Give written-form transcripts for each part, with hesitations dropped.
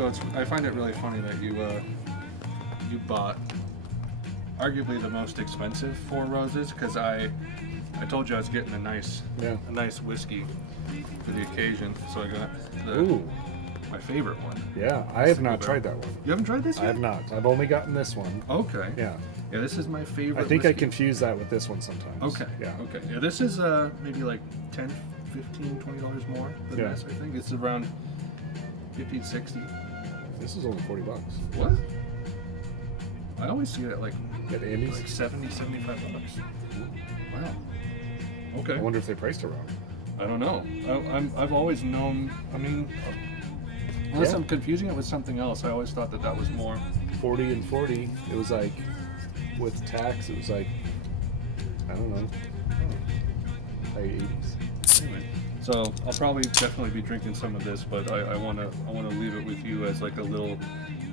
So I find it really funny that you bought arguably the most expensive 4 roses, because I told you I was getting a nice whiskey for the occasion, so I got my favorite one. Yeah, I have not tried that one. You haven't tried this yet? I have not. I've only gotten this one. Okay. Yeah. Yeah, this is my favorite. I think whiskey. I confuse that with this one sometimes. Okay. Yeah. Okay. Yeah, this is maybe like $10, $15, $20 more than this. I think it's around 50 to 60. This is only $40. What? I always see it at like Andy's? like 70, $75. Wow. Okay. I wonder if they priced it wrong. I don't know. I've always known. I mean, unless I'm confusing it with something else, I always thought that was more. 40 and 40. It was like, with tax, it was like, I don't know, high 80s. Anyway, so I'll probably definitely be drinking some of this, but I wanna leave it with you as like a little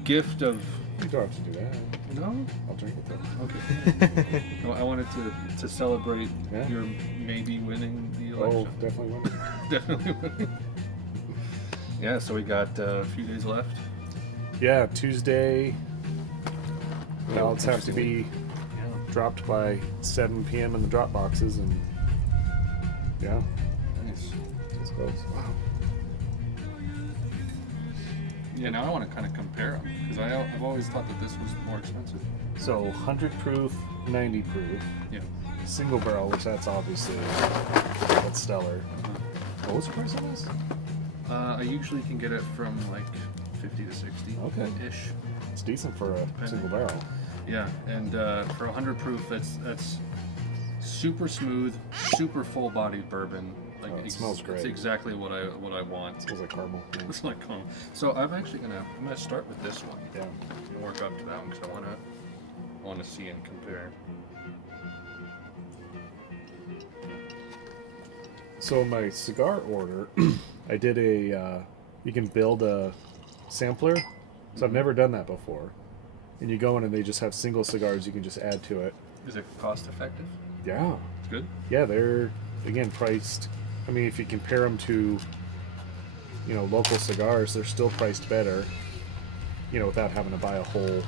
gift of. You don't have to do that. No, I'll drink it though. Okay. No, I wanted to celebrate your maybe winning the election. Oh, definitely winning. Definitely winning. Yeah, so we got a few days left. Yeah, Tuesday. Ballots have to be dropped by 7 p.m. in the drop boxes, and Nice. it's close. Wow. Yeah, now I want to kind of compare them, because I've always thought that this was more expensive. So 100 proof, 90 proof. Yeah. Single barrel, which that's obviously that's stellar. What was the price on this? I usually can get it from like 50 to 60 ish. It's decent for a single barrel. Yeah, and for 100 proof, that's super smooth, super full-bodied bourbon. Like it smells great. It's exactly what I want. It smells like caramel. Yeah. It's like caramel. So I'm gonna start with this one. Yeah. And work up to that one, because I wanna see and compare. So my cigar order, I did you can build a sampler. So I've never done that before. And you go in and they just have single cigars you can just add to it. Is it cost effective? Yeah. It's good? Yeah, they're, again, priced. I mean, if you compare them to, local cigars, they're still priced better, without having to buy a whole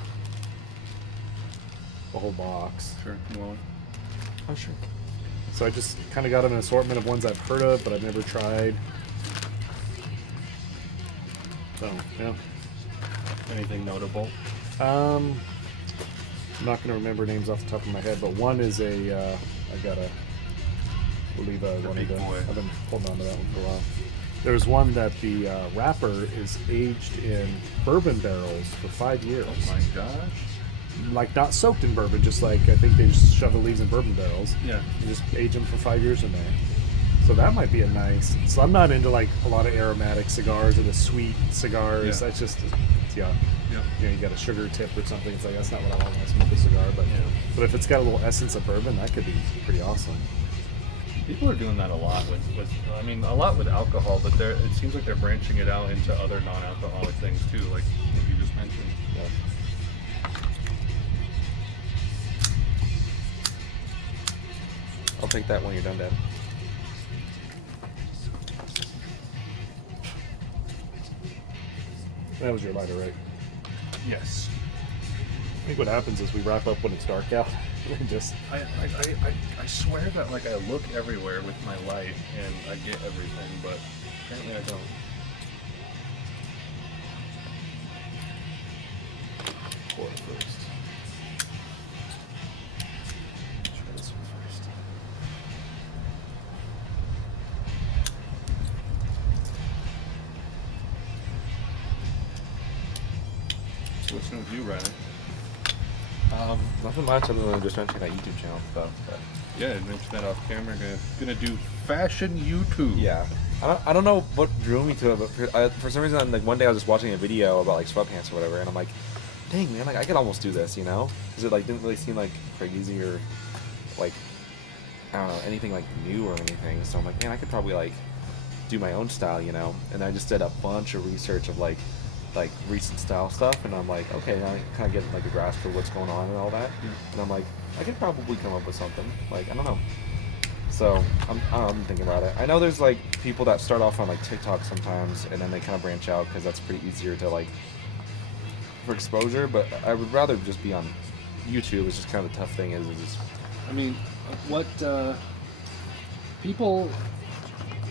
box. Sure. Well, Oh, sure. So I just kind of got an assortment of ones I've heard of, but I've never tried. So, yeah. anything notable? I'm not going to remember names off the top of my head, but one is I believe one of the, I've been holding on to that one for a while. There's one that the wrapper is aged in bourbon barrels for 5 years. Oh my gosh. Like not soaked in bourbon, just like I think they just shove the leaves in bourbon barrels. Yeah. And just age them for 5 years in there. So that might be a nice. So I'm not into like a lot of aromatic cigars or the sweet cigars. Yeah. That's just Yeah. you got a sugar tip or something. It's like that's not what I want when I smoke a cigar. But if it's got a little essence of bourbon, that could be pretty awesome. People are doing that a lot with alcohol, but it seems like they're branching it out into other non-alcoholic things too, like what you just mentioned. Yeah. I'll take that when you're done, Dad. That was your lighter, right? Yes. I think what happens is we wrap up when it's dark out. And just I swear that like I look everywhere with my light and I get everything, but apparently I don't. pour it first. Try this one first. So what's new with you, Riley? Nothing much other than just mentioning that YouTube channel stuff. But Yeah, I mentioned that off camera. Gonna do fashion YouTube. yeah, I don't know what drew me to it, but for some reason, like one day I was just watching a video about like sweatpants or whatever, and I'm like, dang man, like I could almost do this, because it like didn't really seem like crazy or like I don't know anything like new or anything. So I'm like, man, I could probably like do my own style, And I just did a bunch of research of like recent style stuff, and I'm like, okay, now I kind of get like a grasp for what's going on and all that. And I'm like, I could probably come up with something. Like I don't know. So I'm thinking about it. I know there's like people that start off on like TikTok sometimes, and then they kind of branch out because that's pretty easier to like for exposure. But I would rather just be on YouTube. It's just kind of the tough thing is I mean, what people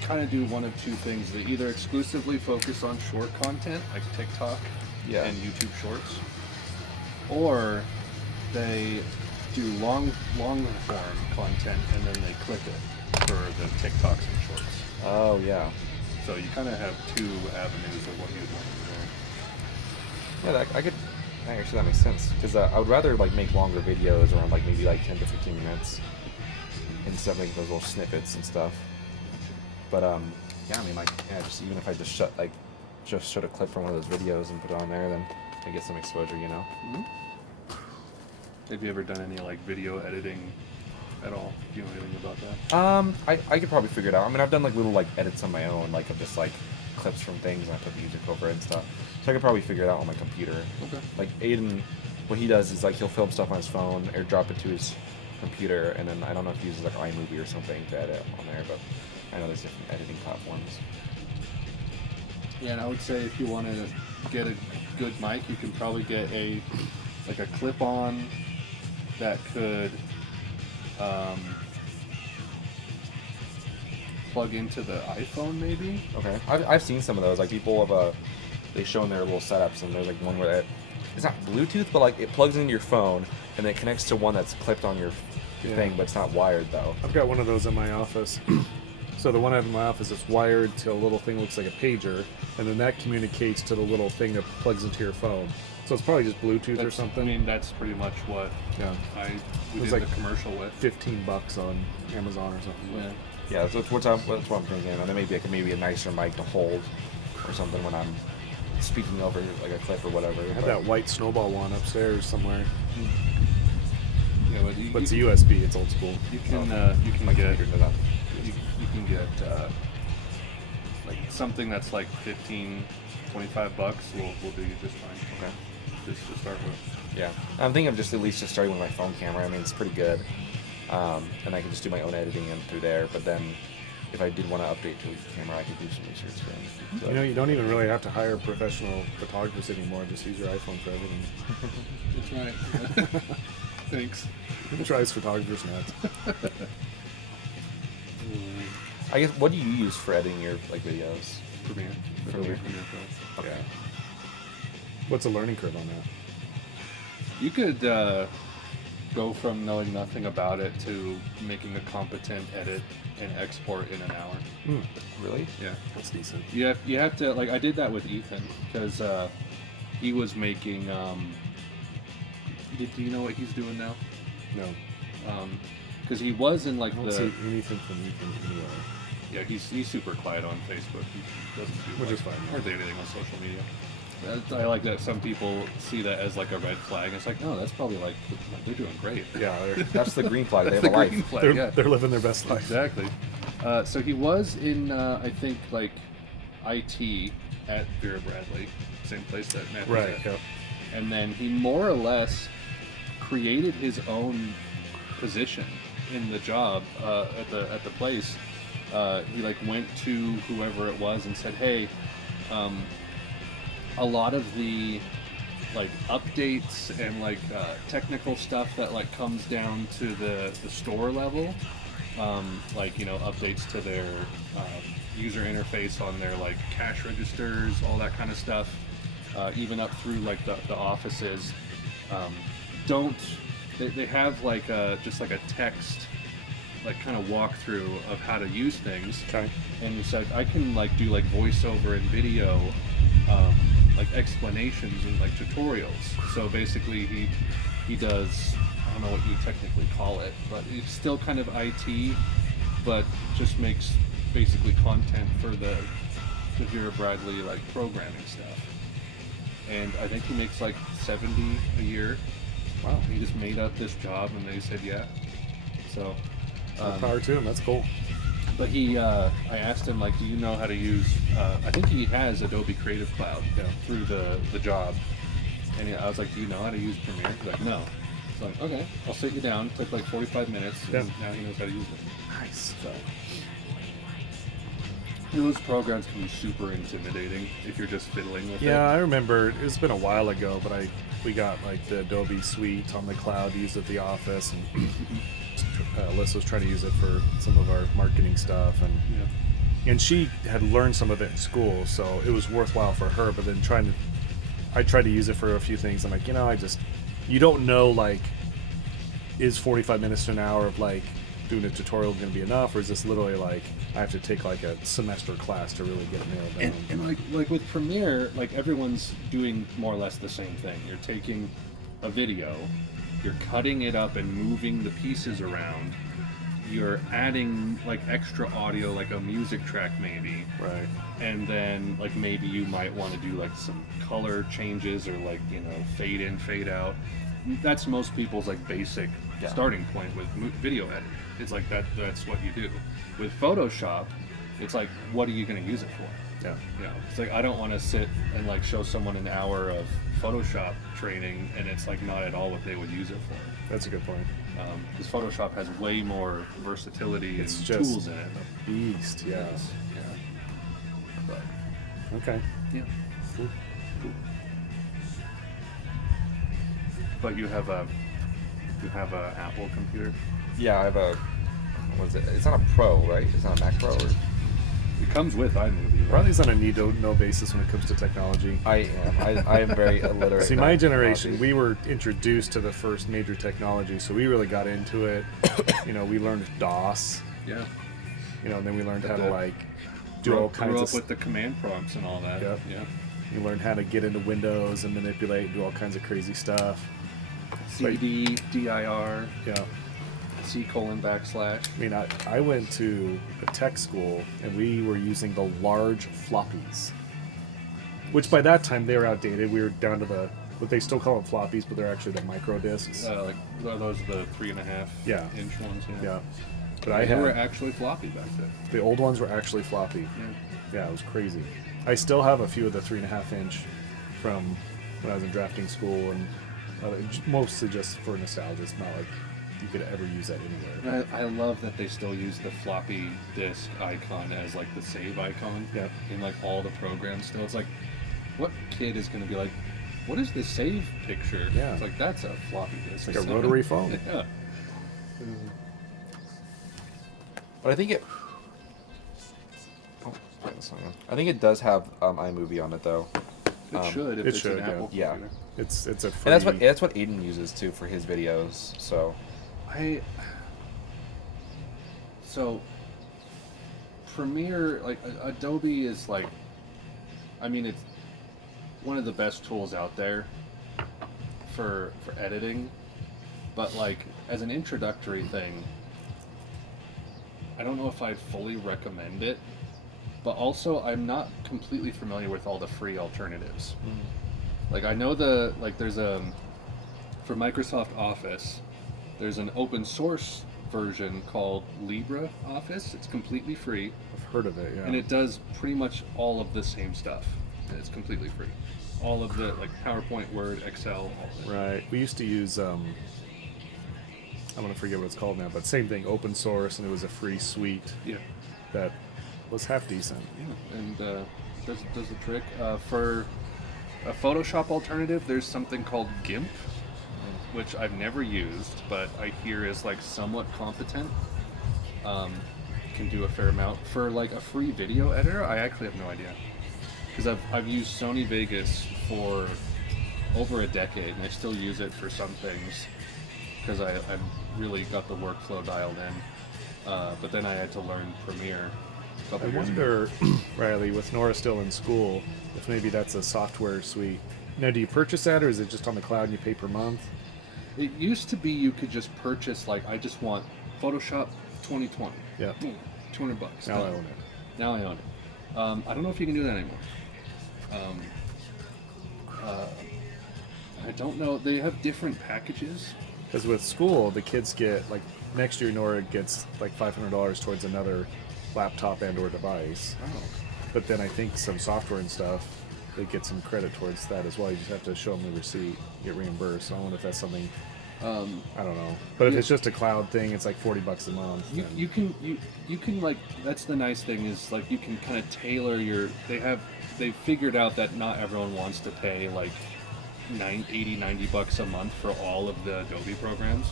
kind of do one of two things. They either exclusively focus on short content like TikTok and YouTube Shorts, or they do long form content and then they clip it for the TikToks and Shorts. Oh yeah. So you kind of have two avenues of what you'd want to do. Yeah, actually that makes sense because I would rather like make longer videos around like maybe like 10 to 15 minutes instead of making those little snippets and stuff. But yeah, I mean like just even if I just showed a clip from one of those videos and put it on there, then I get some exposure, you know. Mm-hmm. Have you ever done any like video editing at all? Do you know anything about that? I could probably figure it out. I mean, I've done like little like edits on my own, like of just like clips from things, and I put music over it and stuff. So I could probably figure it out on my computer. Okay. Like Aiden, what he does is like he'll film stuff on his phone, airdrop it to his computer, and then I don't know if he uses like iMovie or something to edit on there, but I know there's different editing platforms. Yeah, and I would say if you want to get a good mic, you can probably get a clip-on that could plug into the iPhone, maybe. Okay, I've seen some of those. Like people have they show in their little setups, and there's like one where it's not Bluetooth, but like it plugs into your phone and it connects to one that's clipped on your thing, but it's not wired though. I've got one of those in my office. So the one I have in my office is wired to a little thing that looks like a pager, and then that communicates to the little thing that plugs into your phone. So it's probably just Bluetooth or something. I mean, that's pretty much what we did like the commercial with. $15 on Amazon or something. Yeah, that's what I'm thinking. And then maybe a nicer mic to hold or something when I'm speaking over like a clip or whatever. I have that white Snowball one upstairs somewhere. Yeah, but it's a USB. It's old school. You can get like something that's like $15, $25 will do you just fine. Okay. Just to start with. Yeah, I'm thinking of just at least just starting with my phone camera. I mean, it's pretty good, and I can just do my own editing in through there. But then, if I did want to update to a camera, I could do some research for it. You know, you don't even really have to hire professional photographers anymore. Just use your iPhone for everything. That's right. Thanks. Try his photographer's net. I guess, what do you use for editing your like videos? Premiere. Okay. What's the learning curve on that? You could go from knowing nothing about it to making a competent edit and export in an hour. Really? Yeah. That's decent. You have to, like, I did that with Ethan, because he was making, do you know what he's doing now? No. Because he was in, like, I don't see anything from Ethan anywhere. Yeah, he's super quiet on Facebook. He doesn't do Which is fine. Hardly anything on social media. I like that some people see that as like a red flag. It's like, no, that's probably like they're doing great. Yeah, that's the green flag. They have the a life. green flag, they're living their best life. Exactly. So he was in, I think, like IT at Vera Bradley, same place that Matt was at. Yep. And then he more or less created his own position in the job at the place. He like went to whoever it was and said, hey, a lot of the like updates and like technical stuff that like comes down to the store level, like, you know, updates to their user interface on their like cash registers, all that kind of stuff, even up through like the offices, they have like just like a text like kind of walkthrough of how to use things. Okay. And he said I can like do like voiceover and video, like explanations and like tutorials. So basically he does, I don't know what you technically call it, but it's still kind of IT, but just makes basically content for the Vera Bradley like programming stuff. And I think he makes like $70 a year. Wow. He just made up this job and they said yeah. So power to him. That's cool. But I asked him, like, do you know how to use, I think he has Adobe Creative Cloud through the job. And I was like, do you know how to use Premiere? He's like, no. It's like, okay, I'll sit you down. Took like 45 minutes, and now he knows how to use it. Nice. So, those programs can be super intimidating if you're just fiddling with it. Yeah, I remember it's been a while ago, but we got like the Adobe Suite on the cloud used at the office, and Alyssa was trying to use it for some of our marketing stuff, and she had learned some of it in school, so it was worthwhile for her. But then I tried to use it for a few things. I'm like, you don't know, like, is 45 minutes to an hour of like doing a tutorial going to be enough, or is this literally like I have to take like a semester class to really get nailed down? And like with Premiere, like everyone's doing more or less the same thing. You're taking a video, you're cutting it up and moving the pieces around. You're adding like extra audio, like a music track maybe. Right. And then like maybe you might want to do like some color changes or like, fade in, fade out. That's most people's like basic starting point with video editing. It's like that's what you do. With Photoshop, it's like, what are you going to use it for? Yeah. It's like I don't want to sit and like show someone an hour of Photoshop training and it's like not at all what they would use it for. That's a good point. Because Photoshop has way more versatility It's and just tools in it. a beast. Yeah. But Okay. yeah. Cool. But you have a Apple computer. Yeah, I have a. What is it? It's not a Pro, right? It's not a Mac Pro. Or... It comes with iMovie. Right? Riley's on a need-to-know basis when it comes to technology. I am. I am very illiterate. See, in my technology. generation, we were introduced to the first major technology, so we really got into it. We learned DOS. Yeah. And then we learned how to like do all kinds grew of up with the command prompts and all that. Yep. Yeah. You learn how to get into Windows and manipulate and do all kinds of crazy stuff. CD, dir, Yeah. C:\\/. I mean, I went to a tech school and we were using the large floppies, which by that time they were outdated. We were down to what they still call them floppies, but they're actually the micro discs. Like those are the 3.5 inch ones. Yeah. But they were actually floppy back then. The old ones were actually floppy. Yeah, it was crazy. I still have a few of the 3.5 inch from when I was in drafting school, and mostly just for nostalgia. It's not like you could ever use that anywhere. I love that they still use the floppy disk icon as like the save icon in like all the programs still. It's like, what kid is going to be like, what is the save picture? Yeah. It's like, that's a floppy disk. It's like a rotary phone. Yeah. But I think it. Oh, that's not good. I think it does have iMovie on it though. It should. If it it's should, an Apple yeah. computer. It's a free... And that's what Aiden uses too for his videos. So Premiere, like Adobe is like, I mean, it's one of the best tools out there for editing, but like as an introductory thing, I don't know if I fully recommend it, but also I'm not completely familiar with all the free alternatives. Like I know there's for Microsoft Office, there's an open source version called LibreOffice. It's completely free. I've heard of it, yeah. And it does pretty much all of the same stuff. It's completely free. All of the like PowerPoint, Word, Excel, all of it. Right. We used to use I'm gonna forget what it's called now, but same thing, open source, and it was a free suite. Yeah. That was half decent. Yeah. And does the trick. For a Photoshop alternative, there's something called GIMP, which I've never used, but I hear is like somewhat competent. Can do a fair amount. For like a free video editor, I actually have no idea. Because I've used Sony Vegas for over a decade, and I still use it for some things, because I've really got the workflow dialed in. But then I had to learn Premiere a couple I years ago. wonder, Riley, with Nora still in school, if maybe that's a software suite. Now, do you purchase that, or is it just on the cloud and you pay per month? It used to be you could just purchase, like, I just want Photoshop 2020. Yeah. Boom, $200. Now I done. own it. Now I own it. I don't know if you can do that anymore. I don't know. They have different packages. Because with school, the kids get, like, next year Nora gets like $500 towards another laptop and or device. Oh. But then I think some software and stuff, they get some credit towards that as well. You just have to show them the receipt, get reimbursed. I wonder if that's something I don't know. But if it's just a cloud thing, it's like $40 a month. You can like, that's the nice thing is like you can kind of tailor your. They've figured out that not everyone wants to pay like $90 a month for all of the Adobe programs.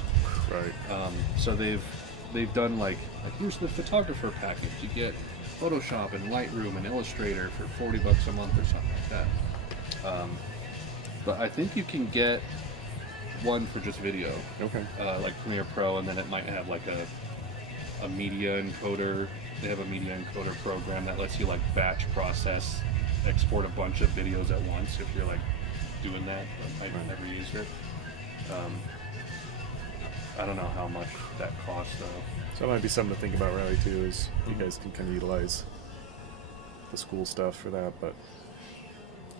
Right. So they've done like here's the photographer package. You get Photoshop and Lightroom and Illustrator for $40 a month or something like that. But I think you can get one for just video. Okay. Like Premiere Pro, and then it might have like a media encoder. They have a media encoder program that lets you like batch process, export a bunch of videos at once if you're like doing that. But I've never used it. I don't know how much that costs though. So that might be something to think about, really, too, is you guys can kind of utilize the school stuff for that. But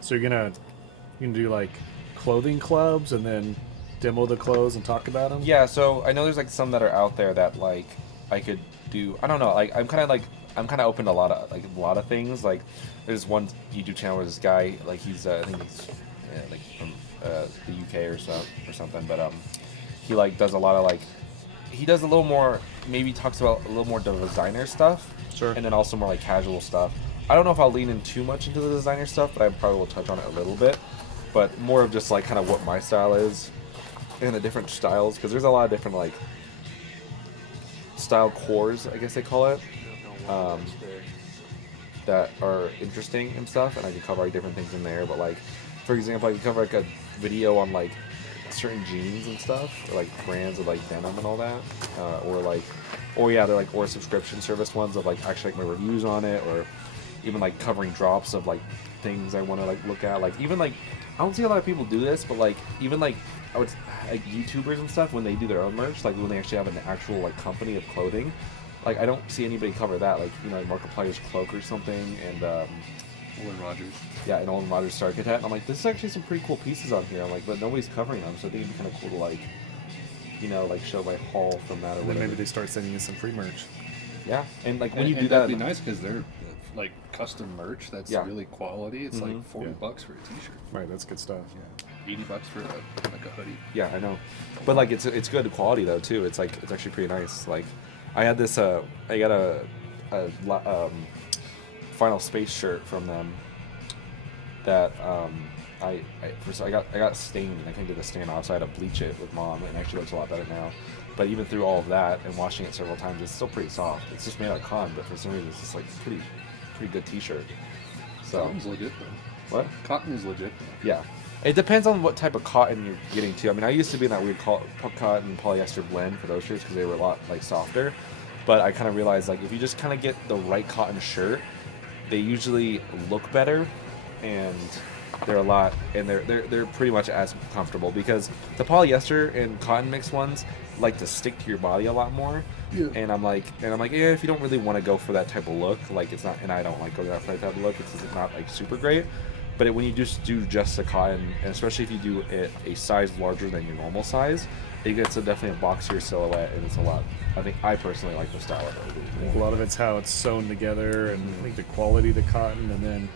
so you can do like clothing clubs and then demo the clothes and talk about them. Yeah, so I know there's like some that are out there that like I could do. I don't know. Like I'm kind of open to a lot of things. Like there's one YouTube channel where this guy like he's I think he's like from the UK or something, but he like does a lot of like he does a little more, maybe talks about a little more designer stuff. Sure. And then also more like casual stuff. I don't know if I'll lean in too much into the designer stuff, but I probably will touch on it a little bit. But more of just like kind of what my style is and the different styles, because there's a lot of different like style cores, I guess they call it, that are interesting and stuff, and I can cover like different things in there. But like, for example, I can cover like a video on like certain jeans and stuff, or like brands of like denim and all that, or subscription service ones of like actually like my reviews on it, or even like covering drops of like things I want to like look at. Like even like I don't see a lot of people do this, but like even like I would like YouTubers and stuff when they do their own merch, like when they actually have an actual like company of clothing, like I don't see anybody cover that. Like you know, like Markiplier's Cloak or something, and Owen Rogers. Yeah, and Owen Rogers Stark Hat. And I'm like, this is actually some pretty cool pieces on here. I'm like, but nobody's covering them, so I think it'd be kind of cool to like, you know, like show my haul from that or And then whatever. maybe they start sending you some free merch. Yeah, and like when And you do that'd that, be nice because they're like custom merch that's really quality. It's like $40 for a T-shirt. Right, that's good stuff. Yeah, $80 for like a hoodie. Yeah, I know, but like it's good quality though too. It's like it's actually pretty nice. Like I had this I got a Final Space shirt from them that I got stained, and I couldn't get the stain off, so I had to bleach it with Mom, and it actually looks a lot better now. But even through all of that and washing it several times, it's still pretty soft. It's just made out of cotton, but for some reason it's just like pretty good T-shirt. So Cotton's legit though. what? Cotton is legit though. Yeah. It depends on what type of cotton you're getting to. I mean, I used to be in that weird cotton polyester blend for those shirts because they were a lot like softer. But I kind of realized like if you just kind of get the right cotton shirt, they usually look better, and they're a lot, and they're pretty much as comfortable, because the polyester and cotton mix ones like to stick to your body a lot more. Yeah. And I'm like, yeah, if you don't really want to go for that type of look, like it's not, and I don't like going for that type of look, it's not like super great. But when you just do just the cotton, and especially if you do it a size larger than your normal size, it gets definitely a boxier silhouette, and it's a lot. I think I personally like the style of it. A lot of it's how it's sewn together, and I think the quality of the cotton, and then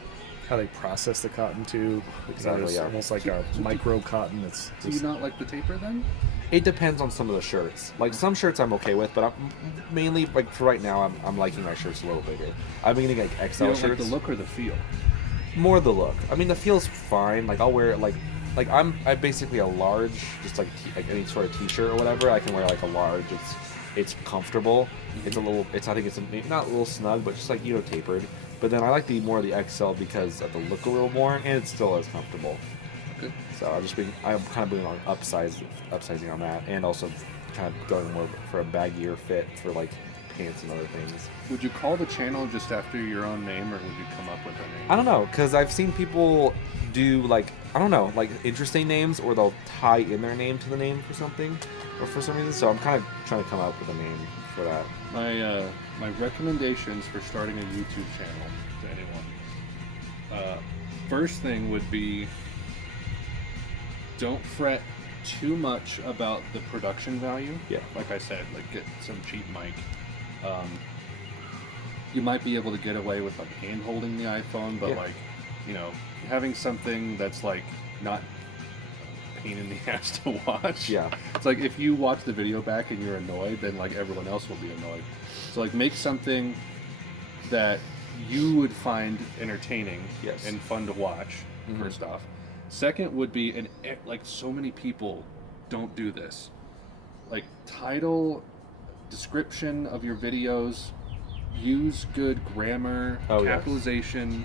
how they process the cotton too. Exactly, It's yeah. almost like a micro cotton. It's Do you not like the taper then? It depends on some of the shirts. Like some shirts I'm okay with, but I'm mainly like for right now I'm liking my shirts a little bigger. I'm getting like XL You don't shirts. like the look or the feel? More the look. I mean, the feel's fine. Like I'll wear it like I'm basically a large, just like any sort of T-shirt or whatever. I can wear like a large. It's comfortable. It's a little. I think it's maybe not a little snug, but just like tapered. But then I like the more the XL because of the look a little more, and it still is comfortable. Good. So I'm kind of being on upsizing on that, and also kind of going more for a baggier fit for like pants and other things. Would you call the channel just after your own name, or would you come up with a name? I don't know, because I've seen people do like, I don't know, like interesting names, or they'll tie in their name to the name for something, or for some reason. So I'm kind of trying to come up with a name for that. My recommendations for starting a YouTube channel to anyone. First thing would be, don't fret too much about the production value. Yeah. Like I said, like get some cheap mic. You might be able to get away with like hand holding the iPhone, but like, having something that's like not pain in the ass to watch. Yeah. It's like if you watch the video back and you're annoyed, then like everyone else will be annoyed. So like make something that you would find entertaining Yes. and fun to watch. First off, second would be like so many people don't do this. Like title, description of your videos, use good grammar, capitalization,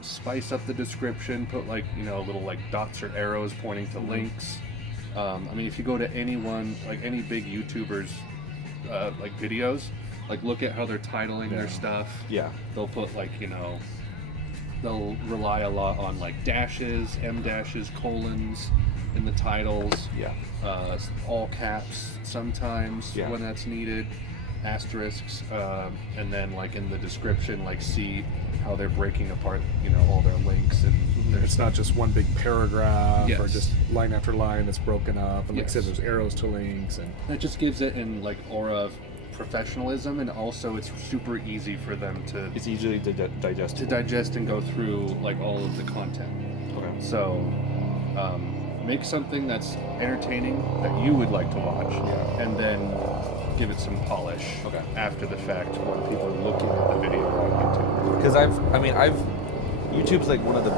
spice up the description, put like, you know, little like dots or arrows pointing to links. I mean, if you go to anyone, like any big YouTubers, like videos, like look at how they're titling their stuff. Yeah. They'll put like, you know, they'll rely a lot on like dashes, M dashes, colons in the titles. Yeah. All caps sometimes when that's needed, asterisks, and then like in the description, like see how they're breaking apart, you know, all their links and it's not just one big paragraph Yes. or just line after line that's broken up. And like I said, Yes. there's arrows to links, and that just gives it an like aura of professionalism, and also it's super easy for them to It's easily digestible. digest and go through like all of the content. Okay. So make something that's entertaining that you would like to watch, and then give it some polish after the fact when people are looking at the video on YouTube. Because YouTube's like one of the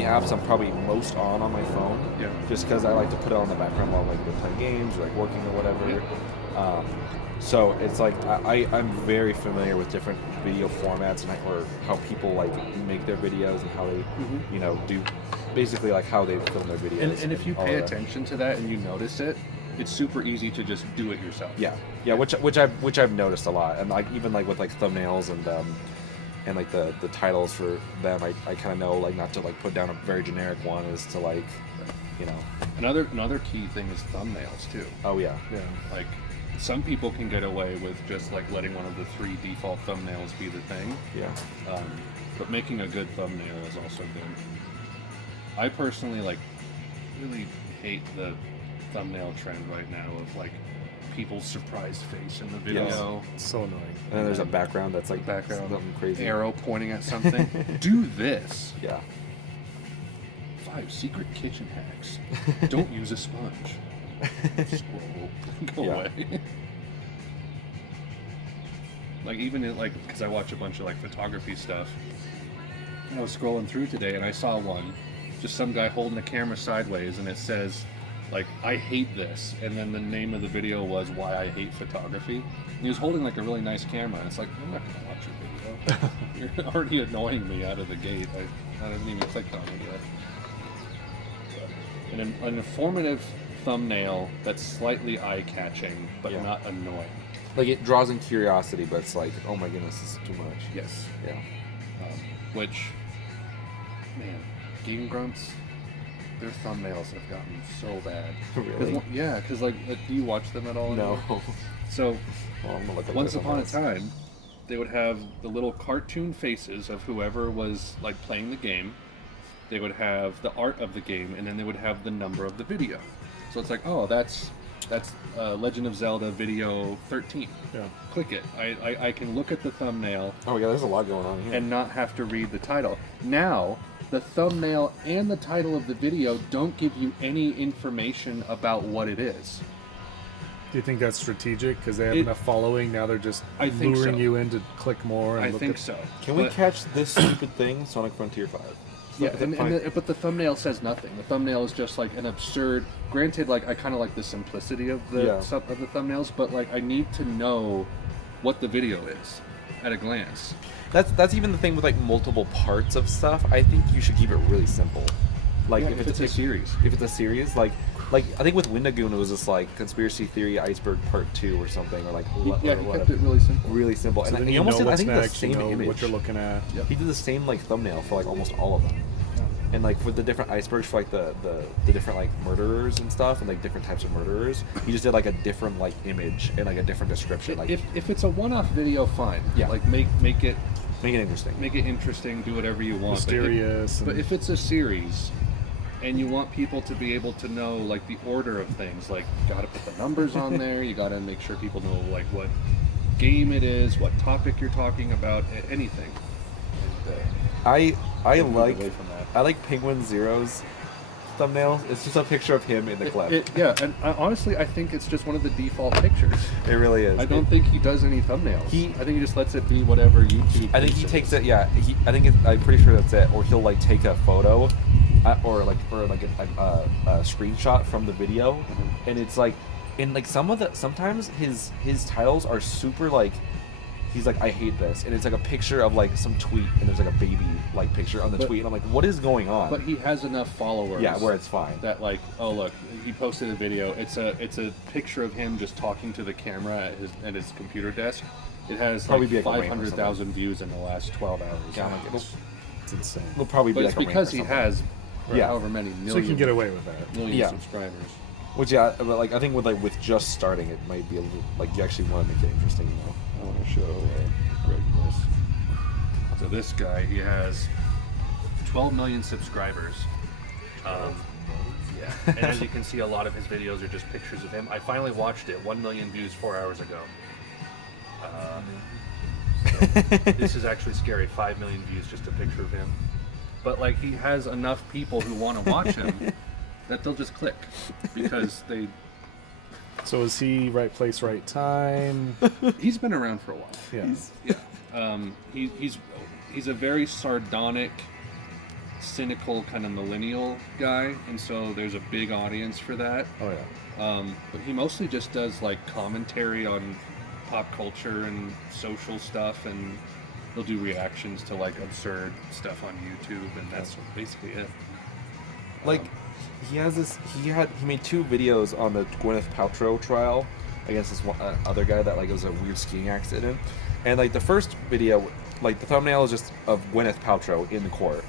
apps I'm probably most on my phone. Yeah. Just because I like to put it on the background while like we're playing games or like working or whatever. So it's like I'm very familiar with different video formats and or how people like make their videos and how they you know do basically like how they film their videos. And if you all pay that. attention to that and you notice it, it's super easy to just do it yourself. Yeah, which I've noticed a lot, and like even like with like thumbnails and like the titles for them, I kind of know like not to like put down a very generic one, is to like, you know. Another key thing is thumbnails too. Oh yeah. Like some people can get away with just like letting one of the 3 default thumbnails be the thing. Yeah. But making a good thumbnail is also good. I personally like really hate the thumbnail trend right now of like people's surprised face in the video. Yes. it's so annoying. And then there's a background that's like something crazy. Arrow pointing at something. Do this. Yeah. 5 secret kitchen hacks. Don't use a sponge. Scroll. Go away. Like even in, like, because I watch a bunch of like photography stuff. I was scrolling through today and I saw one, just some guy holding the camera sideways, and it says like, I hate this, and then the name of the video was why I hate photography. And he was holding like a really nice camera, and it's like, I'm not gonna watch your video. You're already annoying me out of the gate. I didn't even click on it yet. An informative thumbnail that's slightly eye-catching but not annoying. Like it draws in curiosity, but it's like, oh my goodness, this is too much. Yes. Yeah. Which, man, Game Grumps, their thumbnails have gotten so bad. Really? Yeah, because like, do you watch them at all? No. anymore? So, Well, I'm gonna look up once their upon a thumbnails. time, they would have the little cartoon faces of whoever was like playing the game. They would have the art of the game, and then they would have the number of the video. So it's like, oh, that's Legend of Zelda video 13. Yeah. Click it. I can look at the thumbnail Oh yeah, there's a lot going on here. and not have to read the title. Now, the thumbnail and the title of the video don't give you any information about what it is. Do you think that's strategic because they have It- enough following? Now they're just I think luring so. you in to click more. And I look think at, so. Can we But- catch this stupid thing, Sonic Frontier 5? Yeah, Is that fine? but the thumbnail says nothing. The thumbnail is just like an absurd. Granted, like I kind of like the simplicity of the of the thumbnails, but like I need to know what the video is at a glance. That's even the thing with like multiple parts of stuff. I think you should keep it really simple. Like Yeah, if if it's a series. If it's a series, like I think with Windagoon it was just like Conspiracy Theory Iceberg Part 2 or something, or like Yeah, he kept it really simple. really simple. So And then he you almost know did, I what's think, next, the same you know image. what you're looking at. Yep. He did the same like thumbnail for like almost all of them. And like for the different icebergs for like the different like murderers and stuff, and like different types of murderers, he just did like a different like image and like a different description. Like If it's a one-off video, fine. Yeah. Like make it make it interesting. make it interesting. Do whatever you want. Mysterious. But if it's a series, and you want people to be able to know like the order of things, like you gotta put the numbers on there. You gotta make sure people know like what game it is, what topic you're talking about, anything. And, I move like away from that. I like Penguin Zero's thumbnails. It's just a picture of him in the clip. Yeah, and honestly, I think it's just one of the default pictures. It really is. I don't think he does any thumbnails. I think he just lets it be whatever YouTube. I think he takes it. Yeah, I'm pretty sure that's it. Or he'll like take a photo, or a screenshot from the video, and it's like, and like sometimes his titles are super like. He's like, I hate this, and it's like a picture of like some tweet, and there's like a baby like picture on the tweet, and I'm like, what is going on? But he has enough followers. Yeah, where it's fine. That like, oh look, he posted a video. It's a picture of him just talking to the camera at his computer desk. It has probably like 500,000 views in the last 12 hours. Yeah, it's insane. It'll probably be it's like because he has however many million. So he can get away with that. Million subscribers. Which but like I think with just starting, it might be a little like you actually want to make it interesting, you know. I want to show Greg this. So this guy, he has 12 million subscribers. Yeah, and as you can see, a lot of his videos are just pictures of him. I finally watched it. 1 million views 4 hours ago. So this is actually scary. 5 million views, just a picture of him. But like, he has enough people who want to watch him that they'll just click because they. So is he right place, right time? He's been around for a while. Yeah. He's a very sardonic, cynical kind of millennial guy, and so there's a big audience for that. Oh yeah. But he mostly just does like commentary on pop culture and social stuff, and he'll do reactions to like absurd stuff on YouTube, and that's basically it. Like. He has this. He made 2 videos on the Gwyneth Paltrow trial against this one, other guy that like it was a weird skiing accident, and like the first video, like the thumbnail is just of Gwyneth Paltrow in court,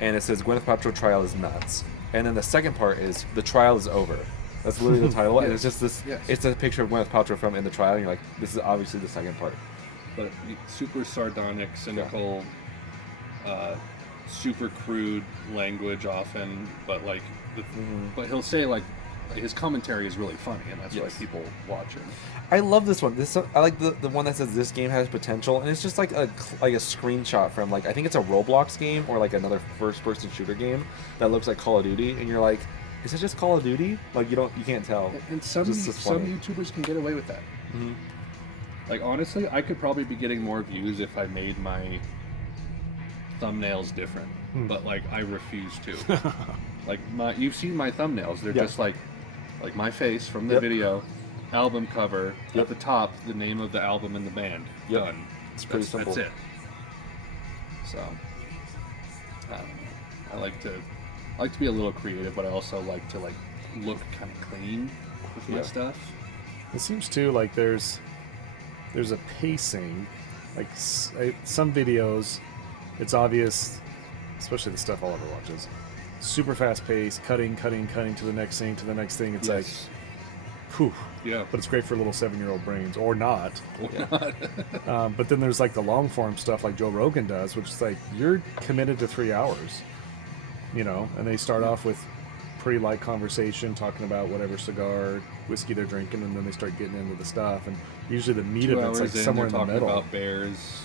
and it says Gwyneth Paltrow trial is nuts, and then the second part is the trial is over. That's literally the title, and it's just this. Yes. It's a picture of Gwyneth Paltrow from in the trial, and you're like, this is obviously the second part. But super sardonic, cynical, super crude language often, but like. But he'll say like his commentary is really funny, and that's why people watch him. I love this one. I like the one that says this game has potential, and it's just like a screenshot from like I think it's a Roblox game or like another first-person shooter game that looks like Call of Duty, and you're like, is it just Call of Duty? Like you can't tell. And some YouTubers can get away with that. Mm-hmm. Like honestly, I could probably be getting more views if I made my thumbnails different, but like I refuse to. Like you've seen my thumbnails; they're just like my face from the video, album cover at the top, the name of the album and the band. Done. It's pretty simple. That's it. So, I like to be a little creative, but I also like to like look kind of clean with my stuff. It seems too like there's a pacing, like some videos, it's obvious, especially the stuff Oliver watches. Super fast pace, cutting to the next thing. It's like, whew. Yeah. But it's great for little 7-year-old brains, or not. But then there's like the long form stuff like Joe Rogan does, which is like, you're committed to 3 hours, and they start off with pretty light conversation, talking about whatever cigar, whiskey they're drinking, and then they start getting into the stuff. And usually the meat of it's like somewhere in the middle. About bears,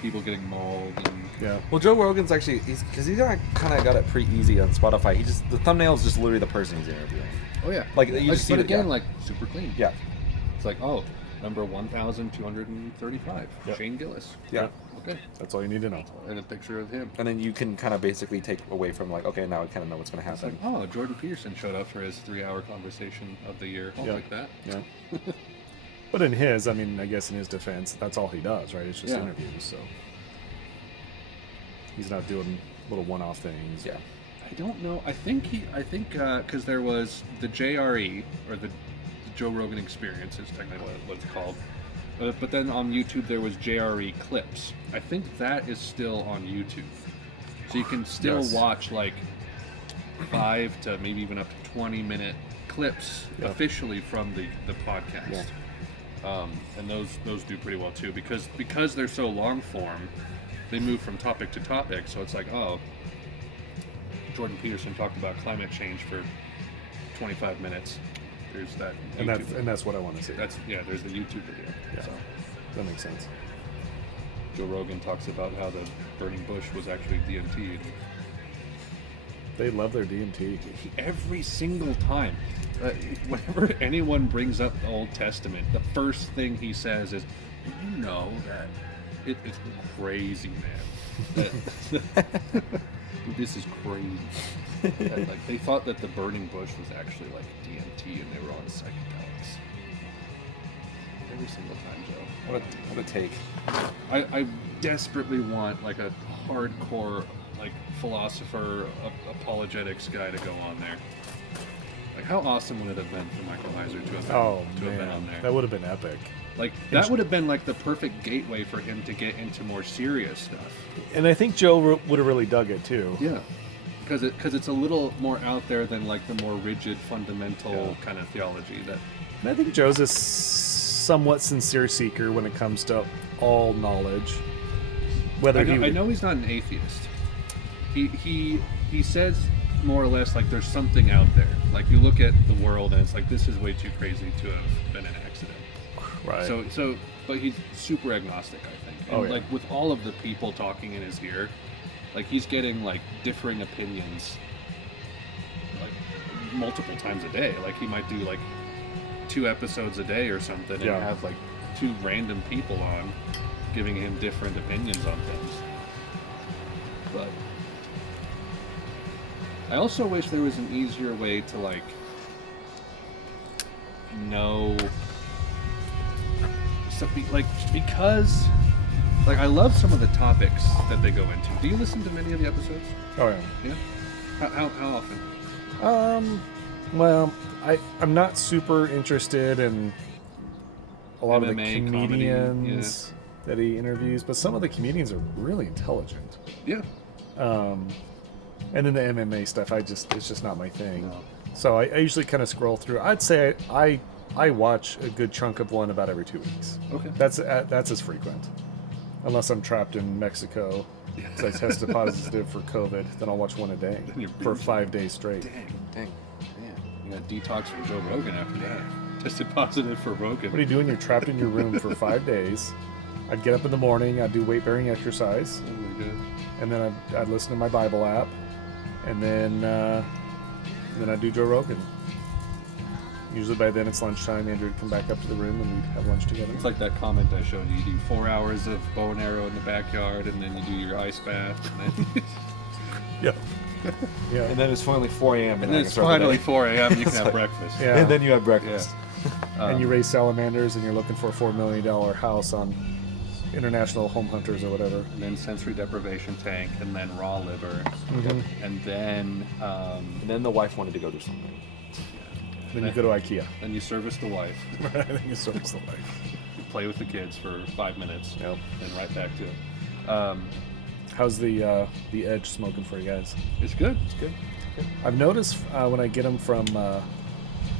people getting mauled, and Well, Joe Rogan's actually because he's kind of got it pretty easy on Spotify. The thumbnail is just literally the person he's interviewing. Oh yeah, like you just see it again, like super clean. Yeah, it's like number 1,235, Shane Gillis. Yeah, okay, that's all you need to know. And a picture of him, and then you can kind of basically take away from like, okay, now I kind of know what's going to happen. Like, Jordan Peterson showed up for his 3-hour conversation of the year. Like that. Yeah. But in his, I guess in his defense, that's all he does, right? It's just interviews, so he's not doing little one-off things. Yeah. I don't know. I think because there was the JRE, or the Joe Rogan Experience is technically what it's called. But then on YouTube there was JRE Clips. I think that is still on YouTube. So you can still watch like 5 to maybe even up to 20-minute clips officially from the podcast. Yeah. And those do pretty well too, because they're so long form, they move from topic to topic. So it's like, Jordan Peterson talked about climate change for 25 minutes. There's that, and that's what I want to see. There's the YouTube video. Yeah, so that makes sense. Joe Rogan talks about how the burning bush was actually DMT. They love their DMT. Every single time. Whenever anyone brings up the Old Testament, the first thing he says is, you know that it's crazy, man. This is crazy. That, like, they thought that the burning bush was actually like DMT and they were on psychedelics. Every single time, Joe. What a take. I desperately want like a hardcore like philosopher apologetics guy to go on there. Like, how awesome would it have been for Michael Heiser to have been on there? That would have been epic. Like, that would have been like the perfect gateway for him to get into more serious stuff. And I think Joe would have really dug it too. Yeah, because it's a little more out there than like the more rigid, fundamental kind of theology. And I think Joe's a somewhat sincere seeker when it comes to all knowledge. I know he's not an atheist. He says more or less like there's something out there. Like, you look at the world and it's like, this is way too crazy to have been an accident. Right. So, but he's super agnostic, I think. And like with all of the people talking in his ear, like he's getting like differing opinions, like multiple times a day. Like he might do like 2 episodes a day or something, and have like 2 random people on, giving him different opinions on things. But I also wish there was an easier way to like know something, like, because like I love some of the topics that they go into. Do you listen to many of the episodes? Oh yeah. Yeah. How often? Well, I'm not super interested in a lot MMA, of the comedians that he interviews, but some of the comedians are really intelligent. Yeah. And then the MMA stuff, it's just not my thing. No. So I usually kind of scroll through. I'd say I watch a good chunk of one about every 2 weeks. Okay. That's as frequent, unless I'm trapped in Mexico. So I tested positive for COVID, then I'll watch one a day for 5 days straight. Dang. Yeah. You got detox from Joe Rogan after that. Tested positive for Rogan. What are you doing? You're trapped in your room for 5 days. I'd get up in the morning, I'd do weight-bearing exercise, and then I'd listen to my Bible app, and then I'd do Joe Rogan. Usually by then it's lunchtime. Andrew would come back up to the room and we'd have lunch together. It's like that comment I showed you. You do 4 hours of bow and arrow in the backyard, and then you do your ice bath. And then yeah. And then it's finally 4 a.m. And then it's finally 4 a.m. You can have breakfast. Yeah. And then you have breakfast. Yeah. And you raise salamanders and you're looking for a $4 million house on International Home Hunters or whatever. And then sensory deprivation tank, and then raw liver. Mm-hmm. And then the wife wanted to go do something. Then you go to IKEA. Then you service the wife. Then you service the wife. You play with the kids for 5 minutes. Yep. And right back to it. How's the Edge smoking for you guys? It's good. It's good. I've noticed when I get them from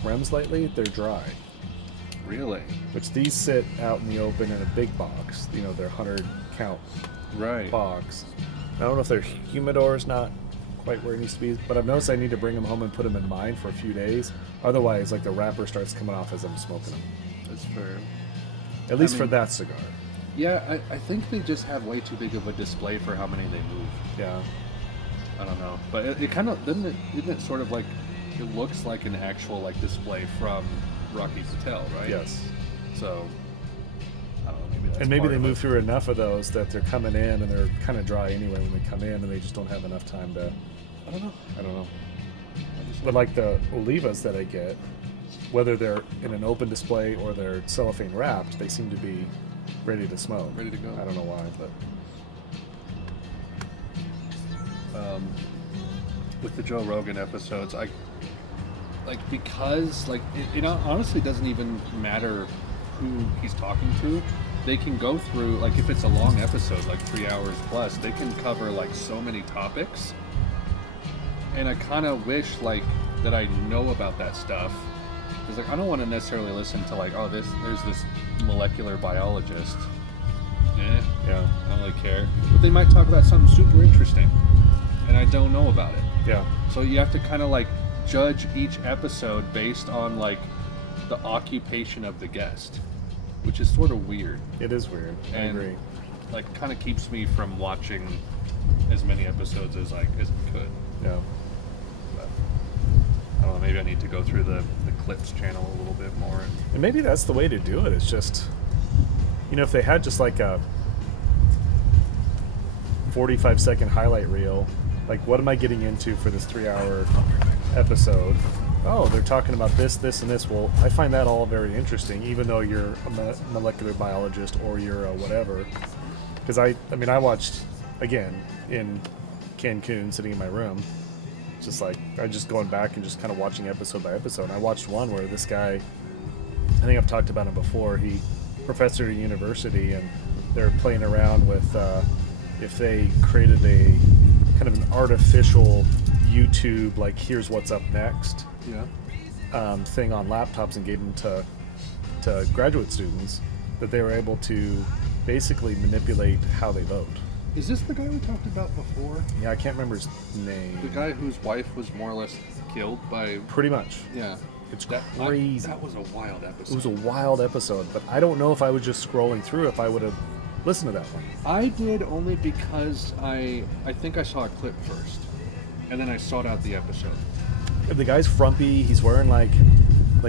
Rems lately, they're dry. Really? Which these sit out in the open in a big box. You know, their 100 count box. I don't know if their humidor's not quite where it needs to be, but I've noticed I need to bring them home and put them in mine for a few days. Otherwise, like, the wrapper starts coming off as I'm smoking them. That's fair. At least for that cigar. Yeah, I think they just have way too big of a display for how many they move. Yeah. I don't know. But it kind of, isn't it sort of like, it looks like an actual, like, display from Rocky Patel, right? Yes. So, I don't know, maybe that's maybe part they of move it. through enough of those that they're coming in and they're kind of dry anyway when they come in, and they just don't have enough time to... I don't know. But like the Olivas that I get, whether they're in an open display or they're cellophane wrapped, they seem to be ready to smoke. Ready to go. I don't know why, but... with the Joe Rogan episodes, because it honestly doesn't even matter who he's talking to. They can go through, like, if it's a long episode, like 3 hours plus, they can cover like so many topics. And I kind of wish like that I know about that stuff, because like I don't want to necessarily listen to like, oh, there's this molecular biologist. Yeah. I don't really care. But they might talk about something super interesting, and I don't know about it. Yeah. So you have to kind of like judge each episode based on like the occupation of the guest, which is sort of weird. It is weird. I agree. Like, kind of keeps me from watching as many episodes as I could. Yeah. know, maybe I need to go through the clips channel a little bit more. And maybe that's the way to do it. It's just, you know, if they had just like a 45-second highlight reel, like what am I getting into for this 3-hour episode? Oh, they're talking about this, this, and this. Well, I find that all very interesting, even though you're a molecular biologist or you're a whatever. Because I mean, I watched, again, in Cancun, sitting in my room, just like, I just going back and just kind of watching episode by episode. And I watched one where this guy, I think I've talked about him before, he, professor at a university, and they're playing around with if they created a kind of an artificial YouTube, like here's what's up next, thing on laptops, and gave them to graduate students, that they were able to basically manipulate how they vote. Is this the guy we talked about before? Yeah, I can't remember his name. The guy whose wife was more or less killed by... Pretty much. Yeah. It's crazy. That was a wild episode. It was a wild episode, but I don't know if I was just scrolling through if I would have listened to that one. I did, only because I think I saw a clip first, and then I sought out the episode. The guy's frumpy. He's wearing like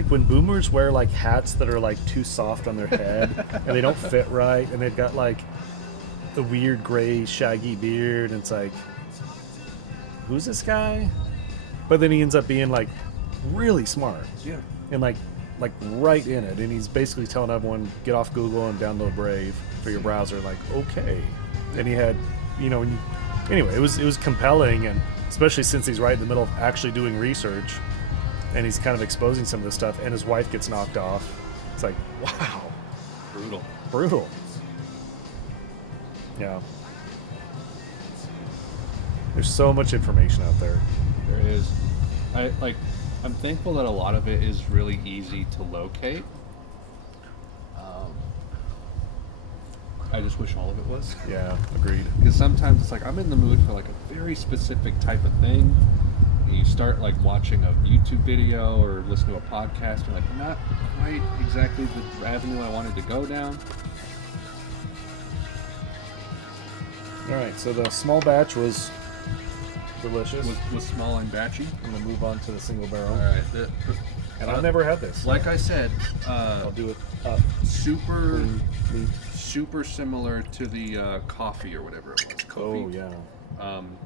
when boomers wear like hats that are like too soft on their head and they don't fit right, and they've got like the weird gray shaggy beard, and it's like, who's this guy? But then he ends up being like really smart. Yeah. And like right in it, and he's basically telling everyone, get off Google and download Brave for your browser. Like, okay. And he had, you know, anyway, it was compelling, and especially since he's right in the middle of actually doing research, and he's kind of exposing some of this stuff, and his wife gets knocked off. It's like, wow. Brutal. Yeah. There's so much information out there. There is. I'm thankful that a lot of it is really easy to locate. I just wish all of it was. Yeah, agreed. Because sometimes it's like I'm in the mood for like a very specific type of thing. And you start like watching a YouTube video or listen to a podcast, and like not quite exactly the avenue I wanted to go down. All right, so the small batch was delicious. Was small and batchy. I'm gonna move on to the single barrel. All right. And I've never had this. Like I said, I'll do it up. Super similar to the coffee or whatever it was. Coffee. Oh yeah.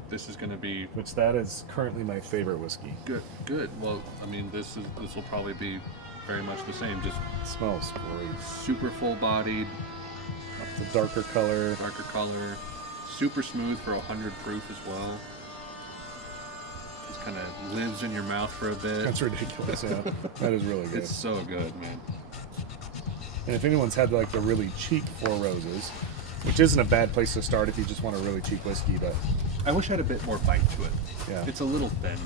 This is going to be, which that is currently my favorite whiskey. Good. Well, I mean, this will probably be very much the same. Just it smells great. Super full bodied. The darker color. Super smooth for 100 proof as well. Just kind of lives in your mouth for a bit. That's ridiculous. Yeah, that is really good. It's so good, man. And if anyone's had like the really cheap Four Roses, which isn't a bad place to start if you just want a really cheap whiskey, but I wish I had a bit more bite to it. Yeah, it's a little thin,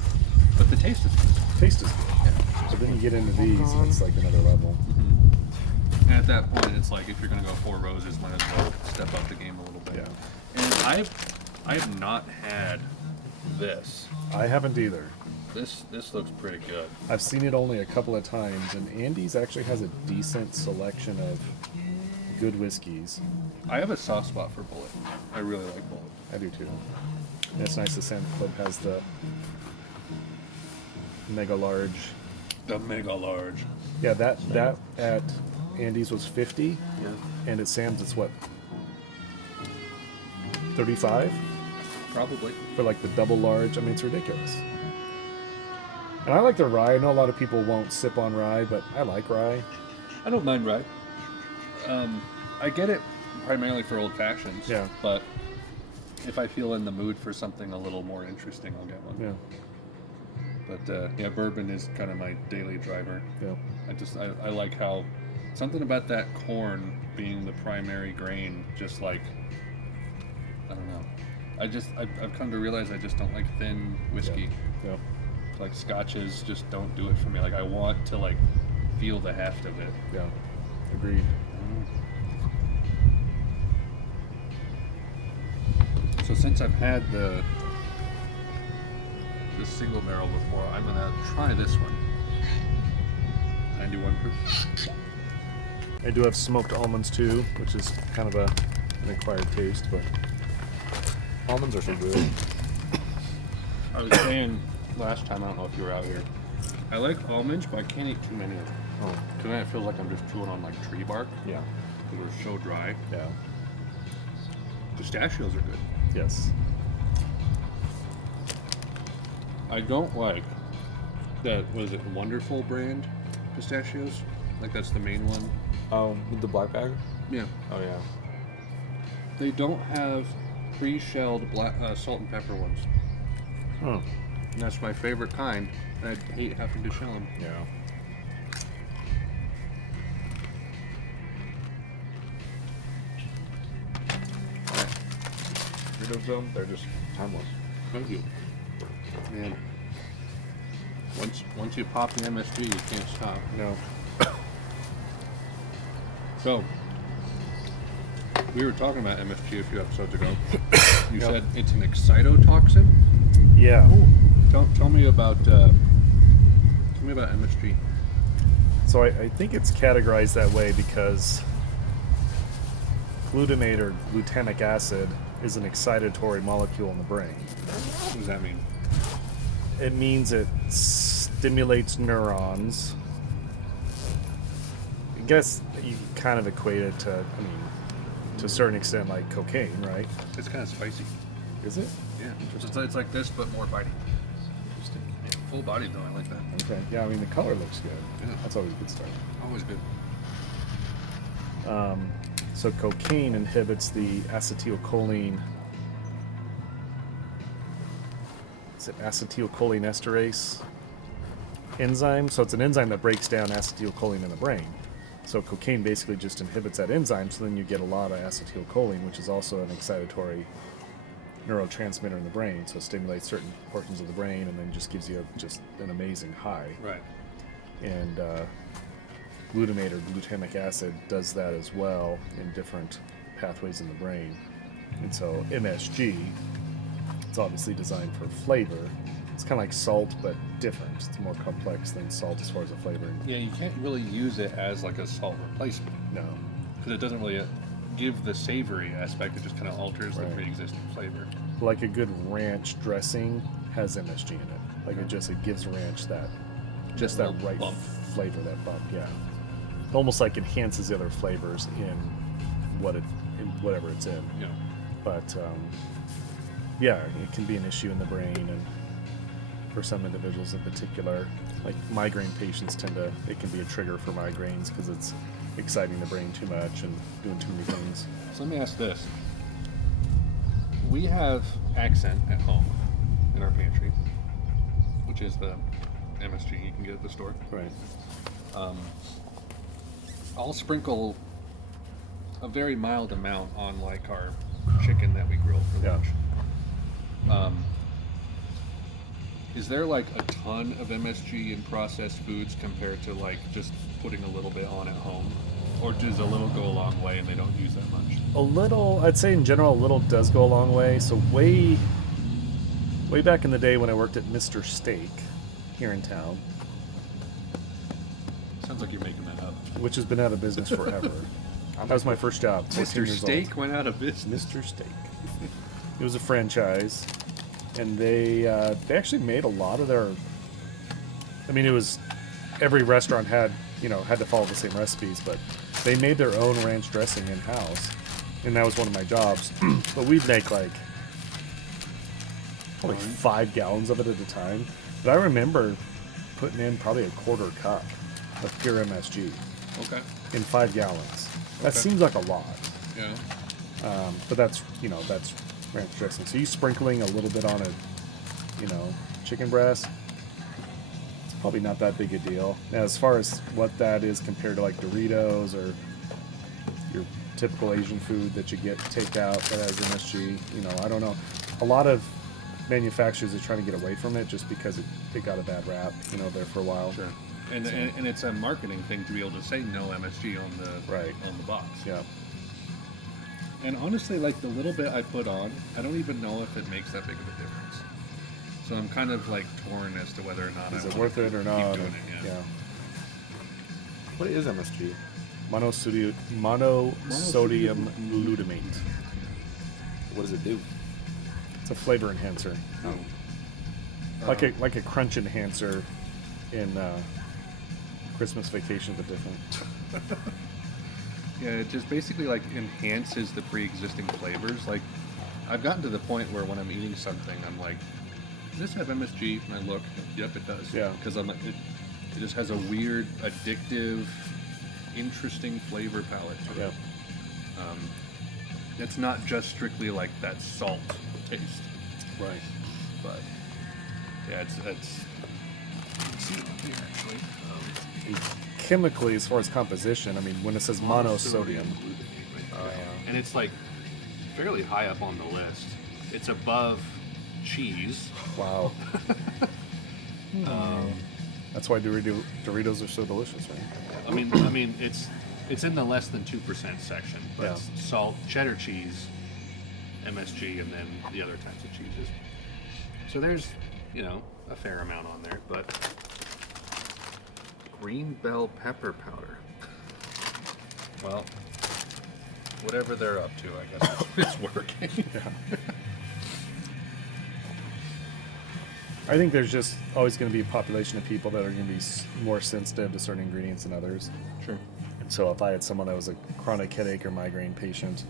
but the taste is good. Taste is good. Yeah. So then you get into these, and it's like another level. Mm-hmm. And at that point, it's like if you're gonna go Four Roses, might as well step up the game a little bit. Yeah. And I have not had this. I haven't either. This looks pretty good. I've seen it only a couple of times, and Andy's actually has a decent selection of good whiskeys. I have a soft spot for Bullet. I really like Bullet. I do too. And it's nice the Sam Club has the mega large. The mega large. Yeah, that at Andy's was 50. Yeah. And at Sam's it's what? 35? Probably. For like the double large. I mean, it's ridiculous. And I like the rye. I know a lot of people won't sip on rye, but I like rye. I don't mind rye. I get it primarily for old fashions. Yeah. But if I feel in the mood for something a little more interesting, I'll get one. Yeah. But yeah, bourbon is kind of my daily driver. Yeah. I like how something about that corn being the primary grain, just like, I don't know. I've come to realize I just don't like thin whiskey. Yeah. Like scotches just don't do it for me. Like I want to like feel the heft of it. Yeah. Agreed. So since I've had the single barrel before, I'm gonna try this one. 91 proof. I do have smoked almonds too, which is kind of an acquired taste, but almonds are so good. I was saying last time, I don't know if you were out here, I like almonds, but I can't eat too many of them. Oh. Because then it feels like I'm just chewing on like tree bark. Yeah. Because they're so dry. Yeah. Pistachios are good. Yes. I don't like that, what is it, Wonderful brand pistachios? Like that's the main one. With the black bag? Yeah. Oh, yeah. They don't have pre-shelled black, salt and pepper ones. Huh. And that's my favorite kind. I hate having to shell them. Yeah. Rid of them, they're just timeless. Thank you. Man. Once you pop the MSG, you can't stop. No. So, we were talking about MSG a few episodes ago. You said it's an excitotoxin? Yeah. Tell me about MSG. So I think it's categorized that way because glutamate or glutamic acid is an excitatory molecule in the brain. What does that mean? It means it stimulates neurons. I guess you kind of equate it to, I mean, to a certain extent, like cocaine, right? It's kind of spicy. Is it? Yeah. It's like this, but more bitey. Interesting. Yeah, full bodied though. I like that. Okay. Yeah, I mean, the color looks good. Yeah. That's always a good start. Always good. So cocaine inhibits the acetylcholine. Is it acetylcholinesterase enzyme? So it's an enzyme that breaks down acetylcholine in the brain. So cocaine basically just inhibits that enzyme, so then you get a lot of acetylcholine, which is also an excitatory neurotransmitter in the brain. So it stimulates certain portions of the brain and then just gives you just an amazing high. Right. And glutamate or glutamic acid does that as well in different pathways in the brain. And so MSG, it's obviously designed for flavor. It's kind of like salt, but different. It's more complex than salt as far as the flavoring. Yeah, you can't really use it as like a salt replacement No. because it doesn't really give the savory aspect. It just kind of alters the Right. pre-existing flavor. Like a good ranch dressing has MSG in it. Like it gives ranch that, just that little right bump. flavor, that bump, yeah. Almost like enhances the other flavors in whatever it's in. Yeah. But yeah, it can be an issue in the brain, and for some individuals in particular, like migraine patients it can be a trigger for migraines because it's exciting the brain too much and doing too many things. So let me ask this. We have Accent at home in our pantry, which is the MSG you can get at the store. Right. I'll sprinkle a very mild amount on like our chicken that we grill for Yeah. lunch. Is there like a ton of MSG in processed foods compared to like just putting a little bit on at home? Or does a little go a long way and they don't use that much? A little, I'd say in general, a little does go a long way. So way back in the day when I worked at Mr. Steak here in town, Sounds like you're making that up. which has been out of business forever. That was my first job. 14 Mr. years old. Steak went out of business. Mr. Steak. It was a franchise, and they actually made a lot of their. I mean, it was every restaurant had to follow the same recipes, but they made their own ranch dressing in house, and that was one of my jobs. But we'd make like probably 5 gallons of it at a time. But I remember putting in probably a quarter cup of pure MSG Okay. in 5 gallons. That Okay. seems like a lot. Yeah. But that's ranch dressing. So you sprinkling a little bit on a, chicken breast, it's probably not that big a deal. Now, as far as what that is compared to like Doritos or your typical Asian food that you get takeout that has MSG, I don't know. A lot of manufacturers are trying to get away from it just because it got a bad rap, there for a while. Sure. And it's a marketing thing to be able to say no MSG on the box. Yeah. And honestly, like the little bit I put on, I don't even know if it makes that big of a difference. So I'm kind of like torn as to whether or not Is I it want worth to it or keep not? doing it. Yeah. What is MSG? Monosodium glutamate. What does it do? It's a flavor enhancer. Oh. Like a crunch enhancer in Christmas Vacation, but different. Yeah, it just basically like enhances the pre-existing flavors. Like, I've gotten to the point where when I'm eating something, I'm like, does this have MSG? And I look, yep, it does. Yeah. Because it just has a weird, addictive, interesting flavor palette to it. Yeah. It's not just strictly like that salt taste. Right. But yeah, it's let's see it up here actually. Chemically, as far as composition, I mean, when it says monosodium, and it's like fairly high up on the list. It's above cheese. wow. That's why Doritos are so delicious, right? I mean, it's in the less than 2% section, but it's salt, cheddar cheese, MSG, and then the other types of cheeses. So there's, a fair amount on there, but green bell pepper powder. Well, whatever they're up to, I guess it's working. Yeah. I think there's just always going to be a population of people that are going to be more sensitive to certain ingredients than others. Sure. And so if I had someone that was a chronic headache or migraine patient,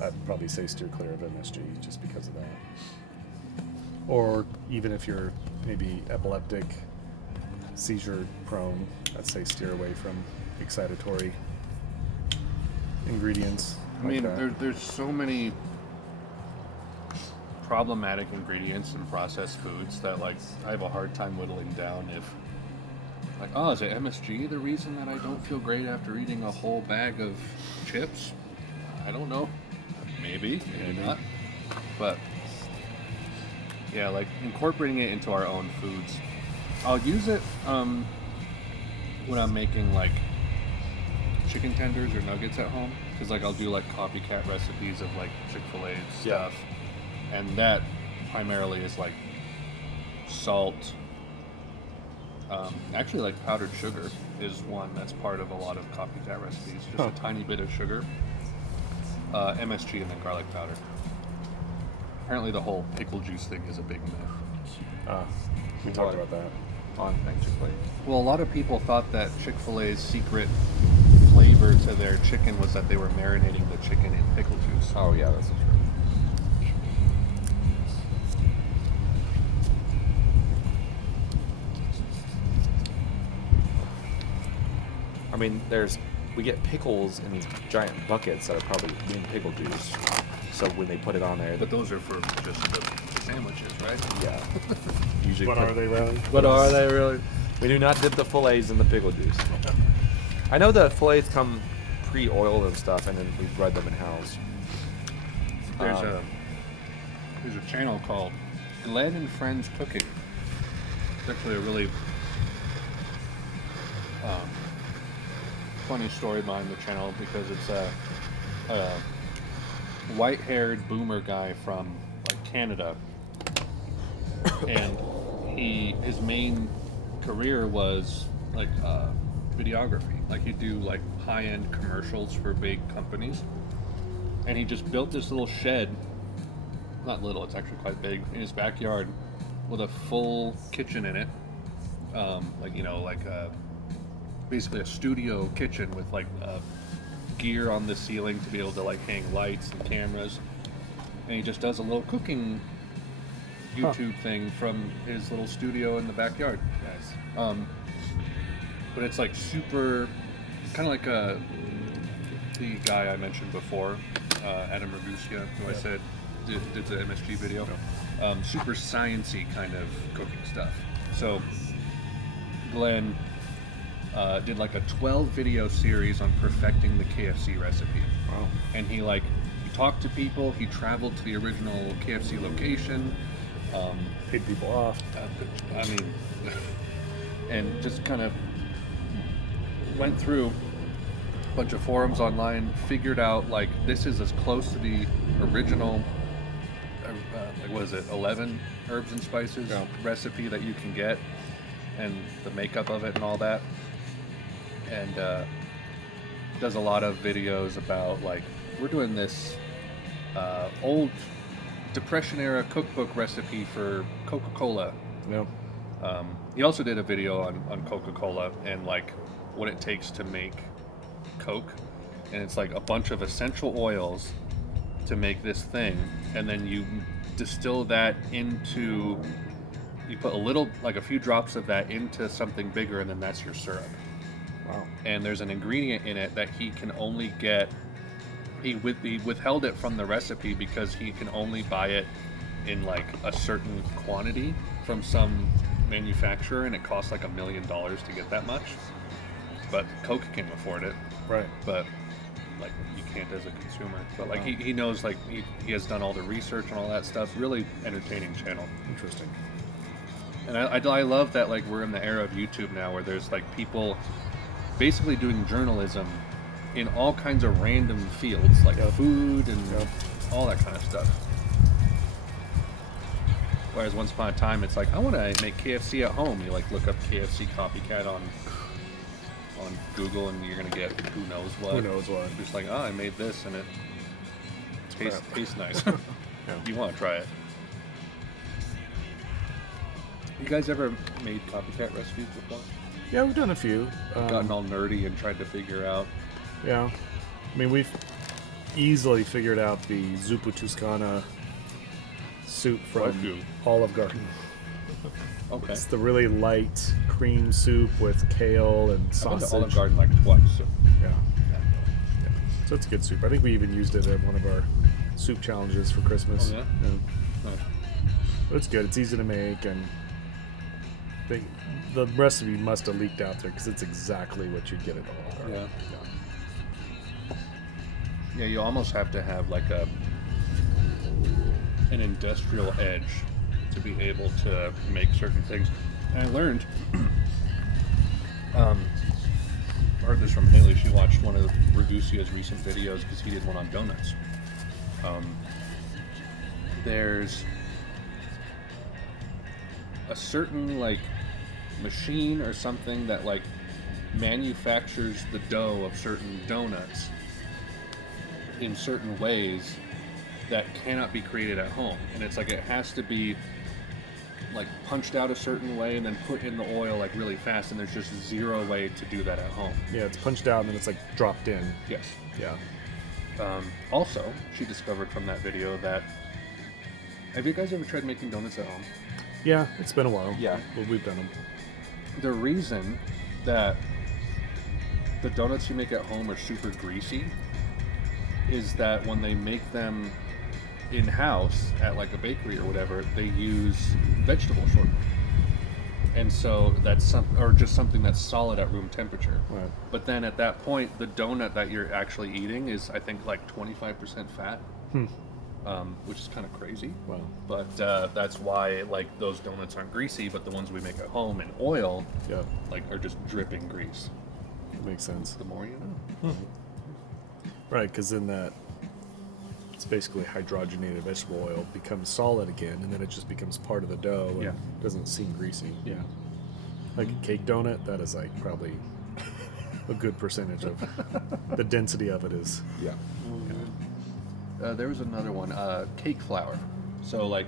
I'd probably say steer clear of MSG just because of that. Or even if you're maybe epileptic, seizure prone, I'd say steer away from excitatory ingredients. I mean, there's so many problematic ingredients in processed foods that, like, I have a hard time whittling down if, like, oh, is it MSG the reason that I don't feel great after eating a whole bag of chips? I don't know. Maybe not. But yeah, like incorporating it into our own foods. I'll use it when I'm making like chicken tenders or nuggets at home, because like I'll do like copycat recipes of like Chick-fil-A stuff, and that primarily is like salt. Actually, like powdered sugar is one that's part of a lot of copycat recipes. Just a tiny bit of sugar, MSG, and then garlic powder. Apparently, the whole pickle juice thing is a big myth. We talked about that On Chick-fil-A. Well, a lot of people thought that Chick-fil-A's secret flavor to their chicken was that they were marinating the chicken in pickle juice. Oh yeah, that's true. I mean, we get pickles in these giant buckets that are probably in pickle juice. So when they put it on there, But those are for just the sandwiches, right? yeah, usually. What are they really? What are they really? We do not dip the fillets in the pickle juice. I know the fillets come pre-oiled and stuff, and then we bread them in house. There's a channel called Glenn and Friends Cooking. It's actually a really funny story behind the channel, because it's a white-haired boomer guy from like Canada, and his main career was like videography. Like he'd do like high-end commercials for big companies, and he just built this little shed, not little, it's actually quite big, in his backyard with a full kitchen in it, basically a studio kitchen with like gear on the ceiling to be able to like hang lights and cameras, and he just does a little cooking YouTube thing from his little studio in the backyard. Nice. But it's like super, kind of like the guy I mentioned before, Adam Ragusia, who I said did the MSG video. Super science-y kind of cooking stuff. So Glenn did like a 12 video series on perfecting the KFC recipe. Wow. And he talked to people, he traveled to the original KFC location, Paid people off. and just kind of went through a bunch of forums online, figured out like this is as close to the original 11 herbs and spices recipe that you can get, and the makeup of it and all that, and does a lot of videos about like, we're doing this old Depression era cookbook recipe for Coca-Cola. No. He also did a video on Coca-Cola and like what it takes to make Coke, and it's like a bunch of essential oils to make this thing, and then you distill that into, you put a few drops of that into something bigger, and then that's your syrup. Wow. And there's an ingredient in it that he can only get, he withheld it from the recipe because he can only buy it in like a certain quantity from some manufacturer, and it costs like $1 million to get that much. But Coke can afford it. Right. But like you can't as a consumer. But like he knows, like he has done all the research and all that stuff. Really entertaining channel. Interesting. And I love that like we're in the era of YouTube now where there's like people basically doing journalism in all kinds of random fields, like food and all that kind of stuff. Whereas once upon a time, it's like, I want to make KFC at home. You like look up KFC copycat on Google, and you're gonna get who knows what. Who knows what? Just like, I made this, and it tastes nice. Yeah. You want to try it? You guys ever made copycat recipes before? Yeah, we've done a few. Gotten all nerdy and tried to figure out. Yeah, I mean we've easily figured out the zuppa Toscana soup from Olive Garden. Okay. It's the really light cream soup with kale and sausage. I've been to Olive Garden like twice. So. Yeah. So it's a good soup. I think we even used it at one of our soup challenges for Christmas. Oh, yeah? Nice. But it's good. It's easy to make, and the recipe must have leaked out there because it's exactly what you'd get at Olive Garden. Yeah, you almost have to have like an industrial edge to be able to make certain things. And I learned, I heard this from Haley. She watched one of Ragusia's recent videos because he did one on donuts. There's a certain like machine or something that like manufactures the dough of certain donuts in certain ways that cannot be created at home, and it's like it has to be like punched out a certain way and then put in the oil like really fast, and there's just zero way to do that at home. Yeah, it's punched out and then it's like dropped in. Yes. Yeah. Also, she discovered from that video that, have you guys ever tried making donuts at home? Yeah, it's been a while. Yeah. But we've done them. The reason that the donuts you make at home are super greasy is that when they make them in-house at like a bakery or whatever, they use vegetable shortening, and so that's just something that's solid at room temperature. Right. But then at that point, the donut that you're actually eating is, I think, like 25% fat, which is kind of crazy. Wow. But that's why like those donuts aren't greasy, but the ones we make at home in oil, like are just dripping grease. That makes sense. The more you know. Right, because then that, it's basically hydrogenated vegetable oil becomes solid again, and then it just becomes part of the dough and doesn't seem greasy. Yeah. Like a cake donut, that is like probably a good percentage of the density of it is. Yeah. There was another one, cake flour. So like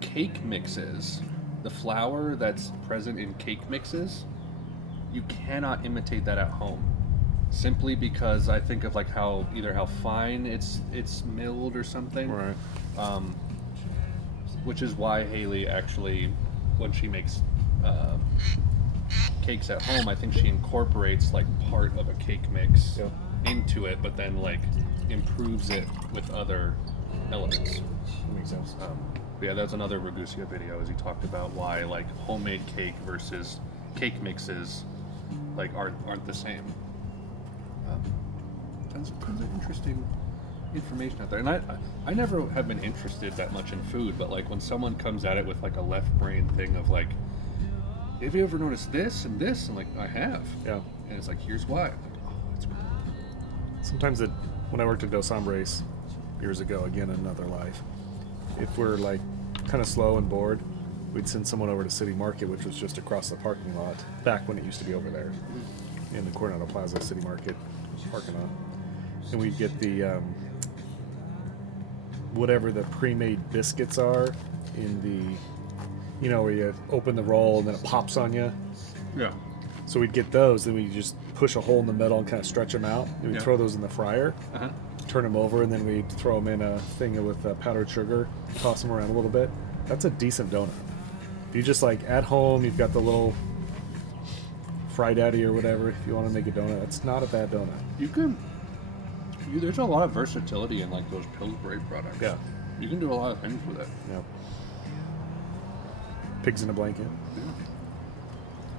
cake mixes, the flour that's present in cake mixes, you cannot imitate that at home. Simply because I think of like how fine it's milled or something. Right. Which is why Haley actually, when she makes cakes at home, I think she incorporates like part of a cake mix into it, but then like improves it with other elements. That makes sense. But yeah, that's another Ragusia video, as he talked about why like homemade cake versus cake mixes like aren't the same. Tons of interesting information out there, and I never have been interested that much in food, but like when someone comes at it with like a left brain thing of like, have you ever noticed this and this, and like I have, and it's like, here's why. I'm like, oh, that's cool. Sometimes when I worked at Dos Hombres years ago, again another life, if we're like kind of slow and bored, we'd send someone over to City Market, which was just across the parking lot back when it used to be over there in the Coronado Plaza City Market parking lot, and we'd get the whatever the pre-made biscuits are, in the, where you open the roll and then it pops on you. Yeah. So we'd get those, then we just push a hole in the middle and kind of stretch them out. And we'd throw those in the fryer, turn them over, and then we'd throw them in a thing with powdered sugar, toss them around a little bit. That's a decent donut. If you just like at home, you've got the little Fry Daddy or whatever. If you want to make a donut, it's not a bad donut. There's a lot of versatility in like those Pillsbury products. Yeah. You can do a lot of things with it. Yeah. Pigs in a blanket. Yeah.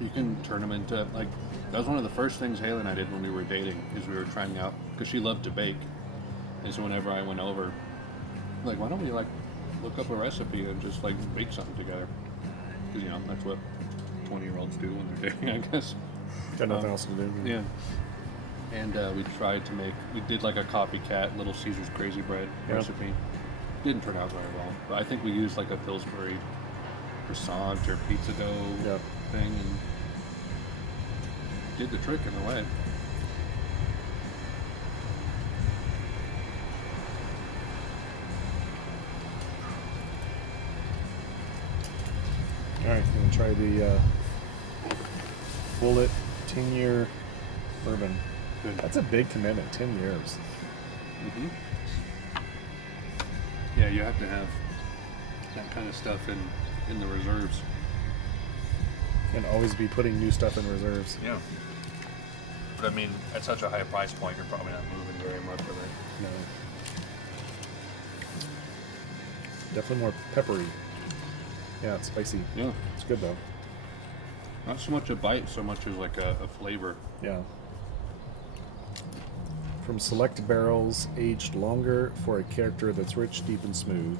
You can turn them into, like, that was one of the first things Haley and I did when we were dating, is we were trying out, because she loved to bake. And so whenever I went over, like, why don't we, like, look up a recipe and just, like, bake something together? Because, that's what 20-year-olds do when they're dating, I guess. Got nothing else to do. Yeah. And we tried to we did, like, a copycat Little Caesars Crazy Bread recipe. Didn't turn out very well. But I think we used, like, a Pillsbury croissant or pizza dough thing, and did the trick in a way. All right, I'm gonna try the Bullet 10-year bourbon. Good. That's a big commitment, 10 years. Mm-hmm. Yeah, you have to have that kind of stuff in the reserves. And always be putting new stuff in reserves. Yeah. But I mean, at such a high price point, you're probably not moving very much with it. No. Definitely more peppery. Yeah, it's spicy. Yeah. It's good though. Not so much a bite, so much as like a flavor. Yeah. From select barrels, aged longer for a character that's rich, deep, and smooth.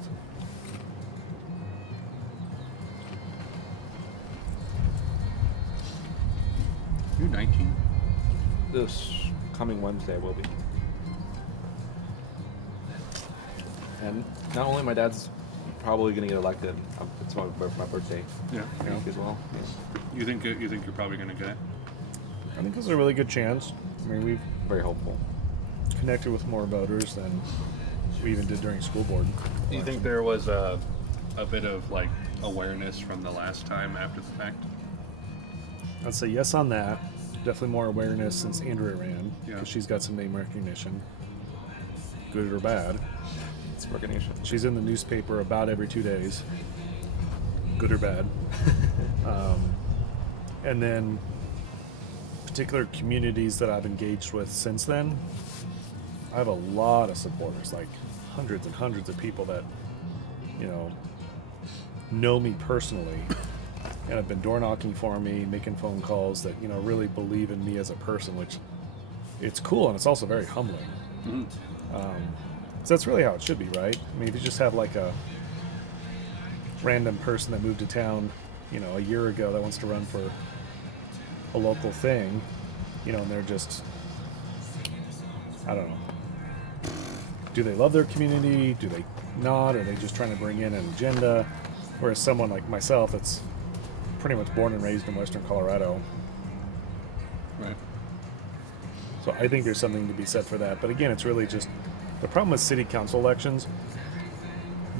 You're 19. This coming Wednesday will be. And not only my dad's probably going to get elected, it's my birthday Yeah. week as well. Yeah. You think you're probably gonna get it? I think there's a really good chance. I mean, we've Very hopeful. connected with more voters than we even did during school board. Do you think there was a bit of like awareness from the last time after the fact? I'd say yes on that. Definitely more awareness since Andrea ran. Yeah. Because she's got some name recognition. Good or bad. It's recognition. She's in the newspaper about every 2 days. Good or bad. And then particular communities that I've engaged with since then, I have a lot of supporters, like hundreds and hundreds of people that, know me personally and have been door knocking for me, making phone calls that, really believe in me as a person, which it's cool and it's also very humbling. Mm-hmm. So that's really how it should be, right? I mean, if you just have like a random person that moved to town, a year ago that wants to run for a local thing, and they're just, I don't know. Do they love their community? Do they not? Are they just trying to bring in an agenda? Whereas someone like myself that's pretty much born and raised in Western Colorado. Right. So I think there's something to be said for that. But again, it's really just the problem with city council elections.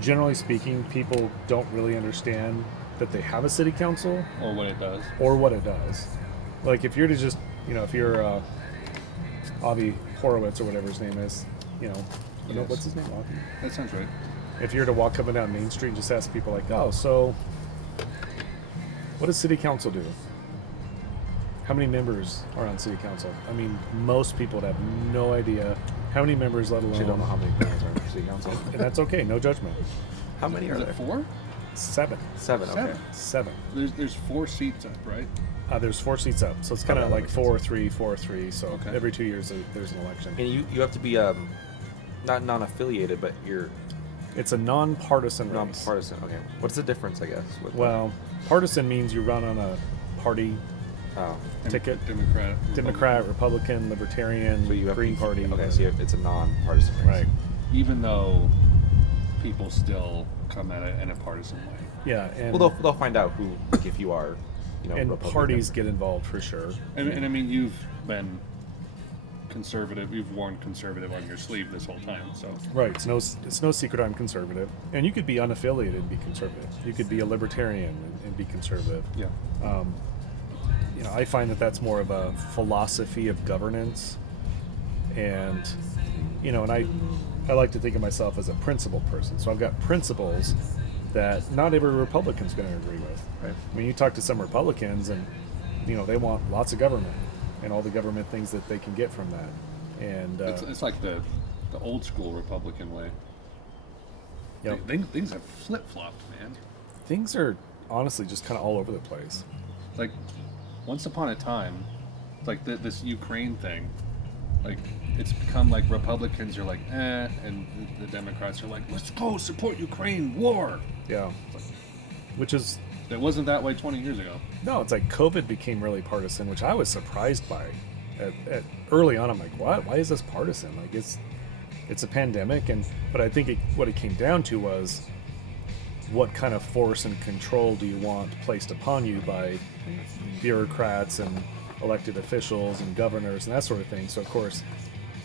Generally speaking, people don't really understand that they have a city council Or what it does. or what it does. Like if you're to just, if you're Avi Horowitz or whatever his name is, Yes. what's his name? Avi? That sounds right. If you're to walk up and down Main Street and just ask people like, oh, so what does city council do? How many members are on city council? I mean, most people would have no idea how many members, let alone. She don't know how many members are in city council. And that's okay, no judgment. How many are Is there? it 4? 7. Seven. Okay. 7. There's 4 seats up, right? There's 4 seats up, so it's kind of that like makes 4-3, 4-3. So Okay. every 2 years there's an election. And you have to be not non-affiliated, but you're It's a non-partisan race. non-partisan. Okay. What's the difference, I guess? With Well, partisan means you run on a party oh. ticket. Democrat, Republican, Libertarian, So you have Green Party. Okay, so it's a non-partisan race. Right. Even though people still come at it in a partisan way. Yeah, and, Well, they'll find out who, like, if you are, and Republican. parties get involved for sure. And I mean, you've been conservative. You've worn conservative on your sleeve this whole time, so. Right. It's no secret I'm conservative, and you could be unaffiliated and be conservative. You could be a libertarian and be conservative. Yeah. I find that that's more of a philosophy of governance, and and I like to think of myself as a principled person. So I've got principles that not every Republican's going to agree with. Right. I mean, you talk to some Republicans, and they want lots of government and all the government things that they can get from that. And it's like the old school Republican way. Yep. Things have flip flopped, man. Things are honestly just kind of all over the place. Like, once upon a time, like this Ukraine thing, like it's become like Republicans are like, and the Democrats are like, let's go support Ukraine, war. Yeah. Which is... It wasn't that way 20 years ago. No, it's like COVID became really partisan, which I was surprised by. At early on, I'm like, what? Why is this partisan? Like, it's a pandemic, but I think what it came down to was, what kind of force and control do you want placed upon you by bureaucrats and elected officials and governors and that sort of thing? So, of course,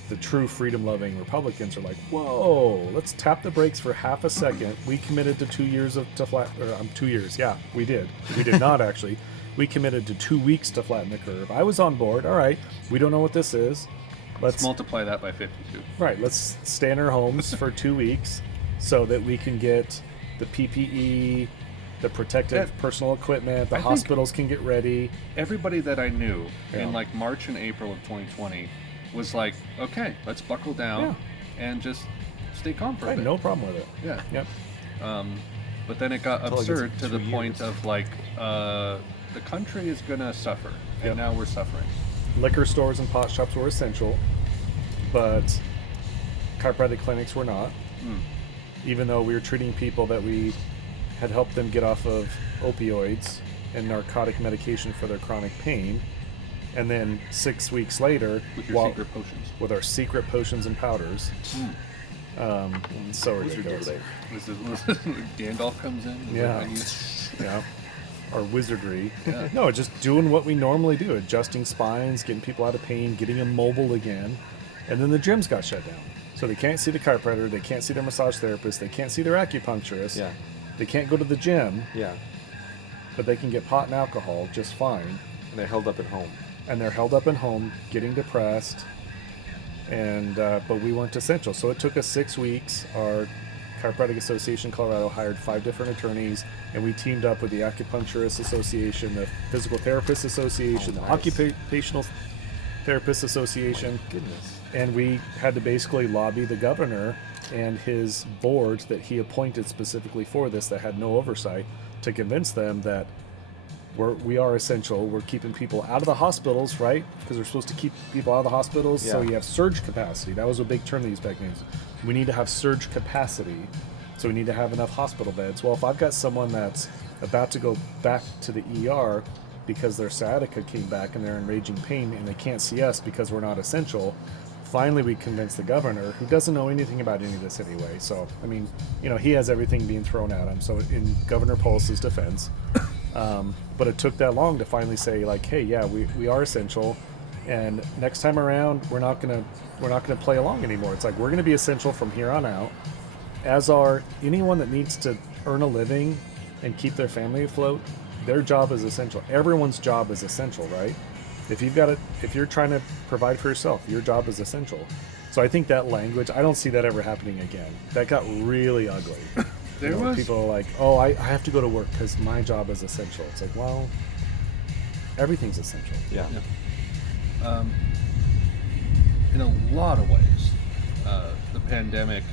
the true freedom-loving Republicans are like, whoa, let's tap the brakes for half a second. We committed to 2 years to flatten... 2 years, yeah, we did. We did not, actually. We committed to 2 weeks to flatten the curve. I was on board. All right, we don't know what this is. Let's multiply that by 52. Right, let's stay in our homes for 2 weeks so that we can get the PPE, the protective personal equipment, the hospitals can get ready. Everybody that I knew in like March and April of 2020 was like, okay, let's buckle down and just stay calm for a bit. No problem with it. Yeah. Yep. But then it got absurd to the point of like, the country is gonna suffer, and now we're suffering. Liquor stores and pot shops were essential, but chiropractic clinics were not. Even though we were treating people that we had helped them get off of opioids and narcotic medication for their chronic pain. And then 6 weeks later, with your secret potions, with our secret potions and powders, so ridiculous. Gandalf comes in. Yeah, our wizardry. Yeah. No, just doing what we normally do: adjusting spines, getting people out of pain, getting them mobile again. And then the gyms got shut down, so they can't see the chiropractor, they can't see their massage therapist, they can't see their acupuncturist. Yeah. They can't go to the gym. Yeah. But they can get pot and alcohol just fine. And they're held up at home. And they're held up at home, getting depressed, and but we weren't essential. So it took us 6 weeks. Our Chiropractic Association Colorado hired 5 different attorneys, and we teamed up with the Acupuncturist Association, the Physical Therapist Association, the Occupational Therapist Association. Oh, goodness. And we had to basically lobby the governor and his board that he appointed specifically for this, that had no oversight, to convince them that we are essential. We're keeping people out of the hospitals, right? Because we're supposed to keep people out of the hospitals. So you have surge capacity. That was a big term these back days. We need to have surge capacity. So we need to have enough hospital beds. Well, if I've got someone that's about to go back to the ER because their sciatica came back and they're in raging pain and they can't see us because we're not essential, finally we convinced the governor, who doesn't know anything about any of this anyway. So, I mean, he has everything being thrown at him. So in Governor Polis's defense, but it took that long to finally say, like, hey, yeah, we are essential, and next time around we're not gonna play along anymore. It's like, we're gonna be essential from here on out, as are anyone that needs to earn a living and keep their family afloat. Their job is essential. Everyone's job is essential, right? If you're trying to provide for yourself, your job is essential. So I think that language, I don't see that ever happening again. That got really ugly. People are like, oh, I have to go to work because my job is essential. It's like, well, everything's essential. Yeah. In a lot of ways, the pandemic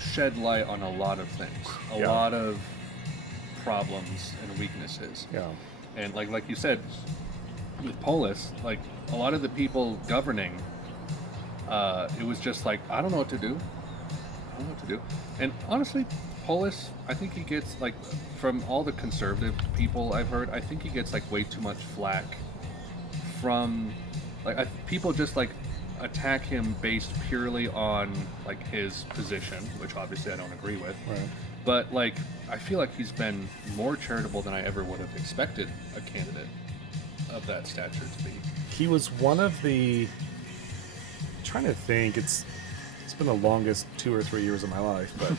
shed light on a lot of things, a lot of problems and weaknesses. Yeah. And like you said, with Polis, like a lot of the people governing, it was just like, I don't know what to do. And honestly, Polis, I think he gets, like, from all the conservative people I've heard, I think he gets like way too much flack from, like, people just like attack him based purely on like his position, which obviously I don't agree with. Right. But like, I feel like he's been more charitable than I ever would have expected a candidate of that stature to be. he was one of the. I'm trying to think, it's been the longest 2 or 3 years of my life, but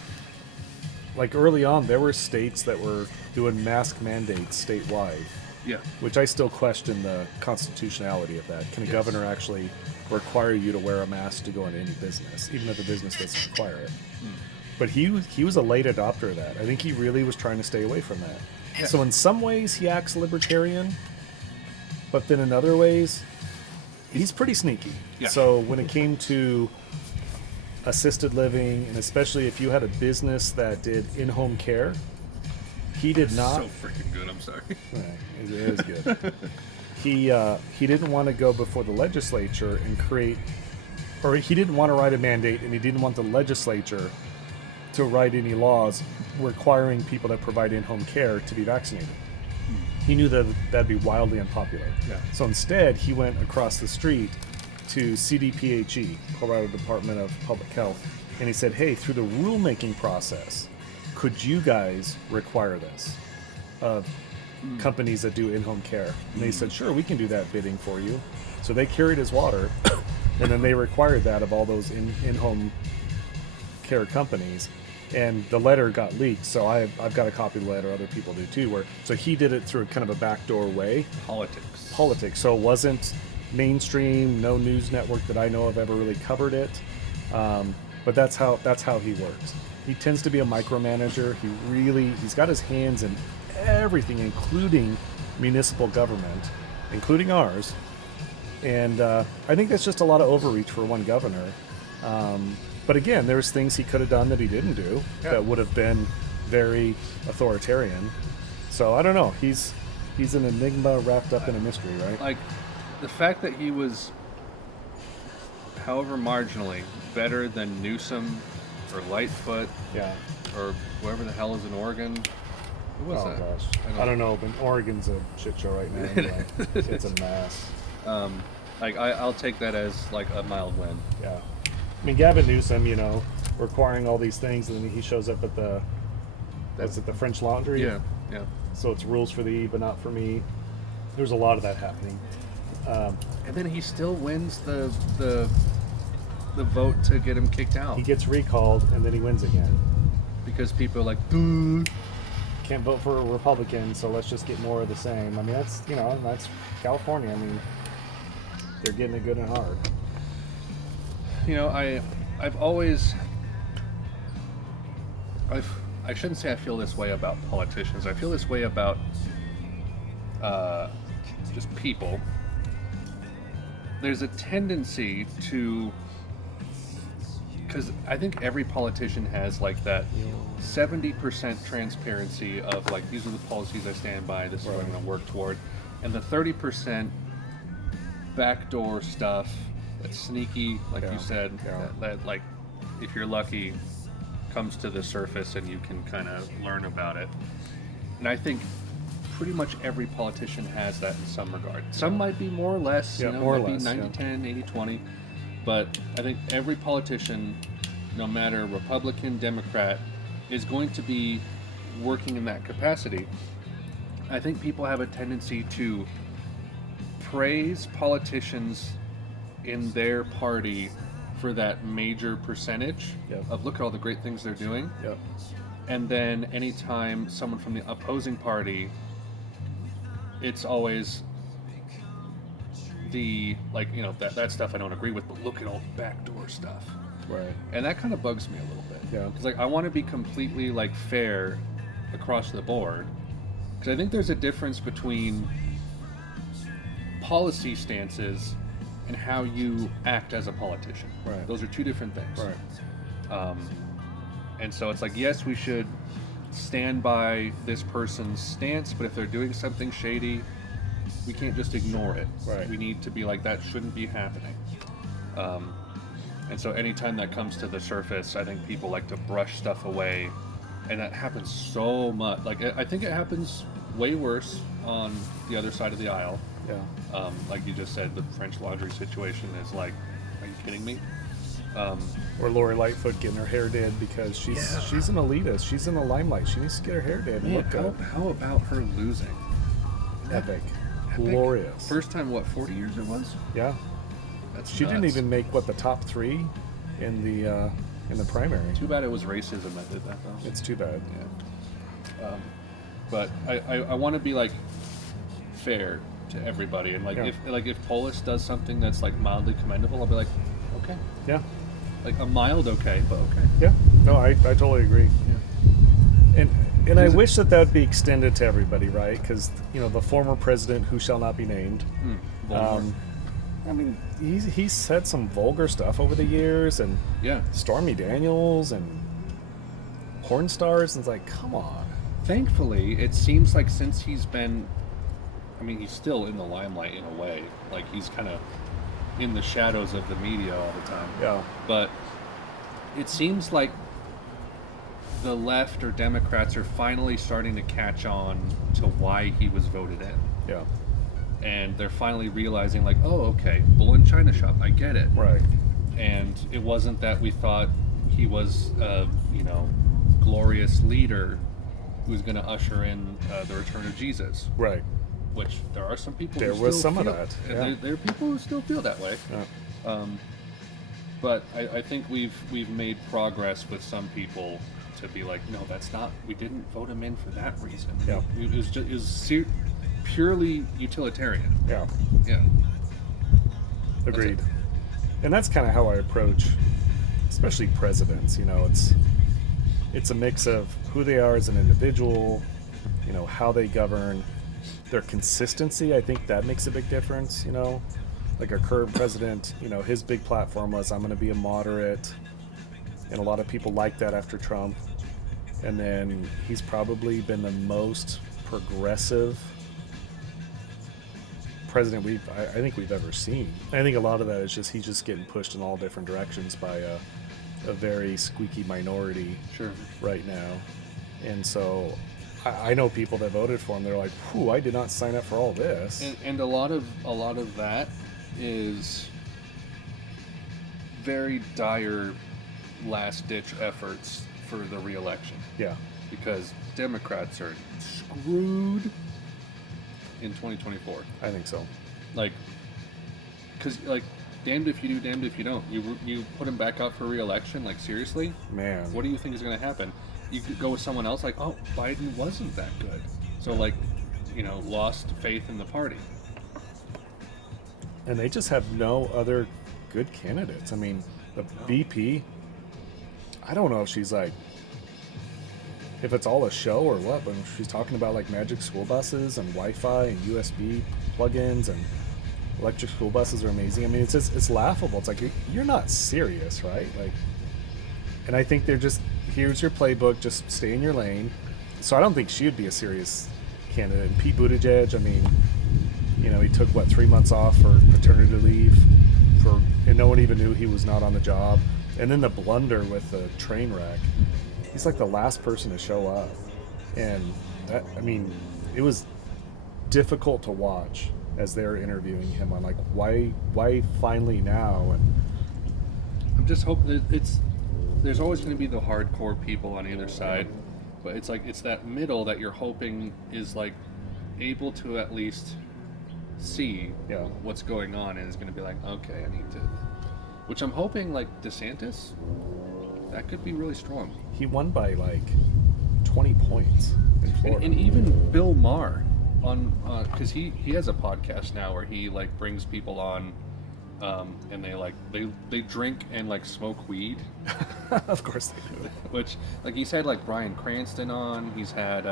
like early on, there were states that were doing mask mandates statewide. Yeah. Which I still question the constitutionality of that. Can a governor actually require you to wear a mask to go into any business, even if the business doesn't require it? But he was a late adopter of that. I think he really was trying to stay away from that. Yeah. So in some ways, he acts libertarian, but then in other ways, he's pretty sneaky. Yeah. So when it came to assisted living, and especially if you had a business that did in-home care, he did not. So freaking good. I'm sorry. Right, it is good. He didn't want to go before the legislature and create, or he didn't want to write a mandate, and he didn't want the legislature to write any laws requiring people that provide in-home care to be vaccinated. He knew that that'd be wildly unpopular. Yeah. So instead, he went across the street to CDPHE, Colorado Department of Public Health, and he said, hey, through the rulemaking process, could you guys require this of companies that do in-home care? And they said, sure, we can do that bidding for you. So they carried his water, and then they required that of all those in-home care companies. And the letter got leaked, so I've got a copy of the letter. Other people do too. So he did it through kind of a backdoor way. Politics. So it wasn't mainstream. No news network that I know of ever really covered it. But that's how he works. He tends to be a micromanager. He's got his hands in everything, including municipal government, including ours. And I think that's just a lot of overreach for one governor. But again, there's things he could have done that he didn't do that would have been very authoritarian. So I don't know. He's an enigma wrapped up in a mystery, right? Like, the fact that he was, however marginally, better than Newsom or Lightfoot or whoever the hell is in Oregon. Who was that? Gosh. I don't know, but Oregon's a shit show right now. Anyway. It's a mess. I'll take that as like a mild win. Yeah. I mean, Gavin Newsom, requiring all these things, and then he shows up at the French Laundry? Yeah. So it's rules for thee, but not for me. There's a lot of that happening. And then he still wins the vote to get him kicked out. He gets recalled, and then he wins again. Because people are like, boo. Can't vote for a Republican, so let's just get more of the same. I mean, that's California. I mean, they're getting it good and hard. I've always, I shouldn't say I feel this way about politicians. I feel this way about just people. There's a tendency to, because I think every politician has like that 70% transparency of like, these are the policies I stand by, this is what I'm going to work toward, and the 30% backdoor stuff that's sneaky, like you said, that like, if you're lucky, comes to the surface and you can kind of learn about it. And I think pretty much every politician has that in some regard. Some might be more or less, more or might less, be 90-10, 80-20. But I think every politician, no matter Republican, Democrat, is going to be working in that capacity. I think people have a tendency to praise politicians in their party for that major percentage of look at all the great things they're doing. Yep. And then anytime someone from the opposing party, it's always the, like, that stuff I don't agree with, but look at all the backdoor stuff. Right. And that kind of bugs me a little bit. Yeah. Because, like, I want to be completely, like, fair across the board. Because I think there's a difference between policy stances and how you act as a politician. Right. Those are two different things. Right. And so it's like, yes, we should stand by this person's stance, but if they're doing something shady, we can't just ignore it. Right. We need to be like, that shouldn't be happening. And so anytime that comes to the surface, I think people like to brush stuff away, and that happens so much. Like, I think it happens way worse on the other side of the aisle. Yeah. Like you just said, the French Laundry situation is like, are you kidding me? Or Lori Lightfoot getting her hair did because she's an elitist. She's in the limelight. She needs to get her hair did and look good. How about her losing? Epic. glorious. First time, what, 40 years it was? Yeah. She didn't even make the top 3 in the primary. Too bad it was racism that did that, though. It's too bad. Yeah. But I want to be like fair to everybody, and like if Polis does something that's like mildly commendable, I'll be like, okay. Yeah. Like a mild okay, but okay. Yeah. No, I totally agree. Yeah. And I wish that would be extended to everybody, right? Because the former president, who shall not be named. I mean, he's said some vulgar stuff over the years, and Stormy Daniels and porn stars, and it's like, come on. Thankfully, it seems like since he's been, I mean, he's still in the limelight in a way. Like, he's kind of in the shadows of the media all the time. Yeah. But it seems like the left or Democrats are finally starting to catch on to why he was voted in. Yeah. And they're finally realizing, like, oh, okay, bull in China shop, I get it. Right. And it wasn't that we thought he was a, glorious leader who's going to usher in the return of Jesus. Right. Which there are some people there who was still some feel, of that. Yeah. There are people who still feel that way. Yeah. But I think we've made progress with some people to be like, no, that's not, we didn't vote him in for that reason. Yeah. It was purely utilitarian. Yeah. Yeah. Agreed. And that's kind of how I approach, especially presidents. It's a mix of who they are as an individual, how they govern, their consistency. I think that makes a big difference. Like our current president, his big platform was, I'm going to be a moderate, and a lot of people like that after Trump. And then he's probably been the most progressive president I think we've ever seen. I think a lot of that is just he's just getting pushed in all different directions by a very squeaky minority right now. And so I know people that voted for him, they're like, whew, I did not sign up for all this. And a lot of that is very dire last-ditch efforts for the re-election. Yeah. Because Democrats are screwed in 2024. I think so. Because damned if you do, damned if you don't. You put him back up for re-election, seriously? Man. What do you think is going to happen? You could go with someone else, oh, Biden wasn't that good. So, lost faith in the party. And they just have no other good candidates. I mean, the VP, I don't know if she's if it's all a show or what, but she's talking about magic school buses and Wi-Fi and USB plugins and electric school buses are amazing. I mean, it's laughable. It's you're not serious, right? And I think they're just, here's your playbook, just stay in your lane. So I don't think she would be a serious candidate. And Pete Buttigieg, I mean, he took 3 months off for paternity leave and no one even knew he was not on the job. And then the blunder with the train wreck. He's the last person to show up. And that, I mean, it was difficult to watch as they're interviewing him on why finally now? And I'm just hoping there's always going to be the hardcore people on either side, but it's that middle that you're hoping is able to at least see what's going on and is going to be okay, I need to, which I'm hoping DeSantis, that could be really strong. He won by 20 points in Florida. And even Bill Maher on because he has a podcast now where he brings people on and they drink and smoke weed. Of course they do. Which he's had Bryan Cranston on. He's had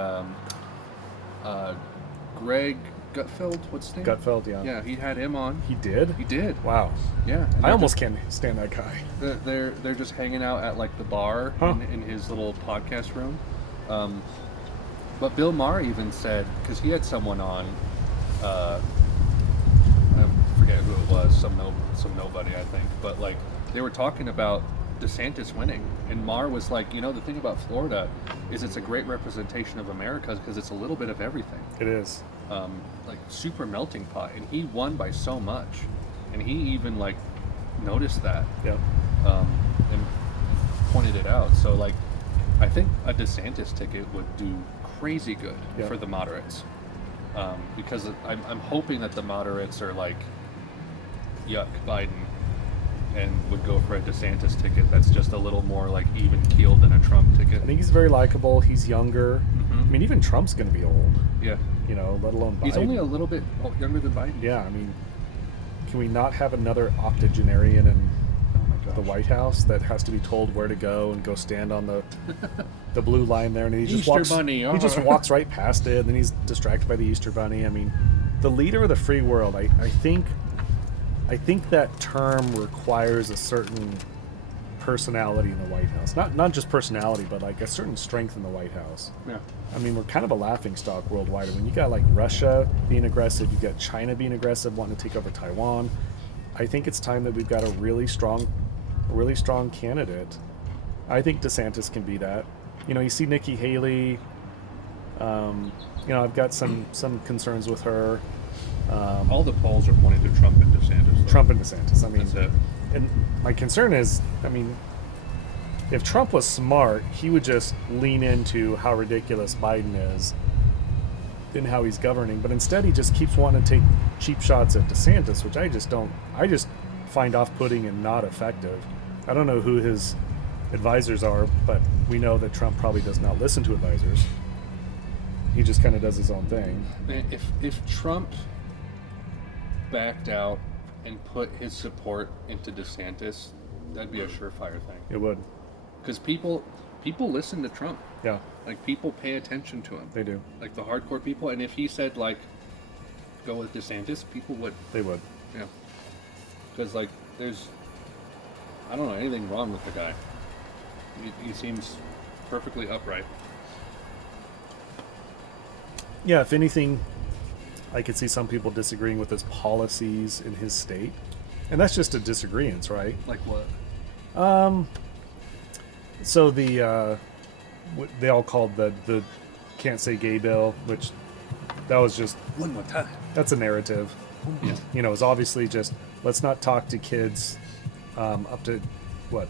Greg Gutfeld. What's his name? Gutfeld, yeah. Yeah, he had him on. He did? He did. Wow. Yeah. I almost can't stand that guy. They're just hanging out at the bar in his little podcast room. But Bill Maher even said, because he had someone on, I forget who it was, some nobody I think, but they were talking about DeSantis winning, and Maher was the thing about Florida is it's a great representation of America because it's a little bit of everything. It is. Super melting pot, and he won by so much, and he even noticed that. Yep. And pointed it out. So I think a DeSantis ticket would do crazy good for the moderates. because I'm hoping that the moderates are like, yuck, Biden, and would go for a DeSantis ticket that's just a little more like even keeled than a Trump ticket. I think he's very likable. He's younger. Mm-hmm. I mean, even Trump's going to be old. Yeah. You know, let alone Biden. He's only a little bit younger than Biden. Yeah, I mean, can we not have another octogenarian in the White House that has to be told where to go and go stand on the blue line there, and he just Easter Bunny. He just walks right past it, and then he's distracted by the Easter Bunny. I mean, the leader of the free world. I think that term requires a certain personality in the White House. Not just personality, but like a certain strength in the White House. Yeah. I mean, we're kind of a laughingstock worldwide. When you got like Russia being aggressive, you got China being aggressive, wanting to take over Taiwan. I think it's time that we've got a really strong candidate. I think DeSantis can be that. You know, you see Nikki Haley. You know, I've got some concerns with her. All the polls are pointing to Trump and DeSantis. Though. Trump and DeSantis. I mean, that's it. And my concern is, I mean, if Trump was smart, he would just lean into how ridiculous Biden is and how he's governing. But instead, he just keeps wanting to take cheap shots at DeSantis, which I just find off-putting and not effective. I don't know who his advisors are, but we know that Trump probably does not listen to advisors. He just kind of does his own thing. If Trump backed out and put his support into DeSantis, that'd be a surefire thing. It would. Because people listen to Trump. Yeah. Like, people pay attention to him. They do. Like, the hardcore people. And if he said, like, go with DeSantis, people would. They would. Yeah. Because, like, there's, I don't know, anything wrong with the guy. He seems perfectly upright. Yeah, if anything, I could see some people disagreeing with his policies in his state. And that's just a disagreement, right? Like what? So what they all called the can't say gay bill, which that was just One more time. that's a narrative. Yeah. You know, it's obviously just let's not talk to kids up to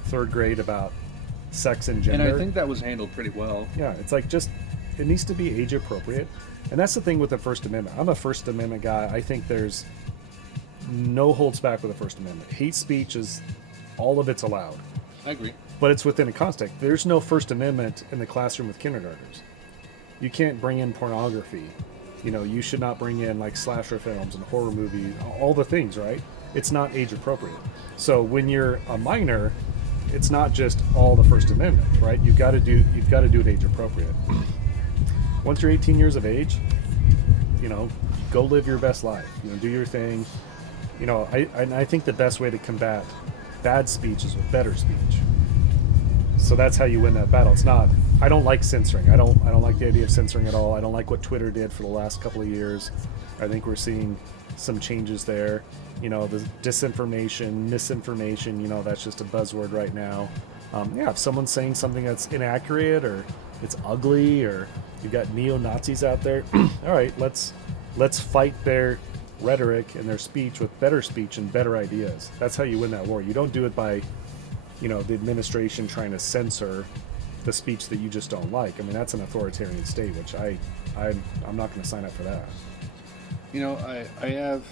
third grade about sex and gender. And I think that was handled pretty well. Yeah, it's like just it needs to be age appropriate. And that's the thing with the First Amendment. I'm a First Amendment guy. I think there's no holds back with the First Amendment. Hate speech is all of it's allowed. I agree. But it's within a context. There's no First Amendment in the classroom with kindergartners. You can't bring in pornography. You know, you should not bring in like slasher films and horror movies, all the things, right? It's not age appropriate. So when you're a minor, it's not just all the First Amendment, right? You've got to do it age appropriate. Once you're 18 years of age, you know, go live your best life. You know, do your thing. You know, I think the best way to combat bad speech is with better speech. So that's how you win that battle. It's not. I don't like censoring. I don't like the idea of censoring at all. I don't like what Twitter did for the last couple of years. I think we're seeing some changes there. You know, the disinformation, misinformation. You know, that's just a buzzword right now. Yeah, if someone's saying something that's inaccurate or it's ugly or you've got neo-Nazis out there, all right, let's fight their rhetoric and their speech with better speech and better ideas. That's how you win that war. You don't do it by, you know, the administration trying to censor the speech that you just don't like. I mean, that's an authoritarian state, which I'm not going to sign up for that. You know, I have.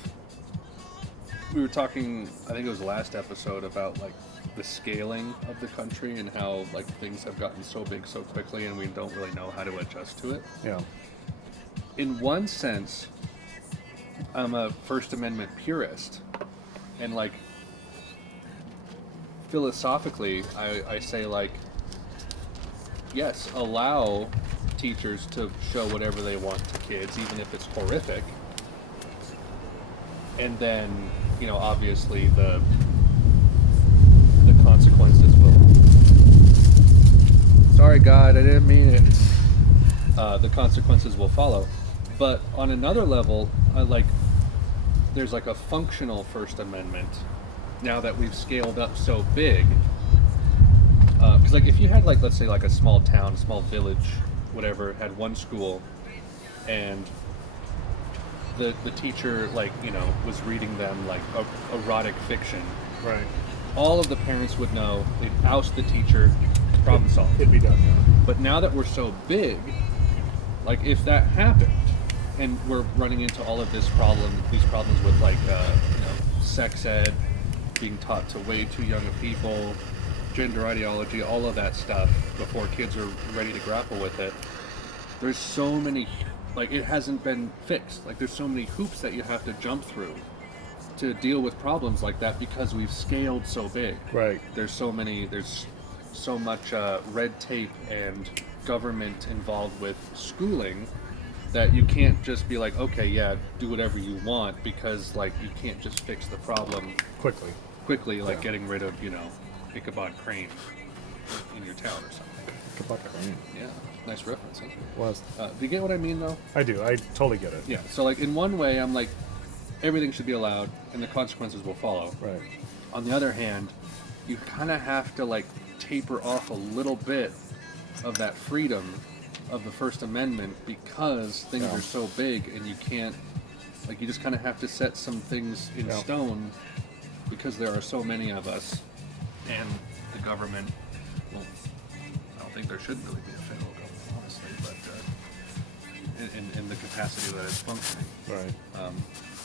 We were talking, I think it was the last episode, about like the scaling of the country and how like things have gotten so big so quickly and we don't really know how to adjust to it. Yeah. In one sense, I'm a First Amendment purist, and like philosophically, I say like, yes, allow teachers to show whatever they want to kids, even if it's horrific. And then, you know, obviously the consequences will. Sorry, God, I didn't mean it. The consequences will follow. But on another level, there's like a functional First Amendment now that we've scaled up so big. Because like if you had like, let's say like a small town, small village, whatever, had one school, and the teacher, like, you know, was reading them like erotic fiction. Right. All of the parents would know. They'd oust the teacher. Problem solved. It'd be done. Yeah. But now that we're so big, like if that happened, and we're running into all of these problems with like sex ed being taught to way too young of people, gender ideology, all of that stuff before kids are ready to grapple with it. There's so many, like, it hasn't been fixed. Like, there's so many hoops that you have to jump through to deal with problems like that because we've scaled so big. Right. There's so much red tape and government involved with schooling that you can't just be like, okay, yeah, do whatever you want, because like you can't just fix the problem quickly, like getting rid of Ichabod Crane in your town or something. Ichabod Crane. Yeah, nice reference. Huh? Was. Do you get what I mean though? I do. I totally get it. Yeah. So like in one way, I'm like, everything should be allowed, and the consequences will follow. Right. On the other hand, you kind of have to like taper off a little bit of that freedom of the First Amendment because things are so big, and you can't, like, you just kind of have to set some things in stone because there are so many of us, and the government, well, I don't think there should really be a federal government, honestly, but in the capacity that it's functioning. Right.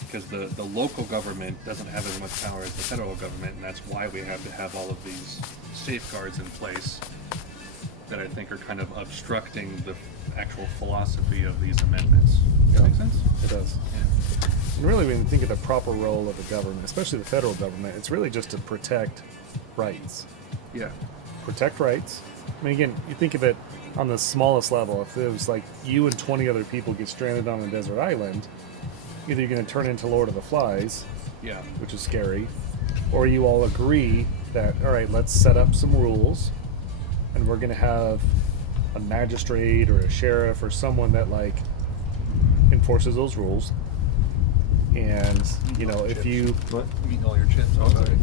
Because the local government doesn't have as much power as the federal government, and that's why we have to have all of these safeguards in place that I think are kind of obstructing the actual philosophy of these amendments. Does that make sense? It does. Yeah. And really, when you think of the proper role of the government, especially the federal government, it's really just to protect rights. Yeah. Protect rights. I mean, again, you think of it on the smallest level. If it was like you and 20 other people get stranded on a desert island, either you're going to turn into Lord of the Flies, which is scary, or you all agree that, all right, let's set up some rules, and we're going to have a magistrate or a sheriff or someone that like enforces those rules. And if you eating all your chips, sorry.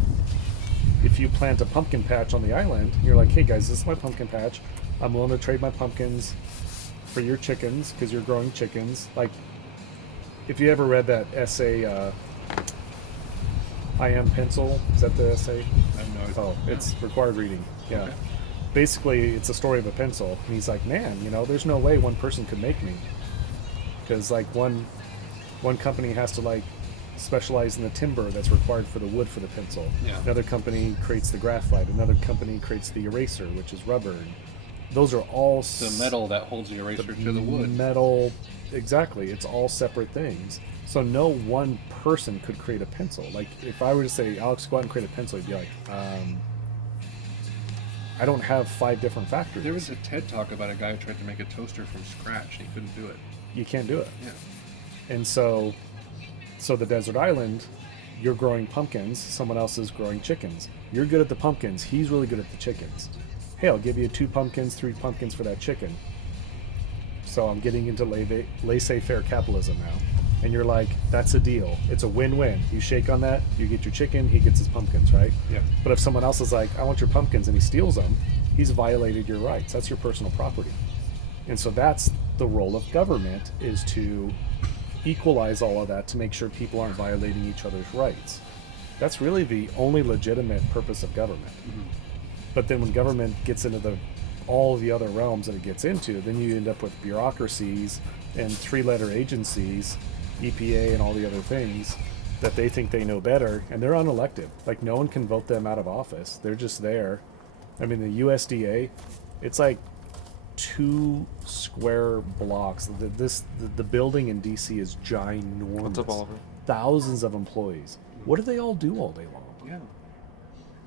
If you plant a pumpkin patch on the island, you're like, hey guys, this is my pumpkin patch. I'm willing to trade my pumpkins for your chickens because you're growing chickens. Like, if you ever read that essay, I Am Pencil, is that the essay? I have no idea. It's required reading. Yeah. Okay. Basically, it's a story of a pencil, and he's like, man, there's no way one person could make me, because like one company has to like specialize in the timber that's required for the wood for the pencil. Yeah. Another company creates the graphite. Another company creates the eraser, which is rubber. And those are all the metal that holds the eraser to the wood. Metal, exactly. It's all separate things. So no one person could create a pencil. Like if I were to say, Alex, go out and create a pencil, you'd be like, I don't have 5 different factories. There was a TED talk about a guy who tried to make a toaster from scratch, and he couldn't do it. You can't do it. Yeah. And so the desert island, you're growing pumpkins, someone else is growing chickens. You're good at the pumpkins, he's really good at the chickens. Hey, I'll give you 2 pumpkins, 3 pumpkins for that chicken. So I'm getting into laissez-faire capitalism now. And you're like, that's a deal. It's a win-win. You shake on that, you get your chicken, he gets his pumpkins, right? Yeah. But if someone else is like, I want your pumpkins, and he steals them, he's violated your rights. That's your personal property. And so that's the role of government, is to equalize all of that to make sure people aren't violating each other's rights. That's really the only legitimate purpose of government. Mm-hmm. But then when government gets into all the other realms that it gets into, then you end up with bureaucracies and 3-letter agencies, EPA and all the other things, that they think they know better, and they're unelected. Like, no one can vote them out of office. They're just there. I mean, the USDA, it's like 2 square blocks. The building in DC is ginormous. What's up, Oliver? Thousands of employees. What do they all do all day long? Yeah.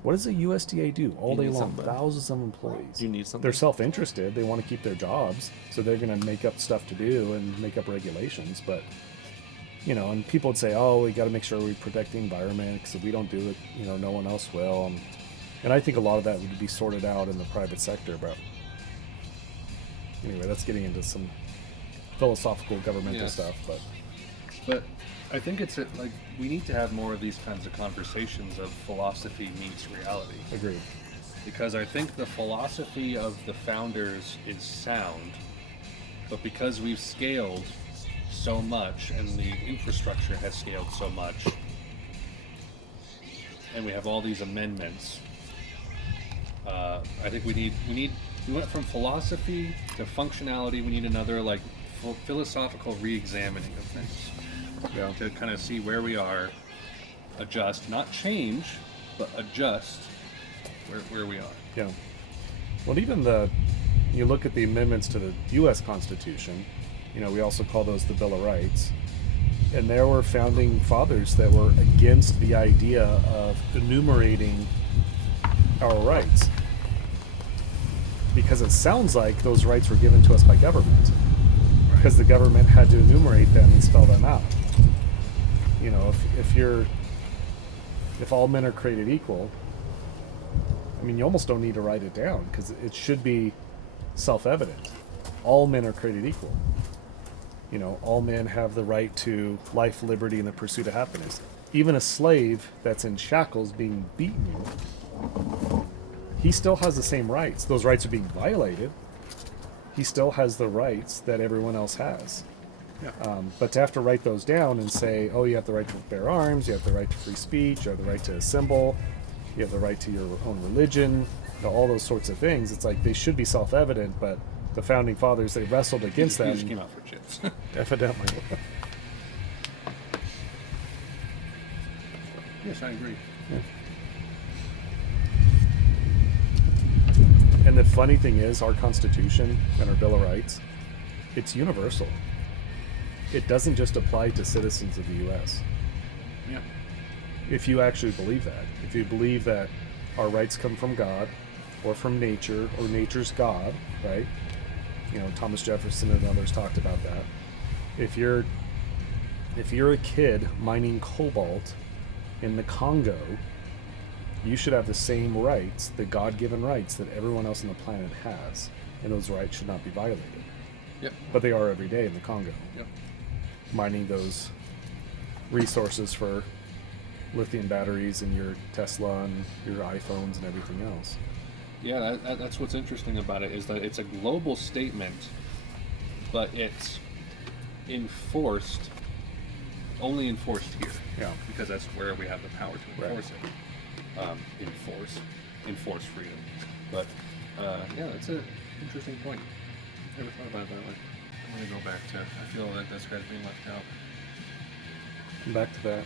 What does the USDA do all day long? Something. Thousands of employees. Do you need something? They're self-interested. They want to keep their jobs, so they're going to make up stuff to do and make up regulations. But, and people would say, oh, we got to make sure we protect the environment, because if we don't do it, no one else will. And I think a lot of that would be sorted out in the private sector. But anyway, that's getting into some philosophical governmental stuff. But I think it's like we need to have more of these kinds of conversations of philosophy meets reality. Agreed. Because I think the philosophy of the founders is sound, but because we've scaled so much and the infrastructure has scaled so much, and we have all these amendments, I think we went from philosophy to functionality. We need another like philosophical re-examining of things. Yeah. To kind of see where we are, adjust, not change, but adjust where we are. Yeah. Well, even you look at the amendments to the U.S. Constitution, we also call those the Bill of Rights, and there were founding fathers that were against the idea of enumerating our rights, because it sounds like those rights were given to us by government, because the government had to enumerate them and spell them out. If all men are created equal, I mean, you almost don't need to write it down, because it should be self-evident. All men are created equal. All men have the right to life, liberty, and the pursuit of happiness. Even a slave that's in shackles being beaten, he still has the same rights. Those rights are being violated. He still has the rights that everyone else has. Yeah. But to have to write those down and say, oh, you have the right to bear arms, you have the right to free speech, you have the right to assemble, you have the right to your own religion, all those sorts of things, it's like they should be self-evident, but the founding fathers, they wrestled against that. You just came out for chips. Evidently. Yes, I agree. Yeah. And the funny thing is, our Constitution and our Bill of Rights, it's universal. It doesn't just apply to citizens of the U.S. Yeah. If you actually believe that. If you believe that our rights come from God, or from nature, or nature's God, right? Thomas Jefferson and others talked about that. If you're a kid mining cobalt in the Congo, you should have the same rights, the God-given rights that everyone else on the planet has, and those rights should not be violated. Yep. But they are every day in the Congo. Yep. Mining those resources for lithium batteries in your Tesla and your iPhones and everything else. Yeah, that's what's interesting about it, is that it's a global statement, but it's only enforced here. Yeah. Because that's where we have the power to enforce it. Enforce freedom. But yeah, that's an interesting point. Never thought about it that way. I'm gonna go back to, I feel that this guy's being left out. Come back to that.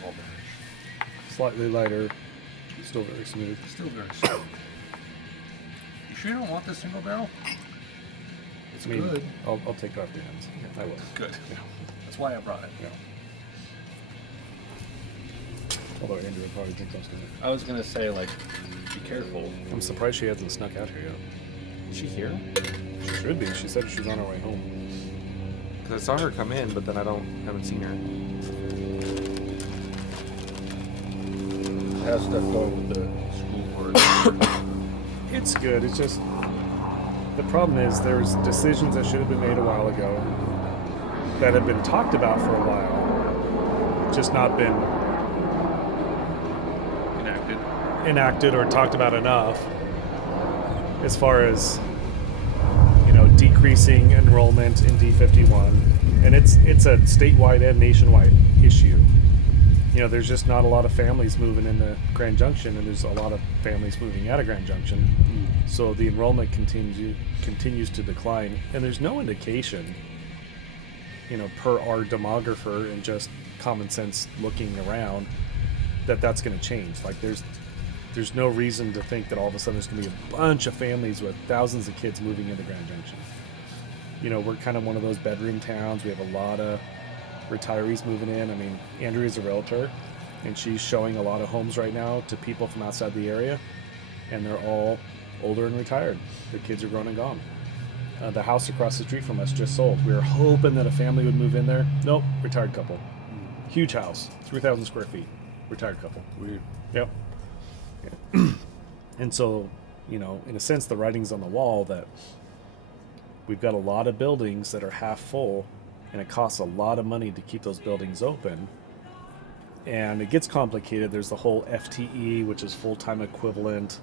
Small batch. Slightly lighter, still very smooth. Still very smooth. You sure you don't want this single barrel? It's good. I'll take it off your hands. I will. Good. Yeah. That's why I brought it. Yeah. Although Andrew would probably think I was gonna. I was gonna say, like, be careful. I'm surprised she hasn't snuck out here yet. Is she here? She should be. She said she was on her way home. Because I saw her come in, but then haven't seen her. How's stuff going with the school board? It's good. It's just the problem is there's decisions that should have been made a while ago that have been talked about for a while, just not been enacted or talked about enough. As far as decreasing enrollment in D51, and it's a statewide and nationwide issue. There's just not a lot of families moving into Grand Junction, and there's a lot of families moving out of Grand Junction. So the enrollment continues to decline, and there's no indication, per our demographer and just common sense looking around, that's going to change. Like there's no reason to think that all of a sudden there's going to be a bunch of families with thousands of kids moving into Grand Junction. We're kind of one of those bedroom towns. We have a lot of retirees moving in. I mean, Andrea's a realtor, and she's showing a lot of homes right now to people from outside the area, and they're all older and retired. The kids are grown and gone. The house across the street from us just sold. We were hoping that a family would move in there. Nope, retired couple. Huge house, 3,000 square feet. Retired couple. Weird. Yep. And so, in a sense, the writing's on the wall that we've got a lot of buildings that are half full, and it costs a lot of money to keep those buildings open. And it gets complicated. There's the whole FTE, which is full-time equivalent,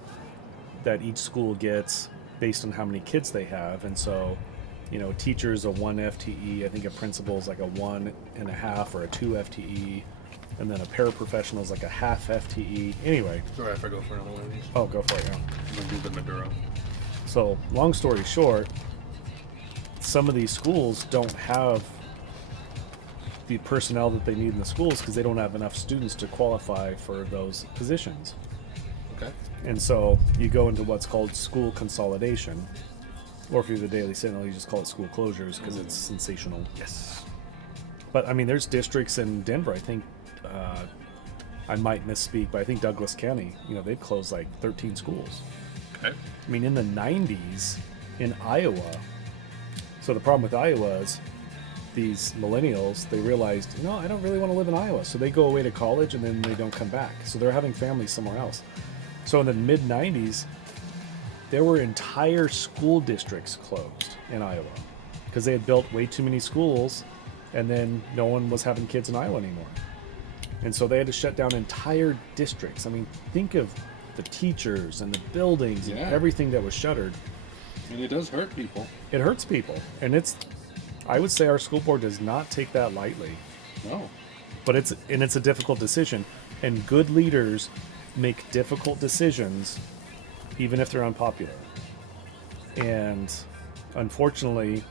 that each school gets based on how many kids they have. And so, teachers a 1 FTE. I think a principal is like a 1.5 or a 2 FTE. And then a paraprofessional is like a half FTE. Anyway. Sorry if I go for another one of these. Oh, go for it, yeah. I'm going to do the Maduro. So, long story short, some of these schools don't have the personnel that they need in the schools because they don't have enough students to qualify for those positions. Okay. And so you go into what's called school consolidation, or if you're the Daily Sentinel, you just call it school closures because it's sensational. Yes. But I mean, there's districts in Denver. I think I might misspeak, but I think Douglas County, they'd close like 13 schools. Okay. I mean, in the 90s in Iowa. So the problem with Iowa is these millennials, they realized, I don't really want to live in Iowa. So they go away to college and then they don't come back. So they're having families somewhere else. So in the mid 90s, there were entire school districts closed in Iowa because they had built way too many schools and then no one was having kids in Iowa anymore. And so they had to shut down entire districts. I mean, think of the teachers and the buildings and everything that was shuttered. And it does hurt people. It hurts people. And I would say our school board does not take that lightly. No. But it's a difficult decision. And good leaders make difficult decisions even if they're unpopular. And unfortunately,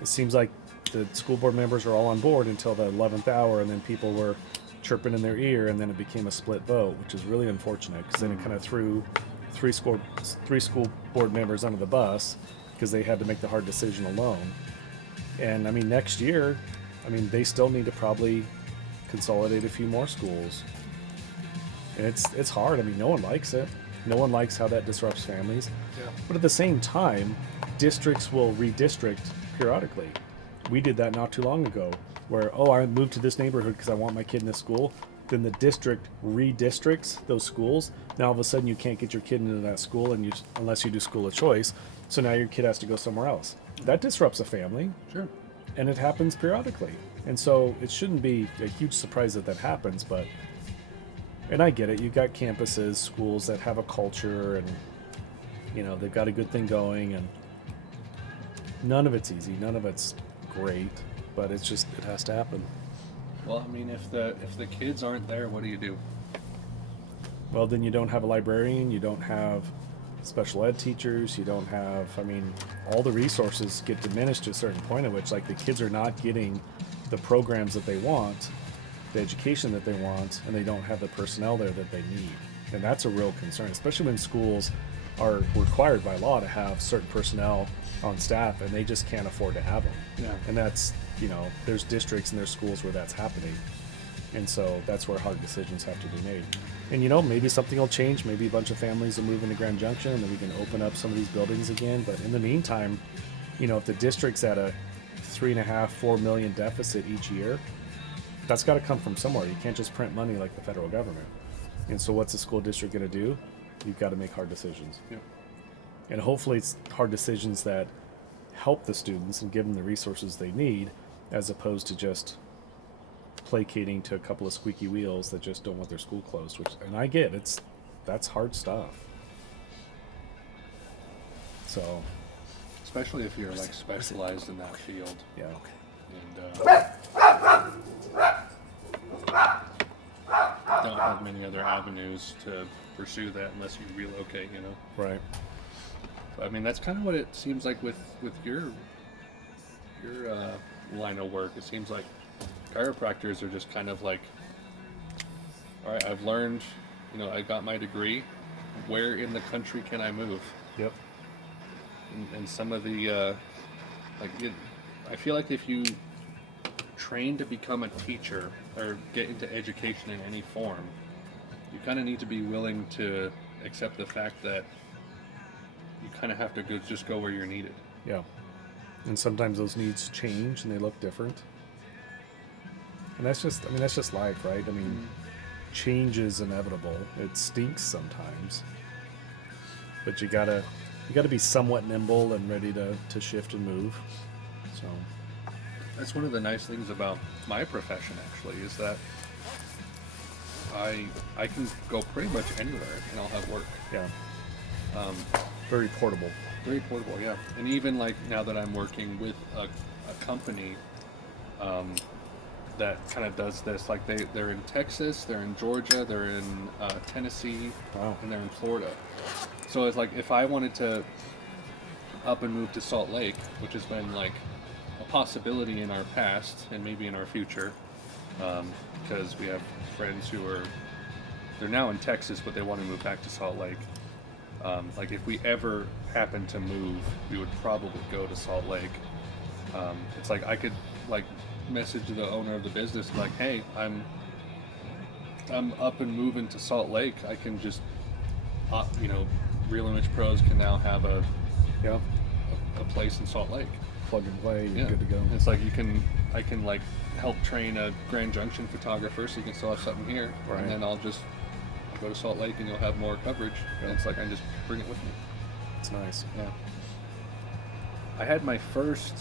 it seems like the school board members are all on board until the 11th hour, and then people were chirping in their ear, and then it became a split vote, which is really unfortunate because then it kind of threw three school board members under the bus because they had to make the hard decision alone. And I mean, next year, they still need to probably consolidate a few more schools. And it's hard. I mean, no one likes it. No one likes how that disrupts families. Yeah. But at the same time, districts will redistrict periodically. We did that not too long ago, where, I moved to this neighborhood because I want my kid in this school. Then the district redistricts those schools. Now all of a sudden you can't get your kid into that school unless you do school of choice. So now your kid has to go somewhere else. That disrupts a family. Sure. And it happens periodically. And so it shouldn't be a huge surprise that happens, and I get it. You've got campuses, schools that have a culture and, they've got a good thing going, and none of it's easy. None of it's great, but it has to happen. Well, I mean, if the kids aren't there, what do you do? Well, then you don't have a librarian, you don't have special ed teachers, you don't have, all the resources get diminished to a certain point at which, like, the kids are not getting the programs that they want, the education that they want, and they don't have the personnel there that they need. And that's a real concern, especially when schools are required by law to have certain personnel on staff, and they just can't afford to have them. Yeah. And that's, there's districts and there's schools where that's happening. And so that's where hard decisions have to be made. And maybe something will change. Maybe a bunch of families will move into Grand Junction and then we can open up some of these buildings again. But in the meantime, if the district's at a $3.5-4 million deficit each year, that's got to come from somewhere. You can't just print money like the federal government. And so what's the school district going to do? You've got to make hard decisions. Yeah. And hopefully it's hard decisions that help the students and give them the resources they need, as opposed to just placating to a couple of squeaky wheels that just don't want their school closed. And I get that's hard stuff. So, especially if you're like specialized in that field. Yeah. And don't have many other avenues to pursue that unless you relocate. Right. I mean, that's kind of what it seems like with your line of work. It seems like chiropractors are just kind of like, all right, I've learned, I got my degree. Where in the country can I move? Yep. And some of the, I feel like if you train to become a teacher or get into education in any form, you kind of need to be willing to accept the fact that you kind of have to just go where you're needed. Yeah. And sometimes those needs change and they look different. And that's just life, right? Change is inevitable. It stinks sometimes. But you gotta be somewhat nimble and ready to shift and move. So that's one of the nice things about my profession, actually, is that I can go pretty much anywhere and I'll have work. Yeah. Very portable. Very portable, yeah. And even like now that I'm working with a company that kind of does this, like they're in Texas, they're in Georgia, they're in Tennessee, wow, and they're in Florida. So it's like if I wanted to up and move to Salt Lake, which has been like a possibility in our past and maybe in our future, because we have friends who they're now in Texas, but they want to move back to Salt Lake. Like if we ever happen to move, we would probably go to Salt Lake. It's like I could like message the owner of the business like, hey, I'm up and moving to Salt Lake. I can just, Real Image Pros can now have a place in Salt Lake. Plug and play, you're good to go. It's like I can like help train a Grand Junction photographer, so you can still have something here, right. And then I'll just go to Salt Lake and you'll have more coverage. And it's like I just bring it with me. It's nice. Yeah. I had my first.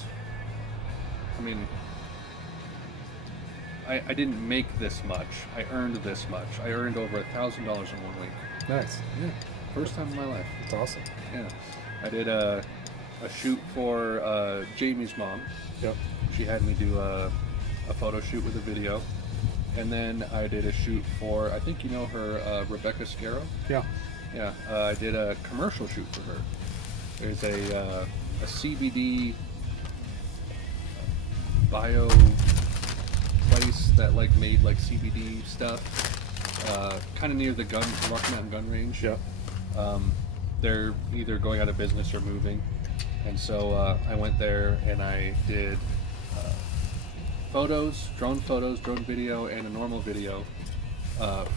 I didn't make this much. I earned this much. I earned over $1,000 in 1 week. Nice. Yeah. First time in my life. It's awesome. Yeah. I did a shoot for Jamie's mom. Yep. She had me do a photo shoot with a video. And then I did a shoot for, I think you know her, Rebecca Scarrow? Yeah. Yeah. I did a commercial shoot for her. There's a CBD bio place that like made like CBD stuff, kind of near the Rocky Mountain gun range. Yep. They're either going out of business or moving, and so I went there and I did drone video, and a normal video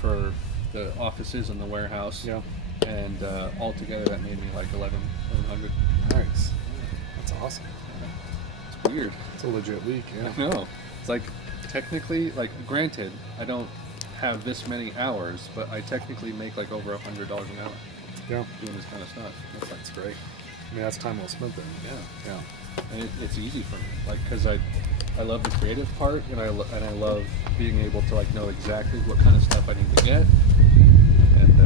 for the offices and the warehouse. Yeah. And all together that made me like 1,100. Nice. That's awesome. It's weird. It's a legit week. Yeah. I know. It's like technically, like granted, I don't have this many hours, but I technically make like over $100 an hour. Yeah. Doing this kind of stuff. That's great. I mean, that's time well spent then. Yeah. Yeah. And it's easy for me, like, because I love the creative part, and I love being able to like know exactly what kind of stuff I need to get, and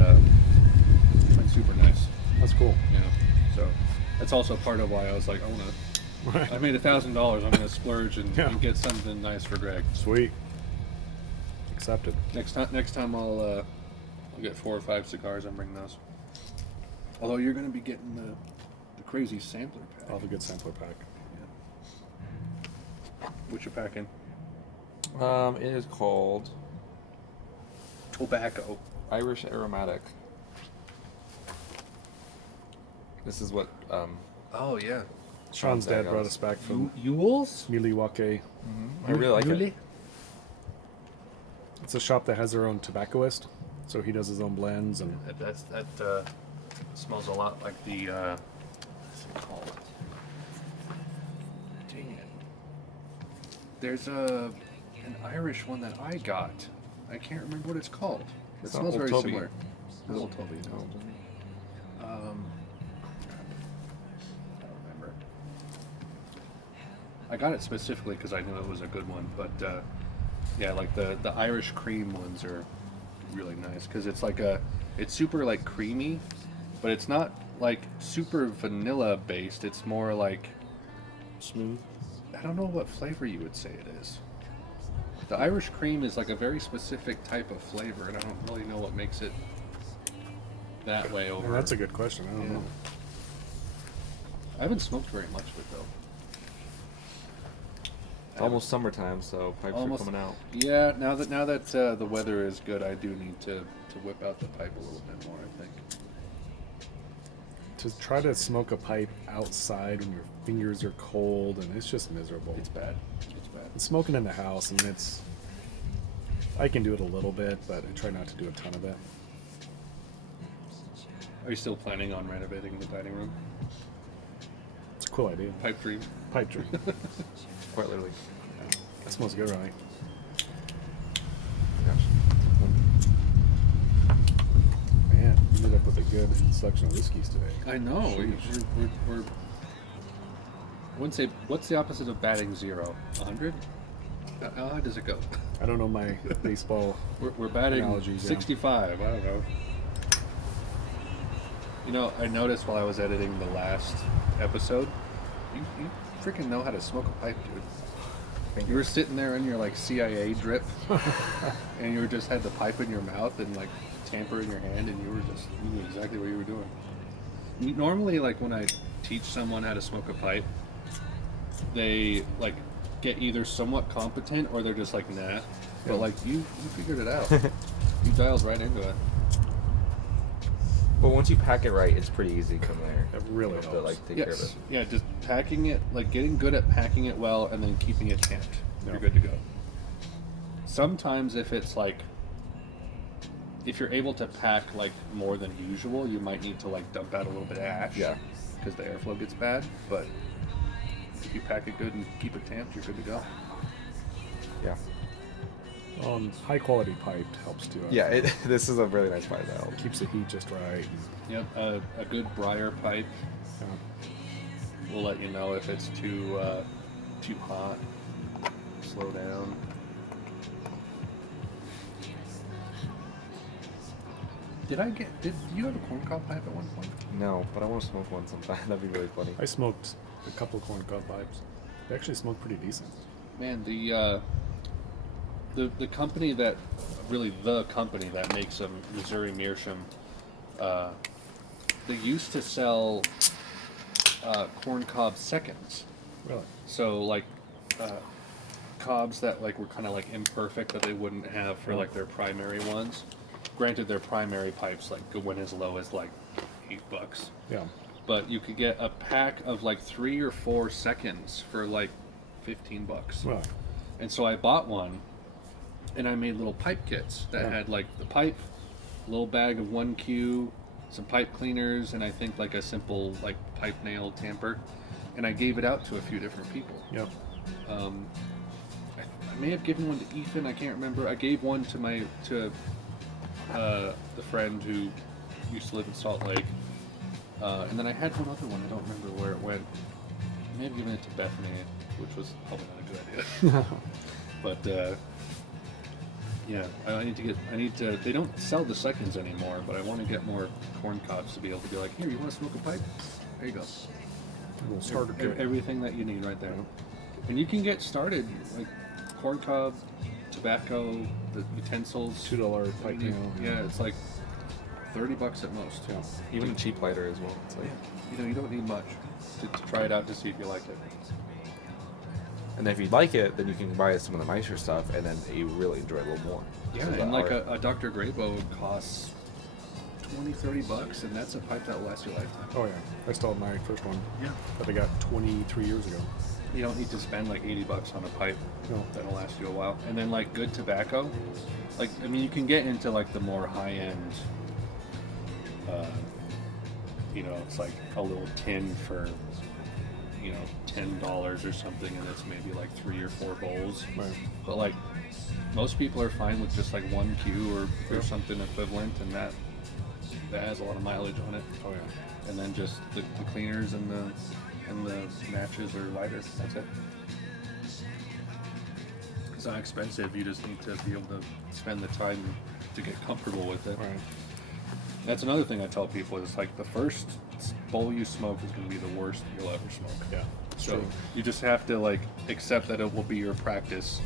it's super nice. That's cool. Yeah. So that's also part of why I was like, I made $1,000. I'm gonna splurge and get something nice for Greg. Sweet. Accepted. Next time I'll get 4 or 5 cigars and bring those. Although you're gonna be getting the crazy sampler pack. I'll have a good sampler pack. Yeah. What you packing? It is called Tobacco. Irish Aromatic. This is what Oh yeah. Sean's dad brought us back from Ewell's? Milwaukee. I really like it. It's a shop that has their own tobaccoist, so he does his own blends and. That smells a lot like the. What's it called? Dang it. There's an Irish one that I got. I can't remember what it's called. It smells very similar. It's Old Toby. No. I don't remember. I got it specifically because I knew it was a good one, but yeah, like the Irish cream ones are really nice because it's like it's super like creamy, but it's not like super vanilla based. It's more like Smooth. I don't know what flavor you would say it is. The Irish cream is like a very specific type of flavor, and I don't really know what makes it that way over. That's a good question. I don't know. I haven't smoked very much of it though. It's almost summertime, so pipes are coming out. Yeah, now that the weather is good, I do need to whip out the pipe a little bit more, I think. To try to smoke a pipe outside when your fingers are cold and it's just miserable. It's bad. It's bad. And smoking in the house, I mean, I can do it a little bit, but I try not to do a ton of it. Are you still planning on renovating the dining room? It's a cool idea. Pipe dream. Pipe dream. Quite literally. That smells good, right? Man, we ended up with a good selection of whiskeys today. I know. We're I wouldn't say, what's the opposite of batting 0? 100? How high does it go? I don't know my baseball. We're batting analogies, 65. I don't know. You know, I noticed while I was editing the last episode, you freaking know how to smoke a pipe, dude. You were sitting there in your like CIA drip, and you just had the pipe in your mouth and like tamper in your hand, and you knew exactly what you were doing. normally, like when I teach someone how to smoke a pipe, they like get either somewhat competent or they're just like nah. But like you figured it out. You dialed right into it. But once you pack it right, it's pretty easy from there. It really You have to, helps. like, take care of it. Yeah, just packing it, like getting good at packing it well and then keeping it tamped. Yeah. You're good to go. Sometimes if it's like, if you're able to pack like more than usual, you might need to like dump out a little bit of ash. Yeah. Because the airflow gets bad. But if you pack it good and keep it tamped, you're good to go. Yeah. High quality piped helps too. Yeah, this is a really nice pipe that helps. Keeps the heat just right. Yep, a good briar pipe will let you know if it's too hot. Slow down. Did you have a corncob pipe at one point? No, but I want to smoke one sometime. That'd be really funny. I smoked a couple corncob pipes. They actually smoke pretty decent. Man, the company that makes them, Missouri Meerschaum, they used to sell corncob seconds. Really? So like cobs that like were kind of like imperfect that they wouldn't have for like their primary ones. Granted, their primary pipes like went as low as like $8. Yeah. But you could get a pack of like 3 or 4 seconds for like $15. Well, And so I bought one, and I made little pipe kits that had like the pipe, a little bag of 1Q, some pipe cleaners, and I think like a simple like pipe nail tamper. And I gave it out to a few different people. yep. I may have given one to Ethan. I can't remember. I gave one to the friend who used to live in Salt Lake, and then I had one other one. I don't remember where it went. I may have given it to Bethany, which was probably not a good idea. But yeah, I need to. They don't sell the seconds anymore, but I want to get more corn cobs to be able to be like, here, you want to smoke a pipe? There you go. A little starter kit. Everything that you need right there. And you can get started like corn cob, tobacco, the utensils. $2 pipe nail. Yeah, it's like $30 at most. Yeah. Even a cheap lighter as well. It's like, You don't need much to try it out to see if you like it. and if you like it, then you can buy some of the nicer stuff, and then you really enjoy it a little more. Yeah, So and the like art- a Dr. Graybo costs $20-$30, and that's a pipe that will last your lifetime. Oh yeah. I still have my first one Yeah. that I got 23 years ago. You don't need to spend like $80 on a pipe. No. That'll last you a while. And then like good tobacco, like I mean you can get into like the more high end. It's like a little tin for $10 or something, and it's maybe like 3 or 4 bowls. Right. But like most people are fine with just like 1Q or something equivalent, and that has a lot of mileage on it. Oh yeah. And then just the cleaners and the matches or lighters. That's it. It's not expensive. You just need to be able to spend the time to get comfortable with it. Right. That's another thing I tell people is like the first bowl you smoke is going to be the worst you'll ever smoke. Yeah. So you just have to like accept that it will be your practice,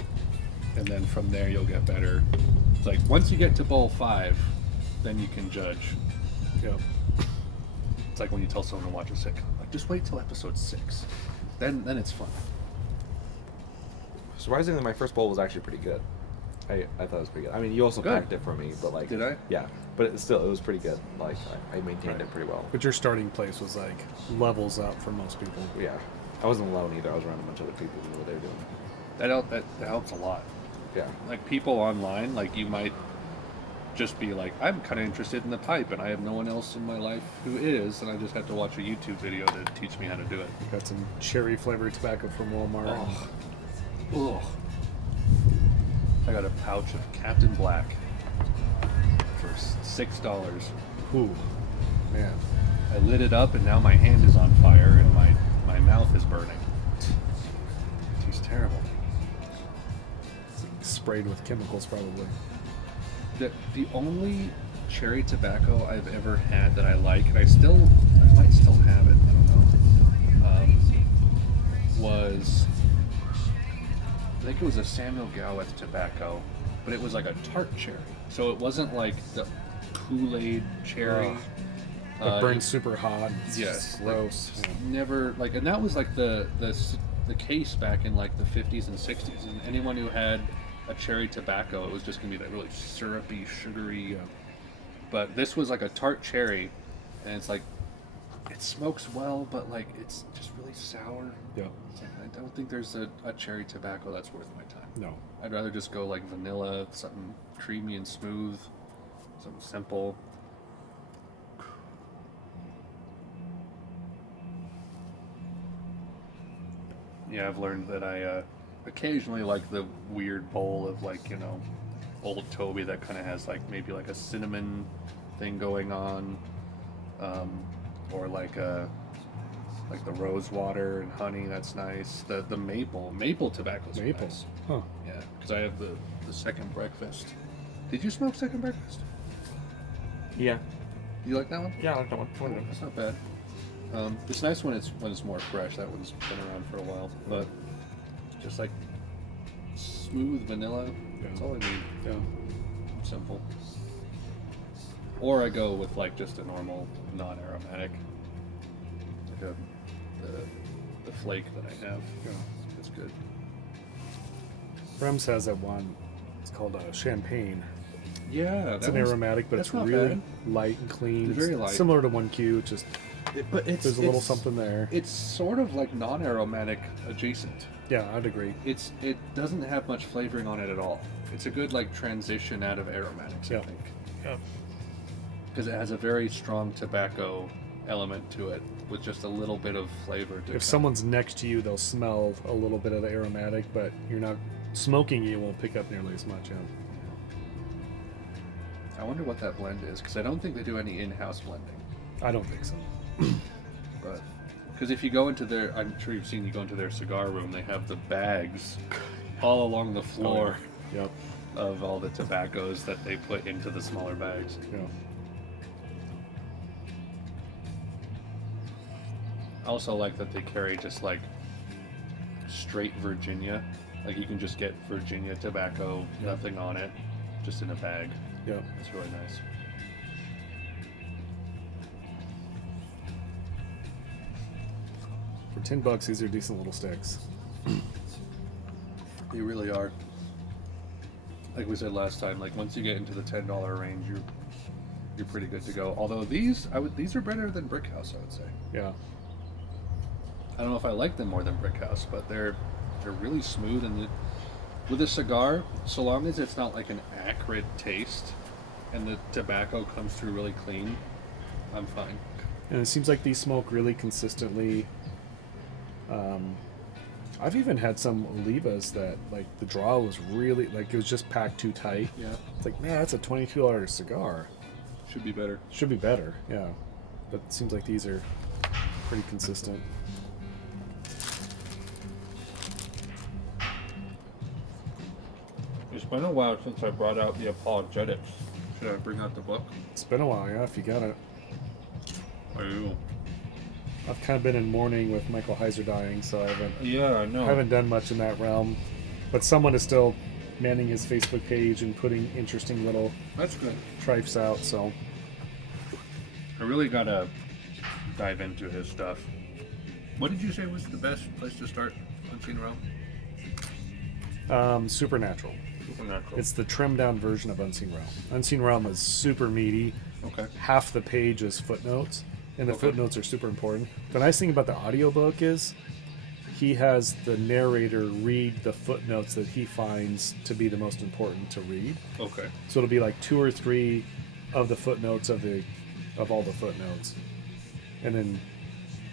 and then from there you'll get better. It's like once you get to bowl 5, then you can judge. Yeah. It's like when you tell someone to watch a sitcom, like just wait till episode 6, then it's fun. Surprisingly, my first bowl was actually pretty good. I thought it was pretty good. I mean, you also Good. packed it for me, but like... Did I? Yeah, but it was pretty good. Like, I maintained it pretty well. But your starting place was like levels up for most people. Yeah. I wasn't alone either. I was around a bunch of other people who knew what they were doing. That helps a lot. Yeah. Like people online, like you might just be like, I'm kind of interested in the pipe, and I have no one else in my life who is, and I just have to watch a YouTube video to teach me how to do it. Got some cherry flavored tobacco from Walmart. Ugh. I got a pouch of Captain Black for $6. Ooh, man. I lit it up, and now my hand is on fire, and my mouth is burning. It tastes terrible. Sprayed with chemicals, probably. The only cherry tobacco I've ever had that I like, and I might still have it, I don't know, was, I think it was a Samuel Gowith tobacco, but it was like a tart cherry. So it wasn't like the Kool-Aid cherry. It burns super hot. It's Yes, gross. Like, never like, and that was like the case back in like the 50s and 60s. And anyone who had a cherry tobacco, it was just gonna be that really syrupy, sugary. But this was like a tart cherry, and it's like it smokes well, but like it's just really sour. Yeah. It's like, I don't think there's a cherry tobacco that's worth my time. No. I'd rather just go like vanilla, something creamy and smooth, something simple. Yeah, I've learned that I occasionally like the weird bowl of like, Old Toby that kind of has like maybe like a cinnamon thing going on, or like the rose water and honey. That's nice. The maple tobacco's Maple. nice. Huh. Yeah, because I have the second breakfast. Did you smoke second breakfast? Yeah. You like that one? Yeah, I like that one. Oh, that's not bad. It's nice when it's more fresh. That one's been around for a while, but just like smooth vanilla. That's all I need. Yeah. Simple. Or I go with like just a normal non-aromatic, like the flake that I have. Yeah. It's good. Rems has that one. It's called champagne. Yeah, It's an aromatic, but that's it's not really bad. light and clean. It's very light. Similar to 1Q, just But there's a little something there. It's sort of like non-aromatic adjacent. Yeah, I'd agree. It doesn't have much flavoring on it at all. It's a good like transition out of aromatics, I Yeah. think, Yeah. because it has a very strong tobacco element to it with just a little bit of flavor. To If someone's next to you, they'll smell a little bit of the aromatic, but you're not smoking, you won't pick up nearly as much. Yeah. I wonder what that blend is, because I don't think they do any in-house blending. I don't think so. But because if you go into their, I'm sure you've seen, you go into their cigar room, they have the bags all along the floor Yep. of all the tobaccos that they put into the smaller bags. Yeah. I also like that they carry just like straight Virginia. Like you can just get Virginia tobacco, nothing on it, just in a bag. Yeah. It's really nice. For $10, these are decent little sticks. They really are. Like we said last time, like once you get into the $10 range, you're pretty good to go. Although these are better than Brick House, I would say. Yeah. I don't know if I like them more than Brick House, but they're really smooth, and with a cigar, so long as it's not like an acrid taste and the tobacco comes through really clean, I'm fine. And it seems like these smoke really consistently. I've even had some Olivas that like the draw was really like it was just packed too tight. Yeah. It's like, man, that's a $22 cigar. Should be better. Should be better, yeah. But it seems like these are pretty consistent. It's been a while since I brought out the Apologetics. Should I bring out the book? It's been a while, yeah, if you got it. Are you? I've kind of been in mourning with Michael Heiser dying, so Yeah, I know. I haven't done much in that realm. But someone is still manning his Facebook page and putting interesting little That's good. trifes out, so I really gotta dive into his stuff. What did you say was the best place to start Unseen Realm? Supernatural. Supernatural. It's the trimmed down version of Unseen Realm. Unseen Realm is super meaty. Okay. Half the page is footnotes, and the Okay. footnotes are super important. The nice thing about the audiobook is he has the narrator read the footnotes that he finds to be the most important to read. Okay. So it'll be like 2 or 3 of the footnotes of all the footnotes. And then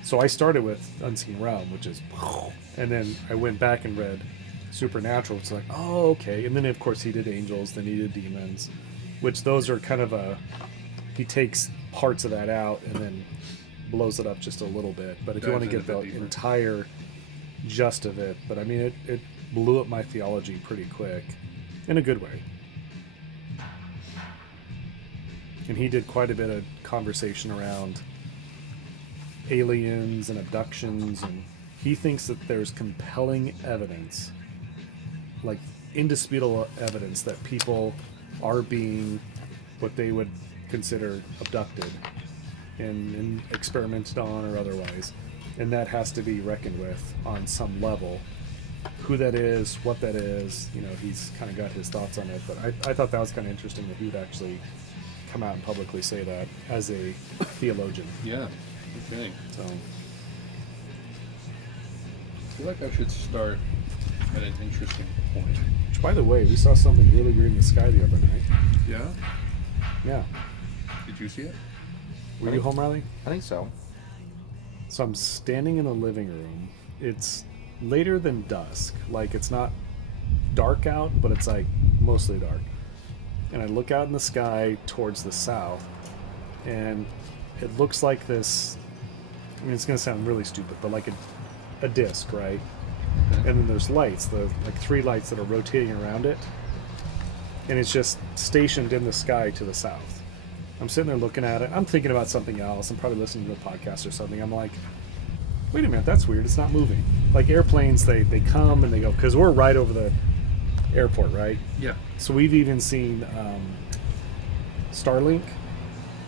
so I started with Unseen Realm, which is, and then I went back and read Supernatural. It's like, oh, okay. And then of course he did Angels, then he did Demons, which those are kind of he takes parts of that out and then blows it up just a little bit. But if you want to get the entire gist of it, but I mean it blew up my theology pretty quick, in a good way. And he did quite a bit of conversation around aliens and abductions, and he thinks that there's compelling evidence, like indisputable evidence, that people are being what they would consider abducted, and experimented on or otherwise, and that has to be reckoned with on some level. Who that is, what that is, he's kind of got his thoughts on it, but I thought that was kind of interesting that he would actually come out and publicly say that as a theologian. Yeah, okay. So I feel like I should start at an interesting point. which, by the way, we saw something really weird in the sky the other night. Yeah? Yeah. Did you see it? Were you home, Riley? I think so. So I'm standing in the living room. It's later than dusk. Like, it's not dark out, but it's like mostly dark. And I look out in the sky towards the south, and it looks like this. I mean, it's going to sound really stupid, but like a disc, right? Okay. And then there's lights, like 3 lights that are rotating around it, and it's just stationed in the sky to the south. I'm sitting there looking at it. I'm thinking about something else. I'm probably listening to a podcast or something. I'm like, wait a minute, that's weird. It's not moving. Like airplanes, they come and they go, because we're right over the airport, right? Yeah. So we've even seen Starlink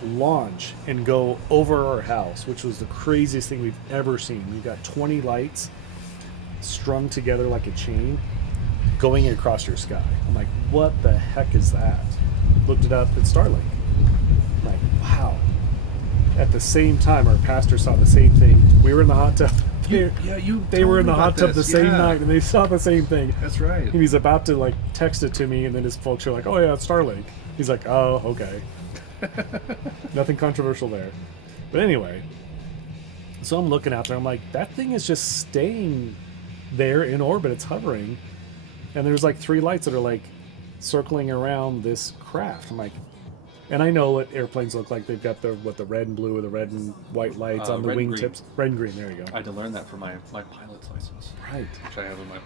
launch and go over our house, which was the craziest thing we've ever seen. We've got 20 lights strung together like a chain going across your sky. I'm like, what the heck is that? Looked it up, it's Starlink. I'm like, wow. At the same time, our pastor saw the same thing. We were in the hot tub. They were in the hot tub the same night, and they saw the same thing. That's right. And he's about to like text it to me, and then his folks are like, "Oh yeah, it's Starlink." He's like, "Oh, okay." Nothing controversial there. But anyway, so I'm looking out there. I'm like, that thing is just staying there in orbit. It's hovering, and there's like 3 lights that are like circling around this craft. I'm like, and I know what airplanes look like. They've got the red and blue or the red and white lights on the wingtips. Red and green. There you go. I had to learn that for my pilot's license. Right. Which I have in my.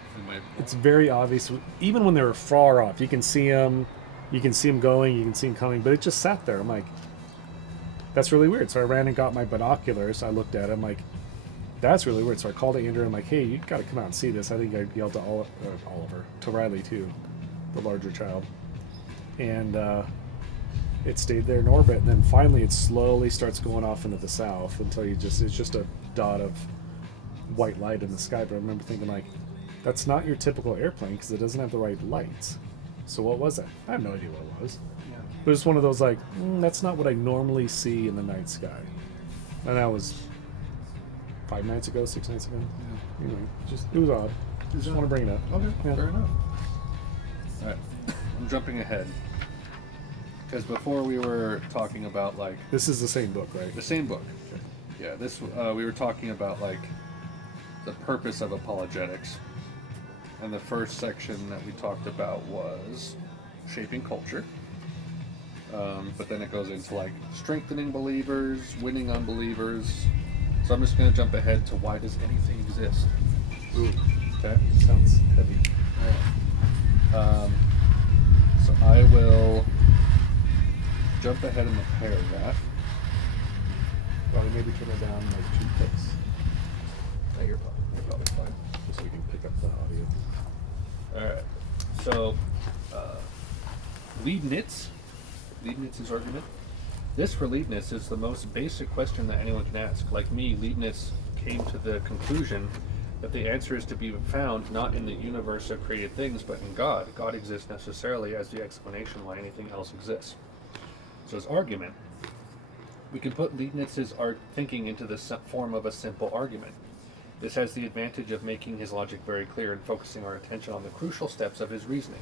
It's very obvious. Even when they were far off, you can see them. You can see them going. You can see them coming. But it just sat there. I'm like, that's really weird. So I ran and got my binoculars. I looked at it. I'm like, that's really weird. So I called to Andrew. I'm like, hey, you got to come out and see this. I think I yelled to Oliver, to Riley too, the larger child, and it stayed there in orbit. And then finally, it slowly starts going off into the south until it's just a dot of white light in the sky. But I remember thinking, like, that's not your typical airplane because it doesn't have the right lights. So what was that? I have no idea what it was. Yeah. But it's one of those like, that's not what I normally see in the night sky. And that was 5 nights ago, 6 nights ago. Yeah. Anyway, it was odd. Just want to bring it up. Okay, Yeah. fair enough. All right, I'm jumping ahead because before we were talking about like This is the same book, right? the same book. Yeah, this we were talking about like the purpose of apologetics, and the first section that we talked about was shaping culture. But then it goes into like strengthening believers, winning unbelievers. So I'm just going to jump ahead to why does anything exist? Ooh, Okay. sounds heavy. So I will jump ahead in the paragraph. Probably maybe turn it down like 2 clicks. No, you're probably fine. Just so we can pick up the audio. All right. So, Leibniz's argument. This for Leibniz is the most basic question that anyone can ask. Like me, Leibniz came to the conclusion that the answer is to be found not in the universe of created things, but in God. God exists necessarily as the explanation why anything else exists. So his argument, we can put Leibniz's thinking into the form of a simple argument. This has the advantage of making his logic very clear and focusing our attention on the crucial steps of his reasoning.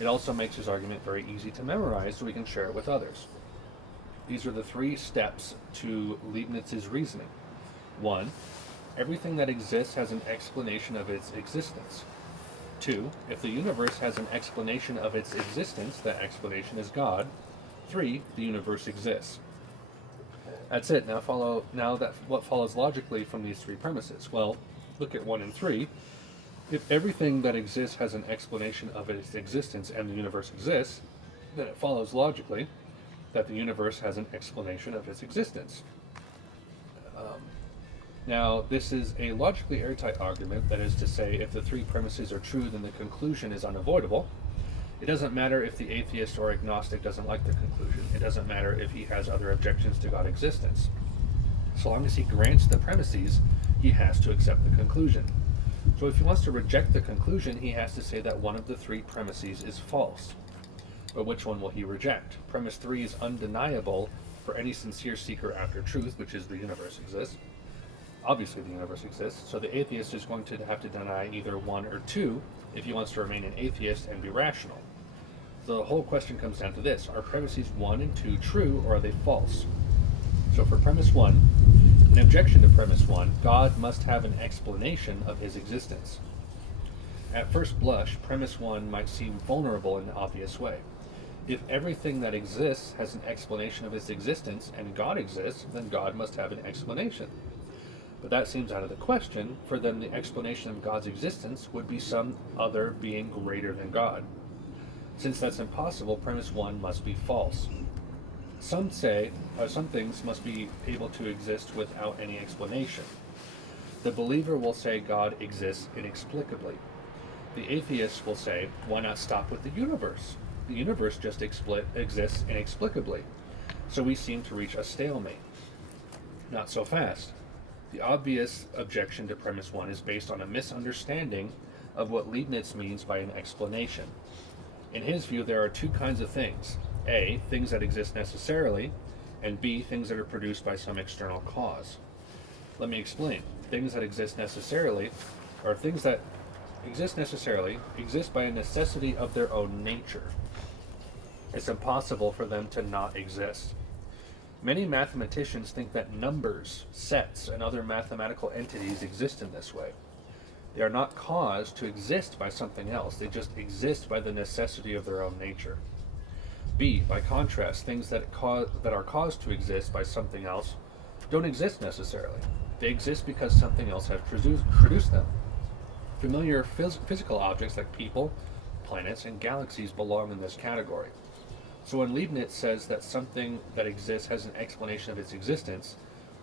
It also makes his argument very easy to memorize so we can share it with others. These are the 3 steps to Leibniz's reasoning. 1. Everything that exists has an explanation of its existence. 2. If the universe has an explanation of its existence, that explanation is God. 3. The universe exists. That's it. Now what follows logically from these 3 premises? Well, look at 1 and 3. If everything that exists has an explanation of its existence and the universe exists, then it follows logically that the universe has an explanation of its existence. Now, this is a logically airtight argument. That is to say, if the 3 premises are true, then the conclusion is unavoidable. It doesn't matter if the atheist or agnostic doesn't like the conclusion. It doesn't matter if he has other objections to God's existence. So long as he grants the premises, he has to accept the conclusion. So if he wants to reject the conclusion, he has to say that one of the three premises is false. But which one will he reject? Premise 3 is undeniable for any sincere seeker after truth, which is the universe exists. Obviously the universe exists, so the atheist is going to have to deny either 1 or 2 if he wants to remain an atheist and be rational. So the whole question comes down to this: are premises 1 and 2 true, or are they false? So for premise 1, in objection to premise 1, God must have an explanation of his existence. At first blush, premise 1 might seem vulnerable in an obvious way. If everything that exists has an explanation of its existence, and God exists, then God must have an explanation. But that seems out of the question, for then the explanation of God's existence would be some other being greater than God. Since that's impossible, premise 1 must be false. Some say some things must be able to exist without any explanation. The believer will say God exists inexplicably. The atheist will say, why not stop with the universe? The universe just exists inexplicably. So we seem to reach a stalemate. Not so fast. The obvious objection to premise 1 is based on a misunderstanding of what Leibniz means by an explanation. In his view, there are two kinds of things: A, things that exist necessarily, and B, things that are produced by some external cause. Let me explain. Things that exist necessarily are things that exist by a necessity of their own nature. It's impossible for them to not exist. Many mathematicians think that numbers, sets, and other mathematical entities exist in this way. They are not caused to exist by something else. They just exist by the necessity of their own nature. B, by contrast, things that are caused to exist by something else don't exist necessarily. They exist because something else has produced them. Familiar physical objects like people, planets, and galaxies belong in this category. So when Leibniz says that something that exists has an explanation of its existence,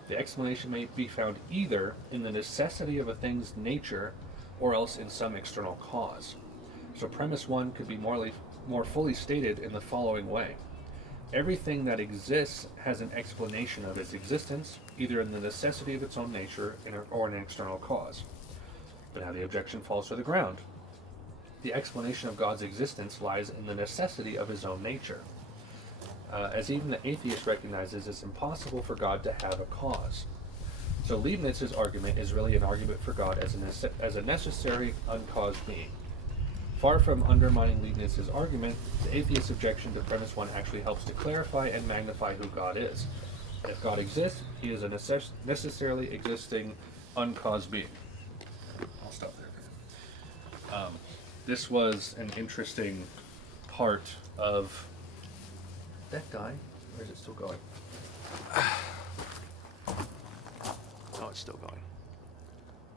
the explanation may be found either in the necessity of a thing's nature or else in some external cause. So premise 1 could be more fully stated in the following way: everything that exists has an explanation of its existence, either in the necessity of its own nature or an external cause. But now the objection falls to the ground. The explanation of God's existence lies in the necessity of his own nature. As even the atheist recognizes, it's impossible for God to have a cause. So Leibniz's argument is really an argument for God as a necessary, uncaused being. Far from undermining Leibniz's argument, the atheist's objection to premise 1 actually helps to clarify and magnify who God is. If God exists, he is a necessarily existing, uncaused being. I'll stop there. This was an interesting part of that die, or is it still going? No, it's still going.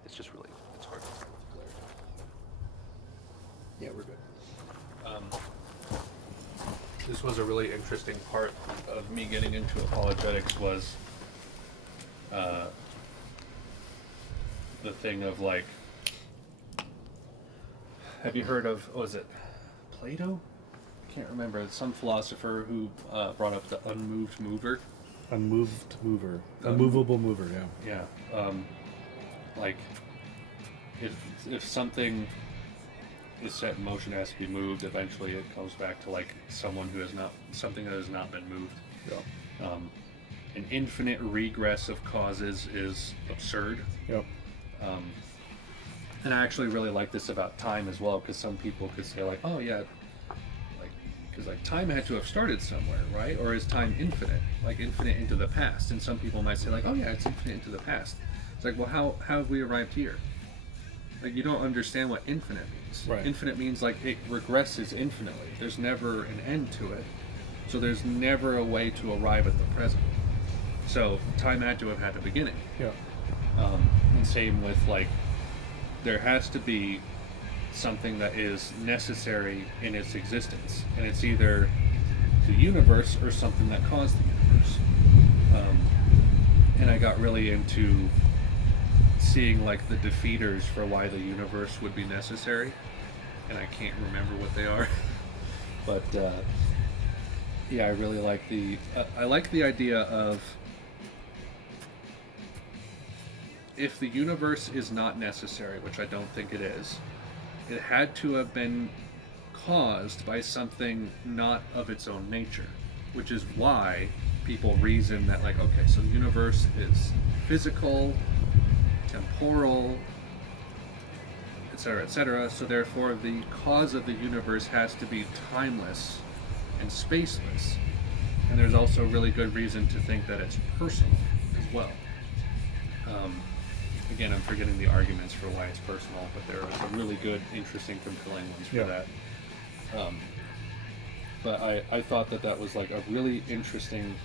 It's just really, it's hard. Yeah, we're good. This was a really interesting part of me getting into apologetics was the thing of like, have you heard of, what was it, Plato? I can't remember. It's some philosopher who brought up the unmoved mover. Unmoved mover. Unmovable mover, yeah. Yeah. Like, if something is set in motion, has to be moved, eventually it comes back to like something that has not been moved. Yeah. An infinite regress of causes is absurd. Yep. And I actually really like this about time as well, because some people could say like, oh yeah, because like time had to have started somewhere, right? Or is time infinite, like infinite into the past? And some people might say like, oh yeah, it's infinite into the past. It's like, well, how have we arrived here? Like, you don't understand what infinite means. Right. Infinite means like it regresses infinitely. There's never an end to it, so there's never a way to arrive at the present. So time had to have had a beginning. Yeah. And same with like, there has to be something that is necessary in its existence, and it's either the universe or something that caused the universe. And I got really into seeing like the defeaters for why the universe would be necessary, and I can't remember what they are. But yeah, I really like I like the idea of, if the universe is not necessary, which I don't think it is, it had to have been caused by something not of its own nature, which is why people reason that, like, okay, so the universe is physical, temporal, etc., etc., so therefore the cause of the universe has to be timeless and spaceless. And there's also really good reason to think that it's personal as well. Again, I'm forgetting the arguments for why it's personal, but there are some really good, interesting, compelling ones for that. But I thought that was like a really interesting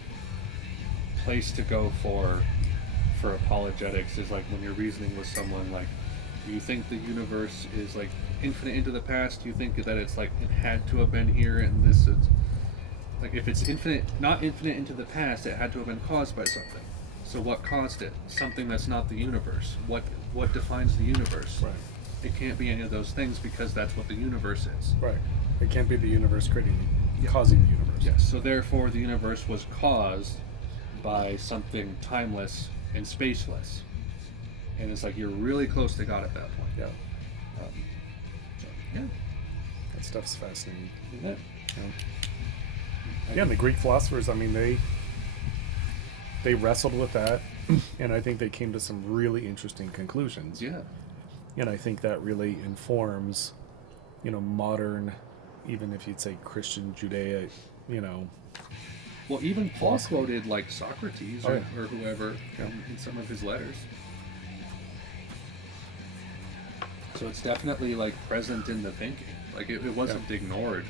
place to go for apologetics, is like when you're reasoning with someone, like, do you think the universe is like infinite into the past? Do you think that it's like it had to have been here, and this is like, if it's infinite, not infinite into the past, it had to have been caused by something. So what caused it? Something that's not the universe. What defines the universe? Right. It can't be any of those things, because that's what the universe is. Right. It can't be the universe causing the universe. Yes. So therefore, the universe was caused by something timeless and spaceless. And it's like you're really close to God at that point. Yeah. So, yeah. That stuff's fascinating. Isn't it? Yeah, and the Greek philosophers, I mean, they wrestled with that, and I think they came to some really interesting conclusions. Yeah. And I think that really informs, modern, even if you'd say Christian, Judaic, Well, even Paul philosophy. quoted like Socrates or whoever in some of his letters. So it's definitely like present in the thinking. Like it wasn't ignored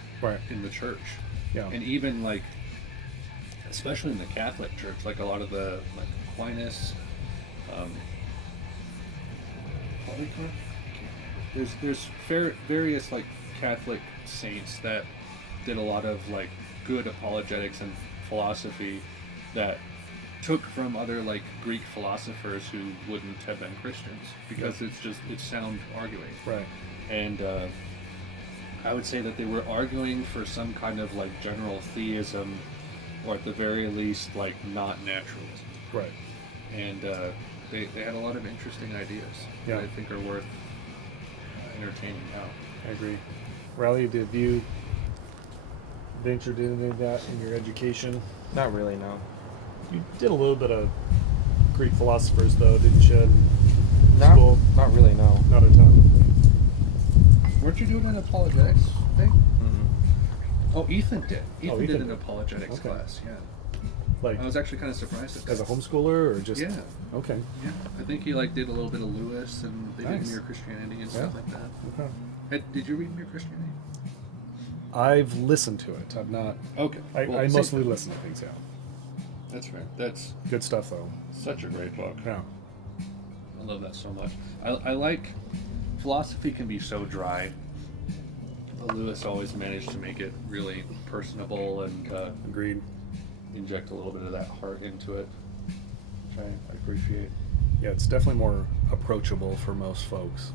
in the church. Yeah. And even like, especially in the Catholic Church, like a lot of the like Aquinas, Polycarp. There's various like Catholic saints that did a lot of like good apologetics and philosophy that took from other like Greek philosophers who wouldn't have been Christians, because it's sound arguing. Right. And I would say that they were arguing for some kind of like general theism, or at the very least like not naturalism. Right. And they had a lot of interesting ideas that I think are worth entertaining now. I agree. Riley, did you ventured into that in your education? Not really, no. You did a little bit of Greek philosophers, though, didn't you? In Not, school? not really, no. Not a ton. Weren't you doing an apologetics thing? Mm-hmm. Oh, Ethan did. Ethan did Ethan an did. apologetics Okay. class, yeah. Like, I was actually kind of surprised at that. as a homeschooler, or just? Yeah. Okay. Yeah. I think he like did a little bit of Lewis, and they Nice. did Mere Christianity and stuff like that. Okay. Did you read Mere Christianity? I've listened to it. I've not. Okay. I mostly listen to things, yeah. That's right. That's Good stuff, though. such a great book. Yeah. I love that so much. I like, philosophy can be so dry, but Lewis always managed to make it really personable and Agreed. inject a little bit of that heart into it, which I appreciate. Yeah, it's definitely more approachable for most folks.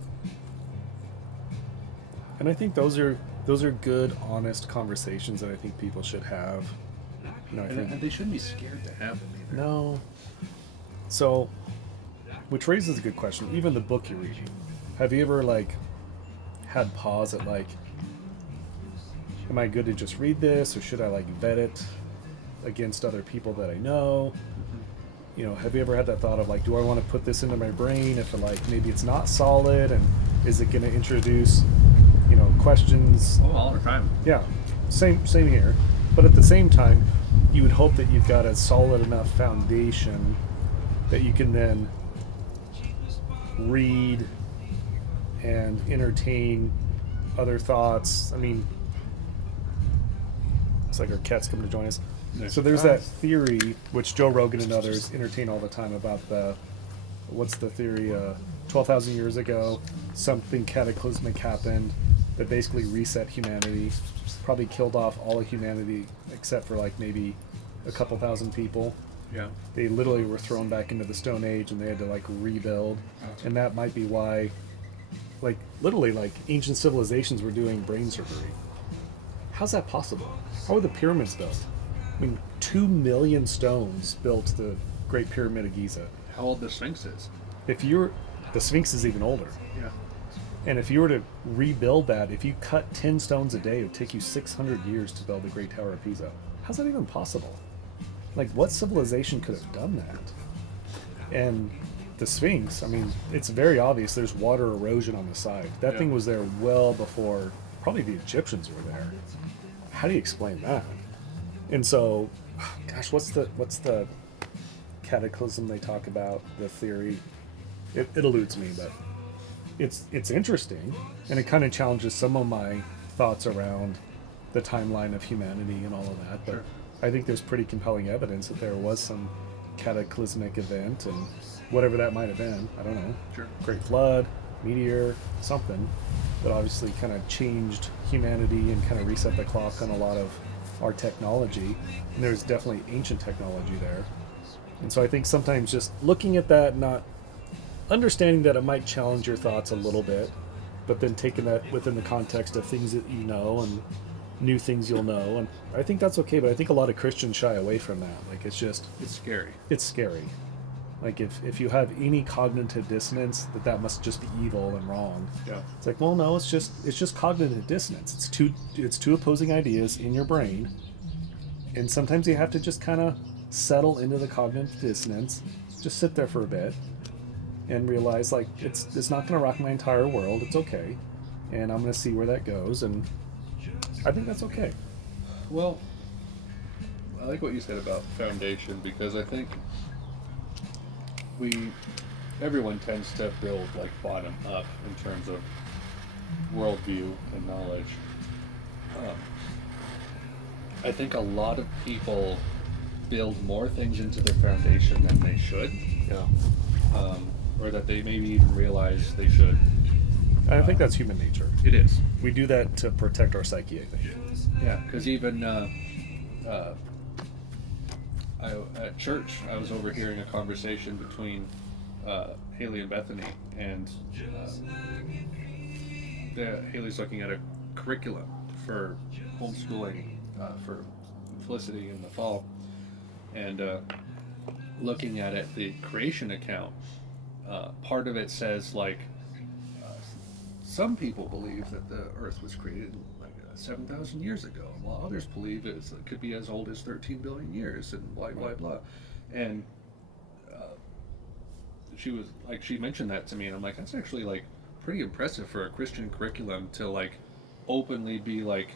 And I think those are good, honest conversations that I think people should have. I think And they shouldn't be scared to have them either. no. So, which raises a good question. Even the book you're reading, have you ever had pause at am I good to just read this, or should I vet it against other people that I know? Have you ever had that thought of do I want to put this into my brain if maybe it's not solid, and is it going to introduce questions? Oh, all the time. Yeah, same here. But at the same time, you would hope that you've got a solid enough foundation that you can then read and entertain other thoughts. I mean, it's like our cat's coming to join us. So there's that theory, which Joe Rogan and others entertain all the time, about what's the theory? 12,000 years ago, something cataclysmic happened that basically reset humanity, probably killed off all of humanity except for maybe a couple thousand people. Yeah. They literally were thrown back into the Stone Age, and they had to rebuild. And that might be why, literally, ancient civilizations were doing brain surgery. how's that possible? How were the pyramids built? I mean, 2 million stones built the Great Pyramid of Giza. How old the Sphinx is? The Sphinx is even older. Yeah. And if you were to rebuild that, if you cut 10 stones a day, it would take you 600 years to build the Great Tower of Pisa. How's that even possible? Like, what civilization could have done that? And the Sphinx, I mean, it's very obvious there's water erosion on the side. That thing was there well before probably the Egyptians were there. How do you explain that? And so, gosh, what's the cataclysm they talk about, the theory? It eludes me, but it's interesting, and it kind of challenges some of my thoughts around the timeline of humanity and all of that. But I think there's pretty compelling evidence that there was some cataclysmic event, and whatever that might have been, I don't know. Sure. Great flood, meteor, something that obviously kind of changed humanity and kind of reset the clock on a lot of our technology. And there's definitely ancient technology there. And so I think sometimes just looking at that, not understanding that it might challenge your thoughts a little bit, but then taking that within the context of things that you know and new things you'll know. And I think that's okay, but I think a lot of Christians shy away from that. Like, it's scary. It's scary. Like, if you have any cognitive dissonance, that must just be evil and wrong. Yeah. It's like, well, no, it's just cognitive dissonance. It's two opposing ideas in your brain, and sometimes you have to just kind of settle into the cognitive dissonance, just sit there for a bit, and realize, like, it's not going to rock my entire world. It's okay, and I'm going to see where that goes, and I think that's okay. Well, I like what you said about foundation, because I think everyone tends to build like bottom up in terms of worldview and knowledge. I think a lot of people build more things into their foundation than they should, or that they maybe even realize they should. I think that's human nature. It is. We do that to protect our psyche, I think. Yeah, because even at church, I was overhearing a conversation between Haley and Bethany, and Haley's looking at a curriculum for homeschooling for Felicity in the fall, and looking at it, the creation account, part of it says, like, some people believe that the earth was created like 7,000 years ago, while others believe it could be as old as 13 billion years, and blah blah blah. And she mentioned that to me, and I'm like, that's actually like pretty impressive for a Christian curriculum to like openly be like,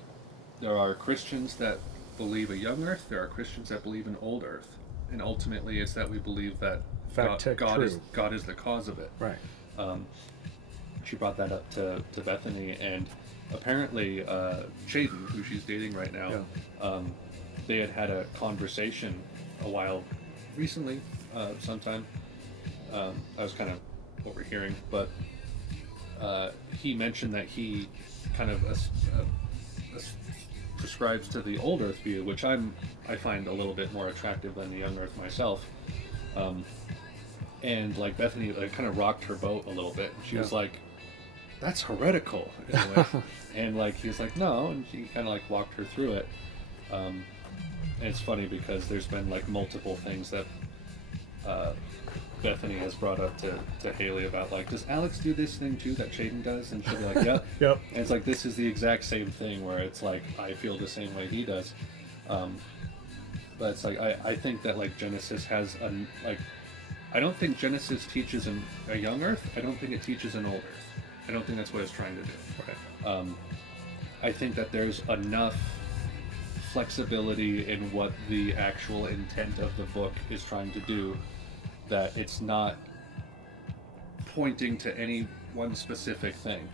there are Christians that believe a young earth, there are Christians that believe an old earth, and ultimately it's that we believe that God is the cause of it. Right. She brought that up to Bethany, and apparently Shaden, who she's dating right now, they had a conversation a while recently, sometime. I was kind of overhearing, but he mentioned that he kind of prescribes to the old earth view, which I find a little bit more attractive than the young earth myself. And like Bethany like kind of rocked her boat a little bit. She was like, that's heretical in a way. And like he was like, no, and she kind of like walked her through it. And it's funny because there's been like multiple things that Bethany has brought up to Haley about, like, does Alex do this thing too that Shaden does? And she'll be like, yep. Yep. And it's like, this is the exact same thing where it's like, I feel the same way he does. But it's like, I think that like Genesis has I don't think Genesis teaches a young earth. I don't think it teaches an old earth. I don't think that's what it's trying to do. Right. I think that there's enough flexibility in what the actual intent of the book is trying to do, that it's not pointing to any one specific thing.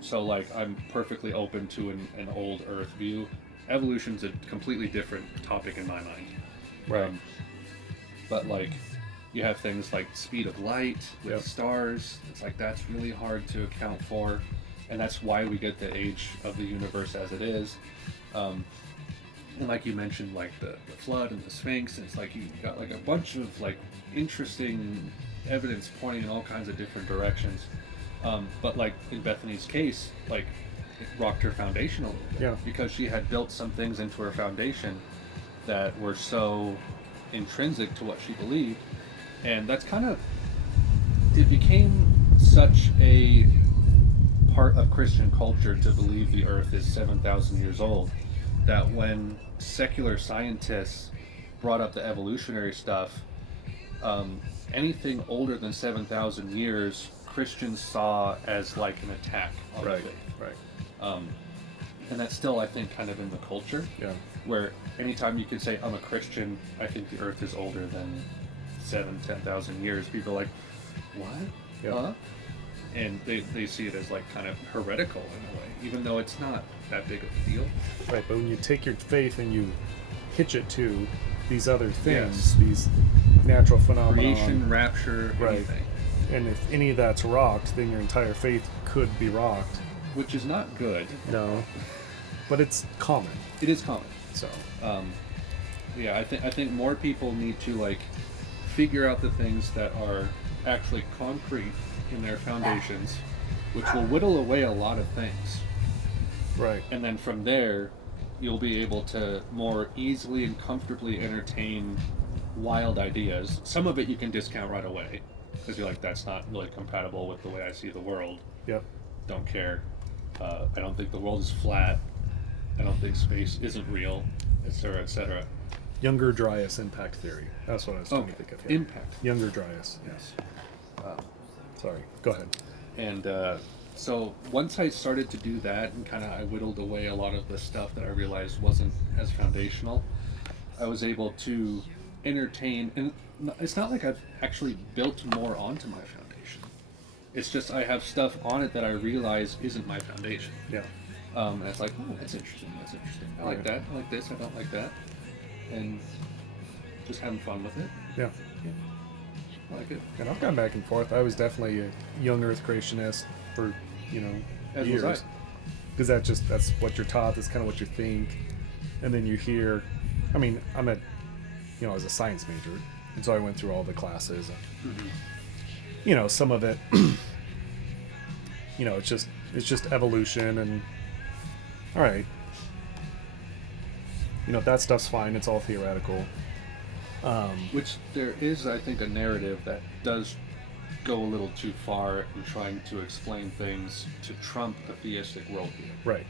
So like, I'm perfectly open to an old earth view. Evolution's a completely different topic in my mind. Right. But like, you have things like speed of light with stars. It's like, that's really hard to account for, and that's why we get the age of the universe as it is. And like you mentioned, like the flood and the Sphinx, and it's like you got like a bunch of like interesting evidence pointing in all kinds of different directions. But like in Bethany's case, like rocked her foundation a little bit. Yeah. Because she had built some things into her foundation that were so intrinsic to what she believed, and that's kind of, it became such a part of Christian culture to believe the earth is 7,000 years old that when secular scientists brought up the evolutionary stuff, anything older than 7,000 years Christians saw as like an attack on the faith. Right. And that's still, I think, kind of in the culture. Yeah. Where anytime you can say, I'm a Christian, I think the earth is older than 10,000 years, people are like, what? Yeah. Huh? And they see it as like kind of heretical in a way, even though it's not that big of a deal. Right, but when you take your faith and you hitch it to these other things, Yes. these natural phenomena, Creation, rapture, right, anything. and if any of that's rocked, then your entire faith could be rocked. Which is not good. No, but it's common. It is common. So Yeah, I think more people need to like figure out the things that are actually concrete in their foundations, which will whittle away a lot of things. right, And then from there, you'll be able to more easily and comfortably entertain wild ideas. Some of it you can discount right away because you're like, that's not really compatible with the way I see the world. yep, Don't care. I don't think the world is flat. I don't think space isn't real, etc., etc. Younger Dryas impact theory. That's what I was trying to think of. Here. Impact. Younger Dryas. Yes. Sorry. Go ahead. And so once I started to do that and kind of I whittled away a lot of the stuff that I realized wasn't as foundational, I was able to entertain, and it's not like I've actually built more onto my foundation. It's just I have stuff on it that I realize isn't my foundation. Yeah. And it's like, oh, that's interesting, that's interesting. I like that, I like this, I don't like that. And just having fun with it. Yeah. I like it. And I've gone back and forth. I was definitely a young Earth creationist for, As was years. I. Because that's what you're taught. That's kind of what you think. And then you hear, I mean, I was a science major, and so I went through all the classes. And, some of it, it's just evolution, and all right, that stuff's fine. It's all theoretical. Which there is, I think, a narrative that does go a little too far in trying to explain things to trump a theistic worldview, Right.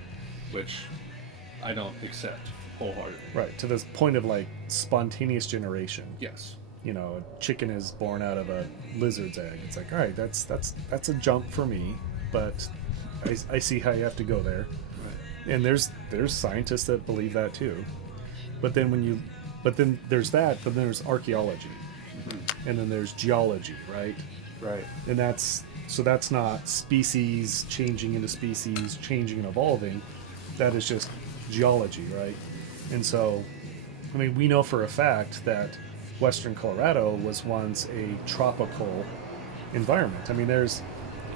which I don't accept wholeheartedly. Right. To this point of like spontaneous generation. Yes. A chicken is born out of a lizard's egg. It's like, all right, that's a jump for me, but I see how you have to go there. Right. And there's scientists that believe that too. But then there's that, but then there's archaeology. And then there's geology, right? Right. And that's not species changing into species, changing and evolving. That is just geology, right? And so, I mean, we know for a fact that Western Colorado was once a tropical environment. I mean,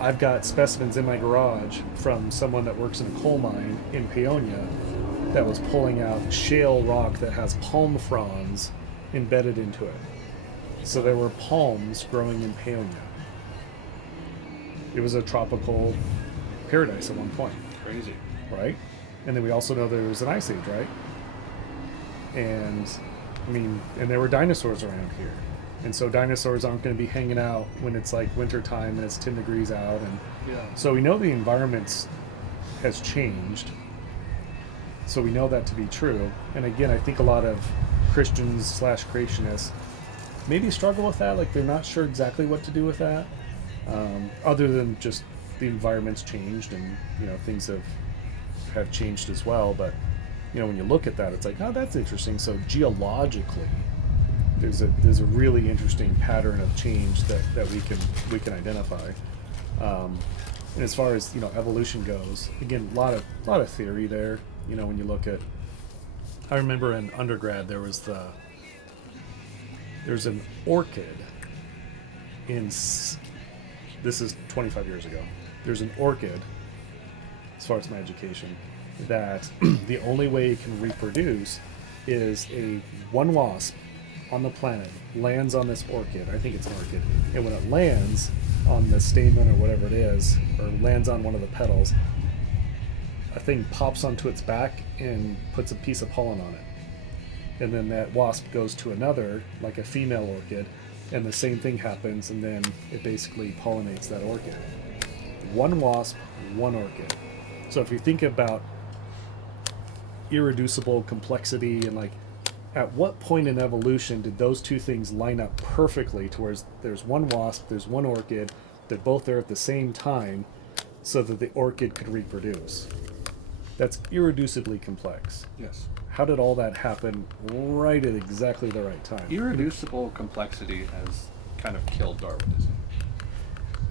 I've got specimens in my garage from someone that works in a coal mine in Paonia that was pulling out shale rock that has palm fronds embedded into it. So there were palms growing in Paonia. It was a tropical paradise at one point, Crazy. right? And then we also know there was an ice age, right? And and there were dinosaurs around here. And so dinosaurs aren't going to be hanging out when it's like winter time and it's 10 degrees out. And Yeah. so we know the environment has changed. So we know that to be true. And again, I think a lot of Christians / creationists maybe struggle with that. Like they're not sure exactly what to do with that. Other than just the environment's changed and, things have changed as well. But, when you look at that, it's like, oh, that's interesting. So geologically, there's a really interesting pattern of change that we can identify. And as far as evolution goes, again, a lot of theory there. When you look at, I remember in undergrad there's an orchid this is 25 years ago. There's an orchid, as far as my education, that the only way it can reproduce is one wasp on the planet lands on this orchid. I think it's an orchid. And when it lands on the stamen or whatever it is, or lands on one of the petals, a thing pops onto its back and puts a piece of pollen on it. And then that wasp goes to another, like a female orchid, and the same thing happens, and then it basically pollinates that orchid. One wasp, one orchid. So if you think about irreducible complexity and like, at what point in evolution did those two things line up perfectly to where there's one wasp, there's one orchid, they're both there at the same time so that the orchid could reproduce? That's irreducibly complex. Yes. How did all that happen right at exactly the right time? Irreducible complexity has kind of killed Darwinism.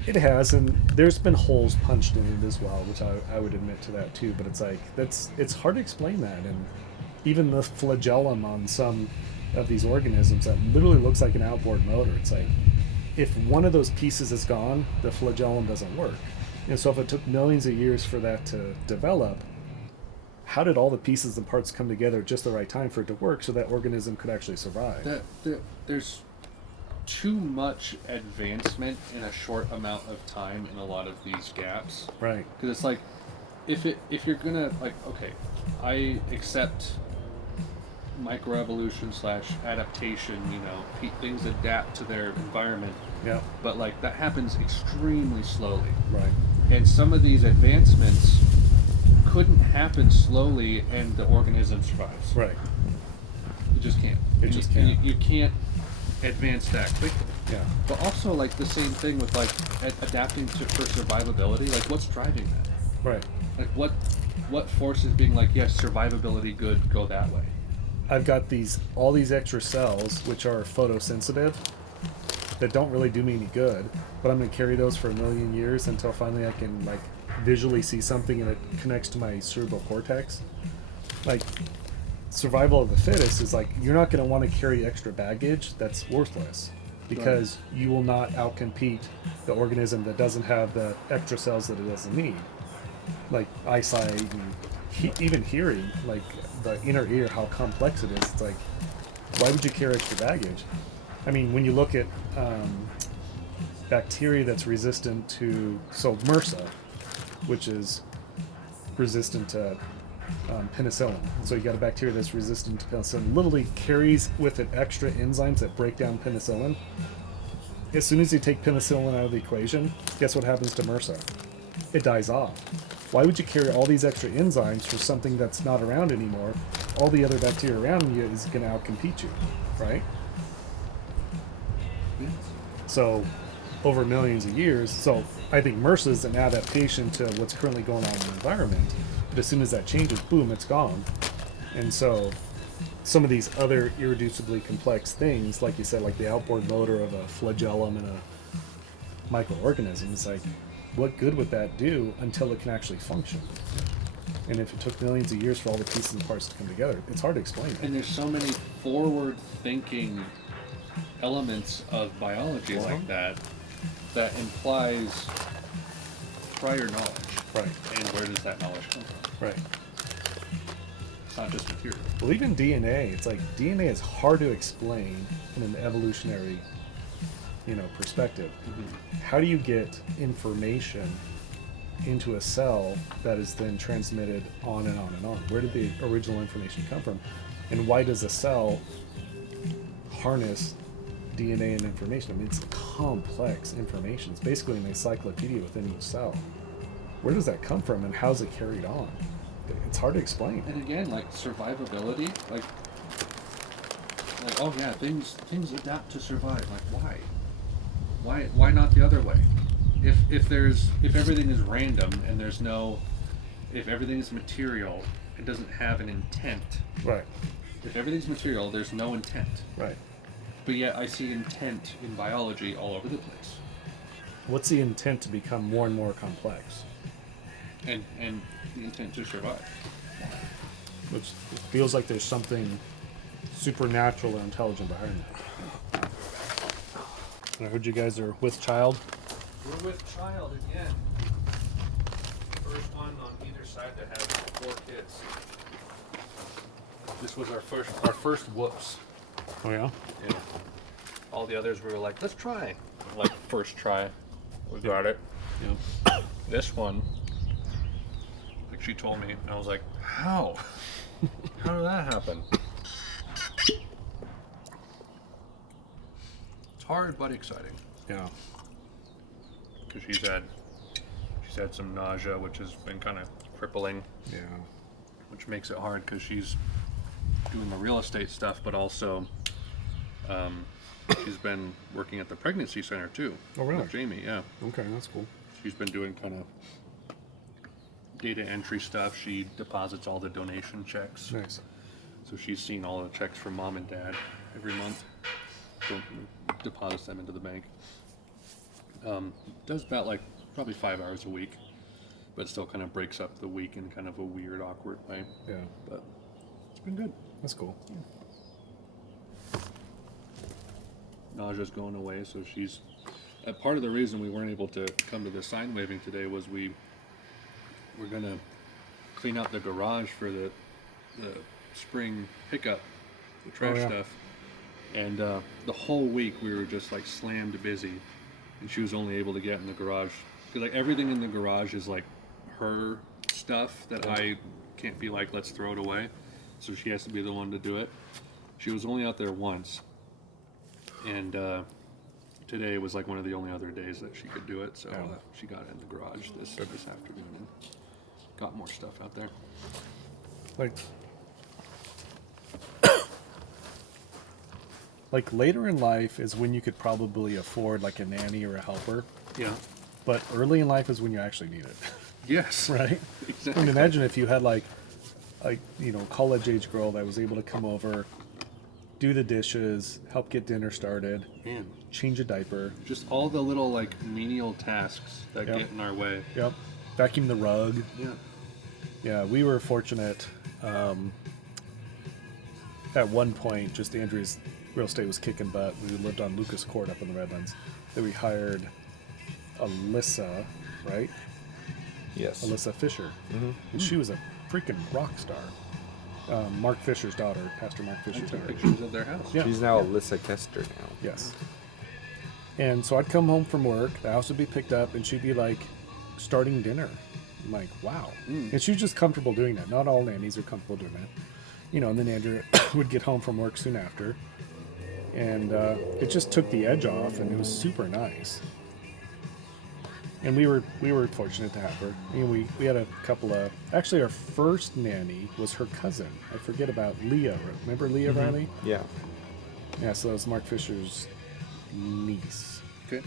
It has, and there's been holes punched in it as well, which I would admit to that too, but it's like, it's hard to explain that. And even the flagellum on some of these organisms that literally looks like an outboard motor, it's like, if one of those pieces is gone, the flagellum doesn't work. And so if it took millions of years for that to develop, how did all the pieces and parts come together at just the right time for it to work so that organism could actually survive? There's too much advancement in a short amount of time in a lot of these gaps. Right. Because it's like, if you're gonna, like, okay, I accept microevolution / adaptation, you know, things adapt to their environment. Yeah. But like that happens extremely slowly. Right. And some of these advancements couldn't happen slowly and the organism survives. Right. You just can't. It just can't. You can't advance that quickly. Yeah. But also, like, the same thing with, like, adapting for survivability. Like, what's driving that? Right. Like, what force is being like, yes, survivability, good, go that way? I've got all these extra cells which are photosensitive that don't really do me any good, but I'm going to carry those for 1 million years until finally I can, like, visually see something and it connects to my cerebral cortex. Like, survival of the fittest is like, you're not going to want to carry extra baggage that's worthless, because you will not outcompete the organism that doesn't have the extra cells that it doesn't need. Like eyesight and even hearing, like the inner ear, how complex it is. It's like, why would you carry extra baggage? I mean, when you look at bacteria that's resistant to, so MRSA, which is resistant to penicillin. So you got a bacteria that's resistant to penicillin, literally carries with it extra enzymes that break down penicillin. As soon as you take penicillin out of the equation, guess what happens to MRSA? It dies off. Why would you carry all these extra enzymes for something that's not around anymore? All the other bacteria around you is going to outcompete you, right? So over millions of years, so I think MRSA is an adaptation to what's currently going on in the environment. But as soon as that changes, boom, it's gone. And so some of these other irreducibly complex things, like you said, like the outboard motor of a flagellum and a microorganism, it's like, what good would that do until it can actually function? And if it took millions of years for all the pieces and parts to come together, it's hard to explain it. And there's so many forward-thinking elements of biology like that implies prior knowledge. Right. And where does that knowledge come from? Right. It's not just material. Well, even DNA, it's like DNA is hard to explain in an evolutionary, perspective. Mm-hmm. How do you get information into a cell that is then transmitted on and on and on? Where did the original information come from? And why does a cell harness DNA and information? I mean, it's complex information. It's basically an encyclopedia within each cell. Where does that come from, and how's it carried on? It's hard to explain. And again, like survivability, like oh yeah, things adapt to survive. Like why not the other way? If everything is random and if everything is material, it doesn't have an intent. Right. If everything's material, there's no intent. Right. But yet I see intent in biology all over the place. What's the intent to become more and more complex? And the intent to survive. Which feels like there's something supernatural or intelligent behind that. I heard you guys are with child. We're with child again. First one on either side that has 4 kids. This was our first whoops. Oh yeah? Yeah. All the others we were like, let's try. Like first try. We got it. Yeah. This one, like she told me, and I was like, how? How did that happen? It's hard but exciting. Yeah. Because she's had some nausea, which has been kind of crippling. Yeah. Which makes it hard because she's doing the real estate stuff, but also she's been working at the pregnancy center too. Oh, really? With Jamie, yeah. Okay, that's cool. She's been doing kind of data entry stuff. She deposits all the donation checks. Nice. So she's seen all the checks from mom and dad every month. Deposits them into the bank. Does about like probably 5 hours a week, but still kind of breaks up the week in kind of a weird, awkward way. Yeah. But it's been good. That's cool. Nausea's going away, so she's. Part of the reason we weren't able to come to the sign waving today was we're gonna clean out the garage for the spring pickup, the trash stuff, and the whole week we were just like slammed busy, and she was only able to get in the garage because like everything in the garage is like her stuff that I can't be like, let's throw it away, so she has to be the one to do it. She was only out there once, and today was like one of the only other days that she could do it, so she got in the garage this afternoon and got more stuff out there. Like later in life is when you could probably afford like a nanny or a helper. Yeah. But early in life is when you actually need it. Yes. Right? Exactly. I mean, imagine if you had like college age girl that was able to come over, do the dishes, help get dinner started, Man, change a diaper. just all the little like menial tasks that Yep. get in our way. Yep. Vacuum the rug. Yeah. Yeah, we were fortunate. At one point, just Andrew's real estate was kicking butt. We lived on Lucas Court up in the Redlands. Then we hired Alyssa, right? Yes. Alyssa Fisher. Mm-hmm. And she was a freaking rock star. Mark Fisher's daughter, Pastor Mark I Fisher's took daughter. pictures of their house. Yeah. She's now Alyssa Kester now. Yes. And so I'd come home from work, the house would be picked up, and she'd be like starting dinner. I'm like, wow. And she was just comfortable doing that. Not all nannies are comfortable doing that. And then Andrew would get home from work soon after. And it just took the edge off, and it was super nice. And we were fortunate to have her. We had a couple of. Actually, our first nanny was her cousin. I forget about Leah. Remember Leah Riley? Yeah. Yeah. So that was Mark Fisher's niece, Okay.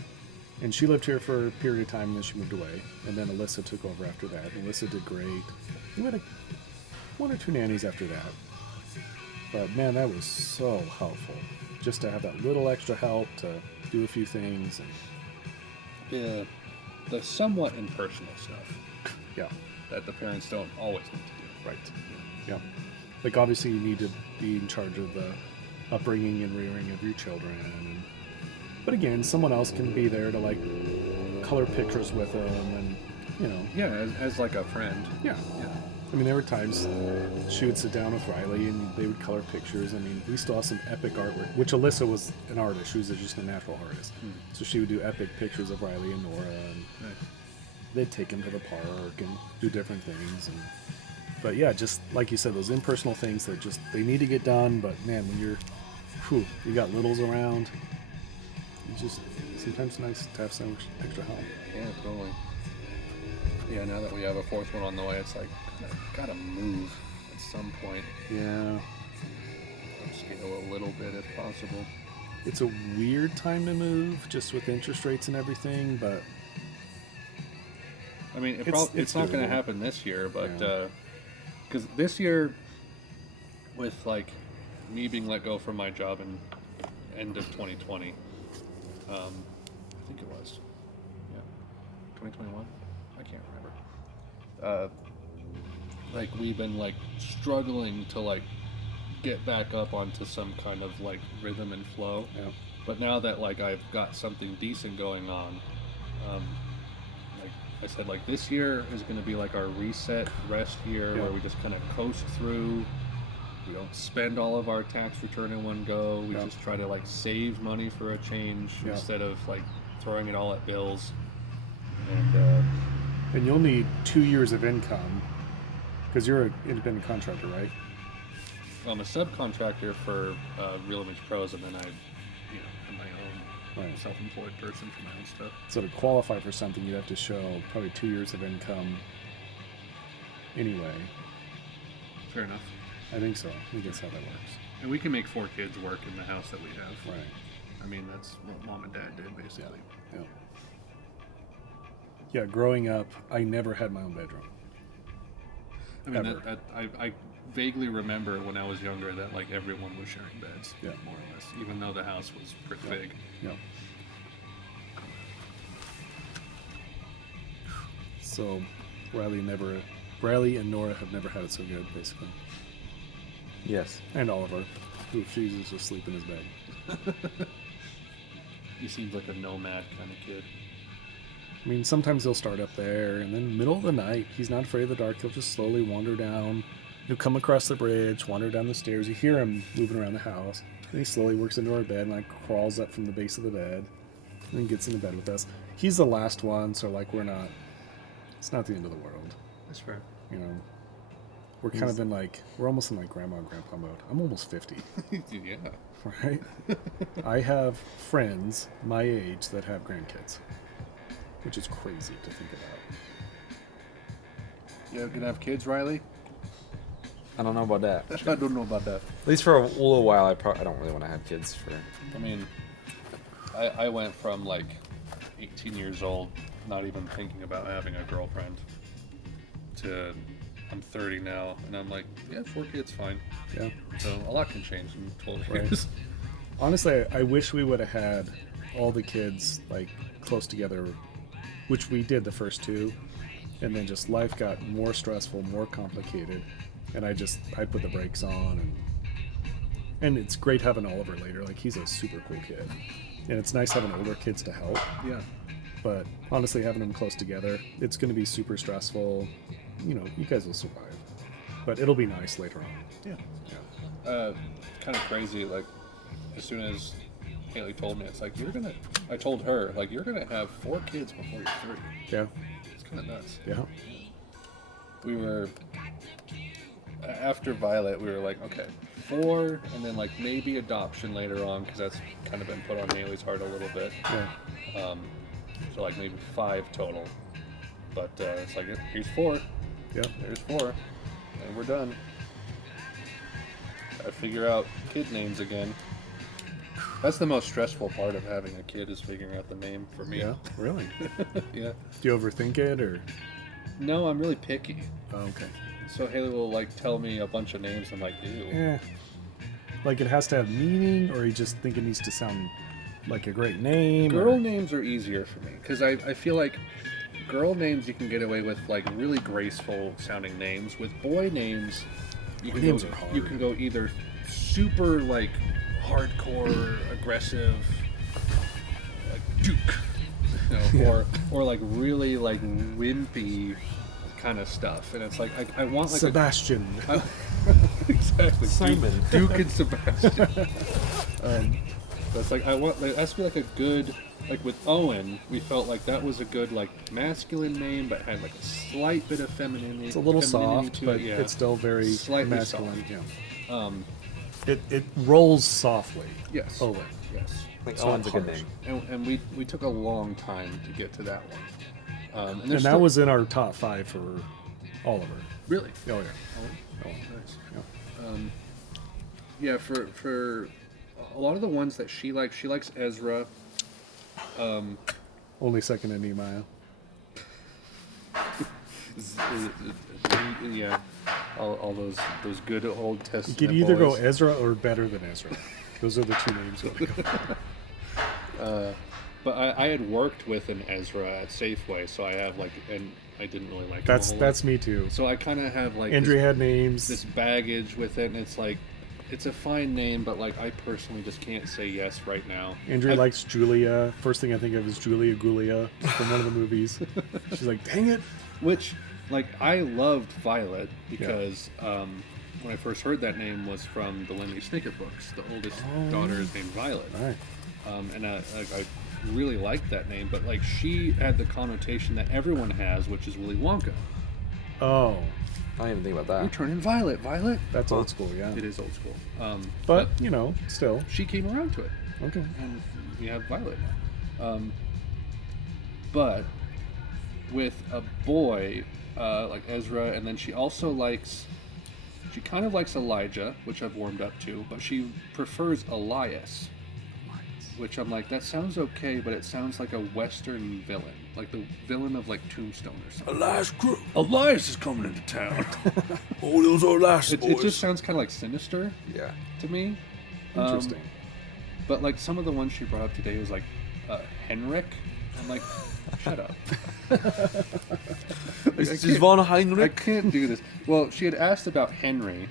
and she lived here for a period of time, and then she moved away. And then Alyssa took over after that. Alyssa did great. We had one or two nannies after that. But man, that was so helpful. Just to have that little extra help to do a few things. And The somewhat impersonal stuff yeah. that the parents don't always need to do. Right. Yeah. Like obviously you need to be in charge of the upbringing and rearing of your children. But again, someone else can be there to like color pictures with them and, Yeah, as like a friend. Yeah. Yeah. I mean, there were times she would sit down with Riley and they would color pictures. I mean, we still have some epic artwork, which Alyssa was an artist. She was just a natural artist. So she would do epic pictures of Riley and Nora, and they'd take him to the park and do different things. But yeah, just like you said, those impersonal things that just, they need to get done. But man, when you got littles around, it's just sometimes nice to have some extra help. Yeah, totally. Yeah, now that we have a fourth one on the way, it's like, gotta move at some point. Yeah. Scale a little bit if possible. It's a weird time to move, just with interest rates and everything, but I mean, It's it's not going to doable. happen this year, but Yeah. because this year, with like me being let go from my job in end of 2020, I think it was, 2021. I can't remember. Like we've been like struggling to like get back up onto some kind of like rhythm and flow. yeah. But now that like I've got something decent going on, like I said, like this year is going to be like our reset rest year Yeah. where we just kind of coast through. We don't spend all of our tax return in one go. We Yeah. just try to like save money for a change Yeah. instead of like throwing it all at bills. And And you'll need 2 years of income Because you're an independent contractor, right? I'm a subcontractor for Real Image Pros, and then I, am my own self-employed person for my own stuff. So to qualify for something, you have to show probably 2 years of income. Anyway, Fair enough. I think so. I think that's how that works. And we can make 4 kids work in the house that we have. Right. I mean, that's what mom and dad did, basically. Yeah. Yeah. Growing up, I never had my own bedroom. I mean, Ever. I vaguely remember when I was younger that like everyone was sharing beds, Yeah. more or less, even though the house was pretty big. Yeah. So, Riley and Nora have never had it so good, basically. Yes. And Oliver, who refuses to sleep in his bed. He seems like a nomad kind of kid. I mean, sometimes he'll start up there, and then middle of the night, he's not afraid of the dark. He'll just slowly wander down. He'll come across the bridge, wander down the stairs. You hear him moving around the house. And he slowly works into our bed and like crawls up from the base of the bed, and then gets into bed with us. He's the last one, so like it's not the end of the world. That's fair. You know, we're kind of in like, we're almost in like grandma and grandpa mode. I'm almost 50, Yeah. right? I have friends my age that have grandkids, which is crazy to think about. You gonna have kids, Riley? I don't know about that. I don't know about that. At least for a little while, I don't really want to have kids for. I mean, I went from like 18 years old, not even thinking about having a girlfriend, to I'm 30 now, and I'm like, yeah, 4 kids, fine. Yeah. So a lot can change in 12 Right. years. Honestly, I wish we would have had all the kids like close together, which we did the first 2, and then just life got more stressful, more complicated, and I put the brakes on, and it's great having Oliver later. Like, he's a super cool kid, and it's nice having older kids to help. Yeah. But honestly, having them close together, it's going to be super stressful. You know, you guys will survive, but it'll be nice later on. Yeah. Yeah. Kind of crazy. Like, as soon as Haley told me, it's like I told her, like, you're gonna have 4 kids before you're 30. Yeah. It's kind of nuts. Yeah. We were after Violet. We were like, okay, 4, and then like maybe adoption later on, because that's kind of been put on Haley's heart a little bit. Yeah. So like maybe 5 total. But it's like, here's 4. Yeah. There's 4, and we're done. I figure out kid names again. That's the most stressful part of having a kid, is figuring out the name for me. Yeah. Really? Yeah. Do you overthink it, or? No, I'm really picky. Oh, okay. So Haley will like tell me a bunch of names. I'm like, ew. Yeah. Like, it has to have meaning, or you just think it needs to sound like a great name? Girl or... names are easier for me, because I feel like girl names you can get away with like really graceful sounding names. With boy names, Names are hard. You can go either super like hardcore aggressive, like Duke, you know, or like really like wimpy kind of stuff, and it's like I want like Sebastian. exactly, Simon. Duke and Sebastian. That's like, I want, like, that's be like a good, like with Owen, we felt like that was a good like masculine name, but had like a slight bit of femininity. It's a little femininity soft, to but it, yeah. it's still very Slightly masculine. soft. Yeah. It rolls softly. Yes. Owen. Yes. Like It's Owen's a not good harsh. name. And we took a long time to get to that one. And, And there's that still- was in our top 5 for Oliver. really. Oh, yeah. Oh, nice. Yeah. Yeah, for a lot of the ones that she likes Ezra. Only second to Nehemiah. Yeah, all those good Old You Testament. could either go boys. Ezra or better than Ezra. Those are the 2 names. That we go. But I had worked with an Ezra at Safeway, so I have like, and I didn't really like him a whole That's me too. lot. So I kind of have like Andrea had names. this baggage with it, and it's like, it's a fine name, but like I personally just can't say yes right now. Andrea I've- likes Julia. First thing I think of is Julia Gulia from one of the movies. She's like, dang it. Which, like, I loved Violet because when I first heard that name was from the Lemony Snicket books. The oldest daughter is named Violet. All right. And I really liked that name, but like she had the connotation that everyone has, which is Willy Wonka. Oh, I didn't even think about We're that. turning violet. Violet. that's old school, yeah. It is old school. But, you know, still. she came around to it, Okay. and we have violet now. But with a boy like Ezra, and then she also likes. She kind of likes Elijah, which I've warmed up to, but she prefers Elias. Which I'm like, that sounds okay, but it sounds like a Western villain. Like the villain of like Tombstone or something. Elias is coming into town. Oh, those are last It just sounds kind of like sinister Yeah. to me. Interesting. But like some of the ones she brought up today was like Henrik. I'm like, shut up. This I is can't- Von I Heinrich. can't do this. Well, she had asked about Henry,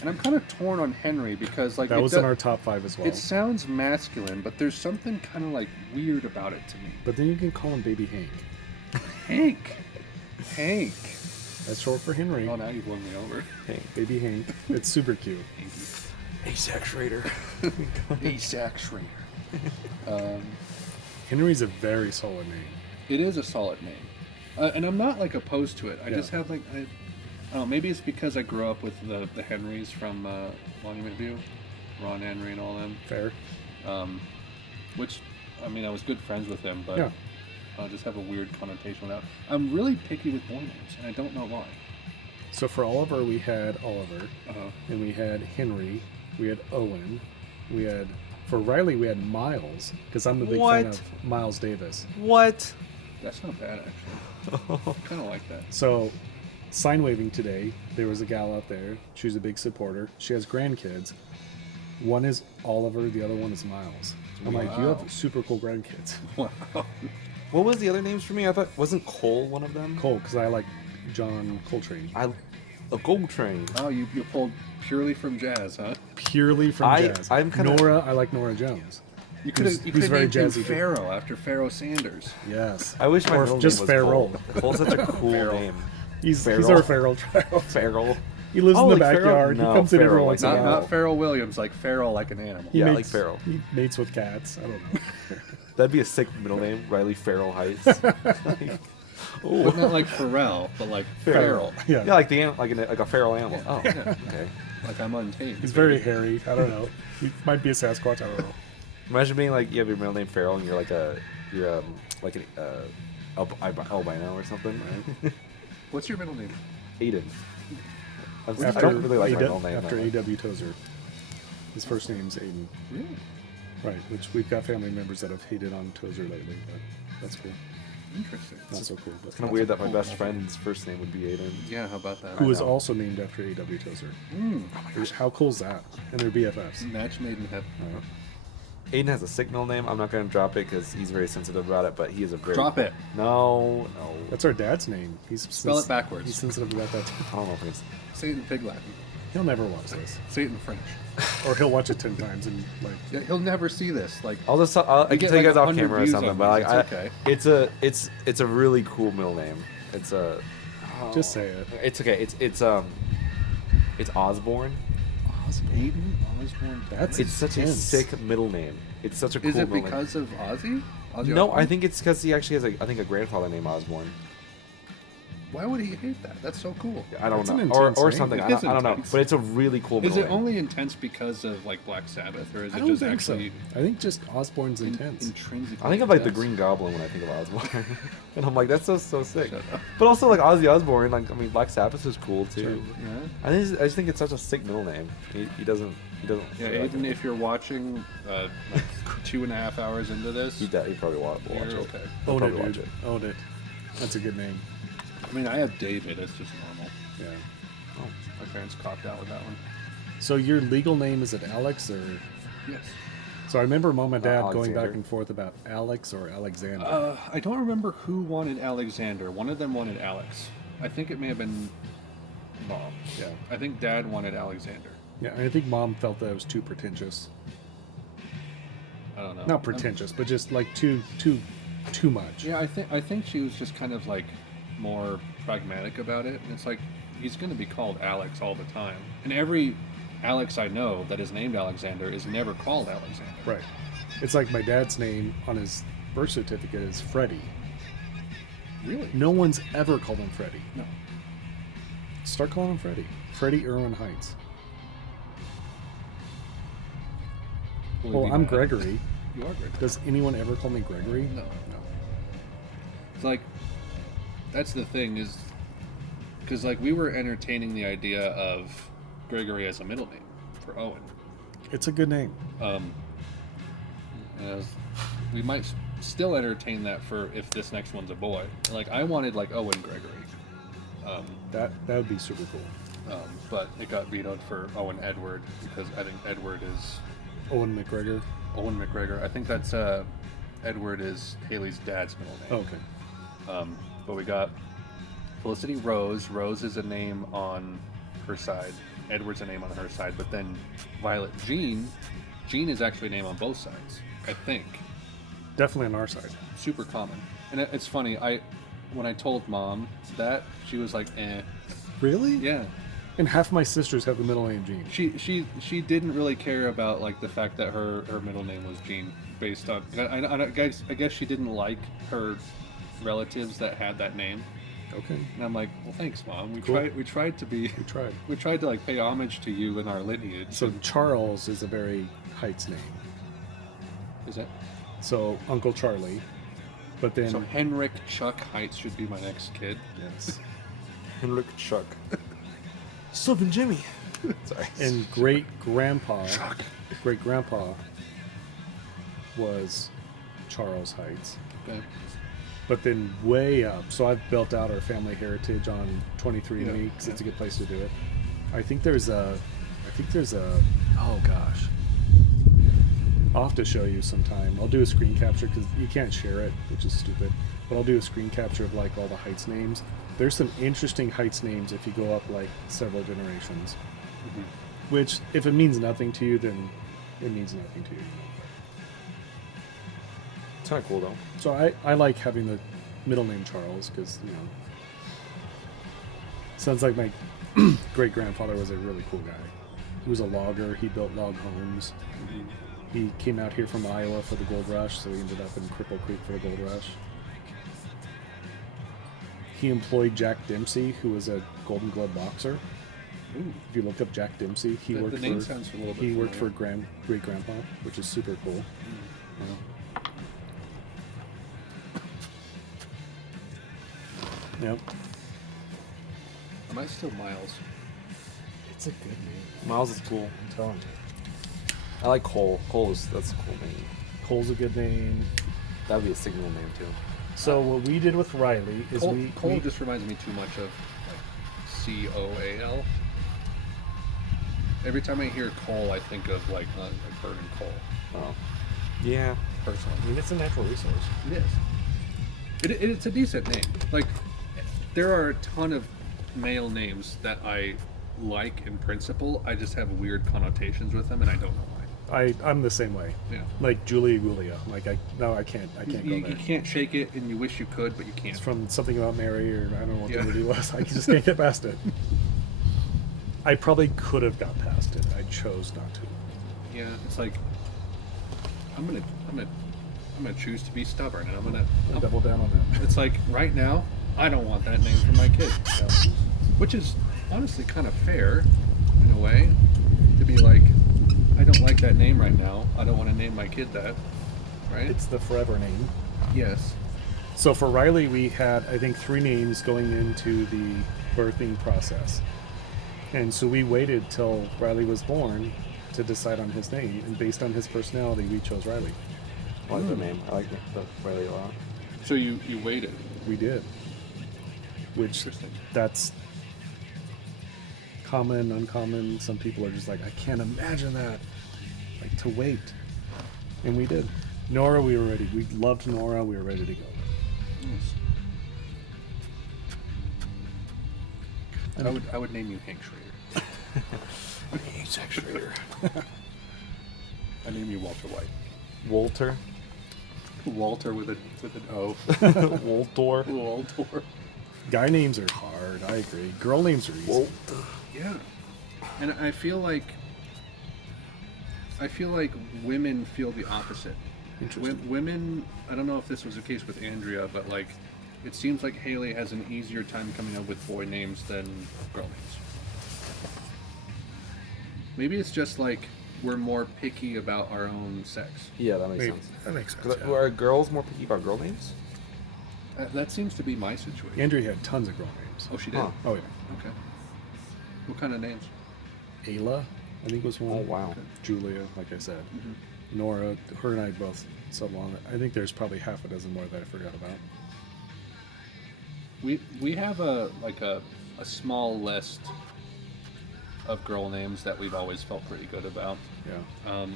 and I'm kind of torn on Henry because like that it was do- in our top 5 as well. It sounds masculine, but there's something kind of like weird about it to me. But then you can call him Baby Hank. Hank. That's short for Henry. Oh, now you've won me over. Baby Hank. It's super cute. Asax Raider. Asax Schrader. Henry's a very solid name. It is a solid name, and I'm not like opposed to it. I just have like I don't know. Maybe it's because I grew up with the Henrys from Monument View, Ron Henry and all them. Fair. Which, I mean, I was good friends with them, but Yeah. I just have a weird connotation with that. I'm really picky with boy names, and I don't know why. So for Oliver, we had Oliver, Uh-huh. and we had Henry, we had Owen, we had, for Riley, we had Miles, because I'm a big fan What? of Miles Davis. What? That's not bad, actually. Kind of like that. So, sign waving today, there was a gal out there. She was a big supporter. She has grandkids. One is Oliver, the other one is Miles. I'm like, you Wow. have super cool grandkids. Wow. What was the other names for me? I thought wasn't Cole one of them? Cole, because I like John Coltrane. A Gold Train. Oh, you pulled purely from jazz, huh? Purely from jazz. I'm kinda- Nora, I like Nora Jones. You could have who's very named him jazzy. Pharaoh after Pharaoh Sanders. Yes. I wish my Or middle just name was Farrell. Cole. Cole's such a cool name. He's Farrell. our feral child. Farrell. He lives Oh, in the like Farrell? backyard. No, he comes in every Farrell, once in like a Not while. not Pharrell Williams, like Pharaoh, like an animal. He Yeah, mates, like Farrell. He mates with cats. I don't know. That'd be a sick middle name, Riley Farrell Heights. But not like Pharrell, but like Farrell. Feral. Yeah. Yeah, like like a feral animal. Oh, Yeah. okay. Like I'm untamed. He's very hairy. I don't know. He might be a Sasquatch. I don't know. Imagine being like you have your middle name Farrell and you're like an albino or something. Right? What's your middle name? Aiden. I After don't really like my A- middle name. After though. A.W. Tozer. His first name's Aiden. Really? Right, which we've got family members that have hated on Tozer lately, but that's cool. Interesting. Not so cool. But It's kind of weird that my best friend's first name would be Aiden. Yeah, how about that? who is know. also named after A.W. Tozer. Mm. How cool is that? And they're BFFs. Match made in heaven. Right. Aiden has a sick middle name. I'm not going to drop it because he's very sensitive about it, but he is a very... Drop it. No. That's our dad's name. He's Spell it backwards. He's sensitive about that too. I don't know if it's... Say it in Pig Latin. He'll never watch this. Say it in French. Or he'll watch it 10 times and like Yeah, he'll never see this. Like, I can get tell you like guys off 100 camera or views something, on but like, this, it's okay. it's a really cool middle name. It's a... just say it. It's okay. It's Osborne. Aiden Osborne. That's It's such a intense. sick middle name. It's such a cool Is it middle because of Ozzy? Ozzy name. No, Osbourne? I think it's because he actually has a grandfather named Osborne. Why would he hate that? That's so cool. I don't That's an know, or intense something. name. It is I don't know, intense. but it's a really cool middle Is it name. only intense because of like Black Sabbath, or is I it don't just think actually so. I think just Osborne's intense. intrinsically? I think of like the intense? Green Goblin when I think of Osborne, and I'm like, that's so sick. Shut up. But also like Ozzy Osbourne, like I mean, Black Sabbath is cool too. Sure. Yeah. I just think it's such a sick middle name. He doesn't. Yeah, Aiden, if you're watching like 2.5 hours into this, he probably will watch you're it. okay. He'll Own probably it, watch dude. it. Own it. That's a good name. I mean, I have David. It's just normal. Yeah. Oh, my parents copped out with that one. So your legal name, is it Alex or? Yes. So I remember Mom and Dad going back Alexander. and forth about Alex or Alexander. I don't remember who wanted Alexander. One of them wanted Alex. I think it may have been Mom. Yeah. I think Dad wanted Alexander. Yeah, I think Mom felt that it was too pretentious. I don't know. Not pretentious, but just like too much. Yeah, I think she was just kind of like more pragmatic about it. And it's like he's going to be called Alex all the time, and every Alex I know that is named Alexander is never called Alexander. Right. It's like my dad's name on his birth certificate is Freddie. Really? No one's ever called him Freddie. No. Start calling him Freddie. Freddie Irwin Haitz. Well, I'm Gregory. You are Gregory. Does anyone ever call me Gregory? No. It's like, that's the thing is, because like we were entertaining the idea of Gregory as a middle name for Owen. It's a good name. We might still entertain that for if this next one's a boy. Like I wanted like Owen Gregory. That would be super cool. But it got vetoed for Owen Edward because I think Edward is Owen McGregor. Owen McGregor. I think that's Edward is Haley's dad's middle name. Oh, okay. But we got Felicity Rose. Rose is a name on her side. Edward's a name on her side. But then Violet Jean. Jean is actually a name on both sides, I think. Definitely on our side. Super common. And it's funny, when I told Mom that, she was like, eh. Really? Yeah. And half my sisters have the middle name Jean. She didn't really care about like the fact that her middle name was Jean, based on I guess she didn't like her relatives that had that name. Okay. And I'm like, well, thanks, Mom. We Cool. tried to like pay homage to you in our lineage. So Charles is a very Haitz name. Is it? So Uncle Charlie, but then So Henrik Chuck Haitz should be my next kid. yes, Henrik Chuck. Southern Jimmy. Sorry. and great grandpa Chuck. was Charles Haitz. Okay. But then way up, so I've built out our family heritage on 23andMe because it's a good place to do it. I think there's a, oh gosh, I'll have to show you sometime. I'll do a screen capture because you can't share it, which is stupid. But I'll do a screen capture of like all the Haitz names. There's some interesting Haitz names if you go up like several generations. Mm-hmm. Which, if it means nothing to you, then it means nothing to you. It's kind of cool though. So I like having the middle name Charles because, you know, sounds like my great grandfather was a really cool guy. He was a logger. He built log homes. Mm-hmm. He came out here from Iowa for the gold rush, so he ended up in Cripple Creek for the gold rush. He employed Jack Dempsey, who was a Golden Glove boxer. Ooh. If you look up Jack Dempsey, he worked The name sounds a little bit he worked for familiar. great grandpa, which is super cool. Yeah. Yep. Am I still Miles? It's a good name. Miles is cool. I'm telling you. I like Cole. That's a cool name. Cole's a good name. That'd be a signal name too. So what we did with Riley is Cole just reminds me too much of like Coal. Every time I hear Cole, I think of like burning coal. Oh. Yeah. Personally, I mean, it's a natural resource. it is. It's a decent name. Like, there are a ton of male names that I like in principle. I just have weird connotations with them, and I don't know why. I'm the same way. Yeah. Like Julia Gulia. Like I can't go there. You can't shake it, and you wish you could, but you can't. It's from Something About Mary, or I don't know what Yeah. the movie was. I just can't get past it. I probably could have got past it. I chose not to. Yeah, it's like I'm gonna choose to be stubborn, and I'll double down on that. It's like right now, I don't want that name for my kid, which is honestly kind of fair in a way to be like, I don't like that name right now. I don't want to name my kid that, right? It's the forever name. Yes. So for Riley, we had, I think, 3 names going into the birthing process. And so we waited till Riley was born to decide on his name. And based on his personality, we chose Riley. I like the name. I like the Riley a lot. So you waited. We did. Which, Interesting. that's common, uncommon. Some people are just like, I can't imagine that. Like, to wait. And we did. Nora, we were ready. We loved Nora. We were ready to go. I would name you Hank Schrader. He's actually I name you Walter White. Walter. Walter with an O. Walter. Walter. Guy names are hard. I agree. Girl names are easy. Walter. Yeah. And I feel like women feel the opposite. Interesting. Women, I don't know if this was the case with Andrea, but like it seems like Haley has an easier time coming up with boy names than girl names. Maybe it's just like we're more picky about our own sex. Yeah, that makes Maybe. sense. That makes sense. 'Cause Yeah. Are girls more picky about girl names? That seems to be my situation. Andrea had tons of girl names. Oh, she did? Huh. Oh, yeah. Okay. What kind of names? Ayla, I think was one. Oh, wow. Okay. Julia, like I said. Mm-hmm. Nora, her and I both so long. I think there's probably half a dozen more that I forgot about. We have a small list of girl names that we've always felt pretty good about. Yeah.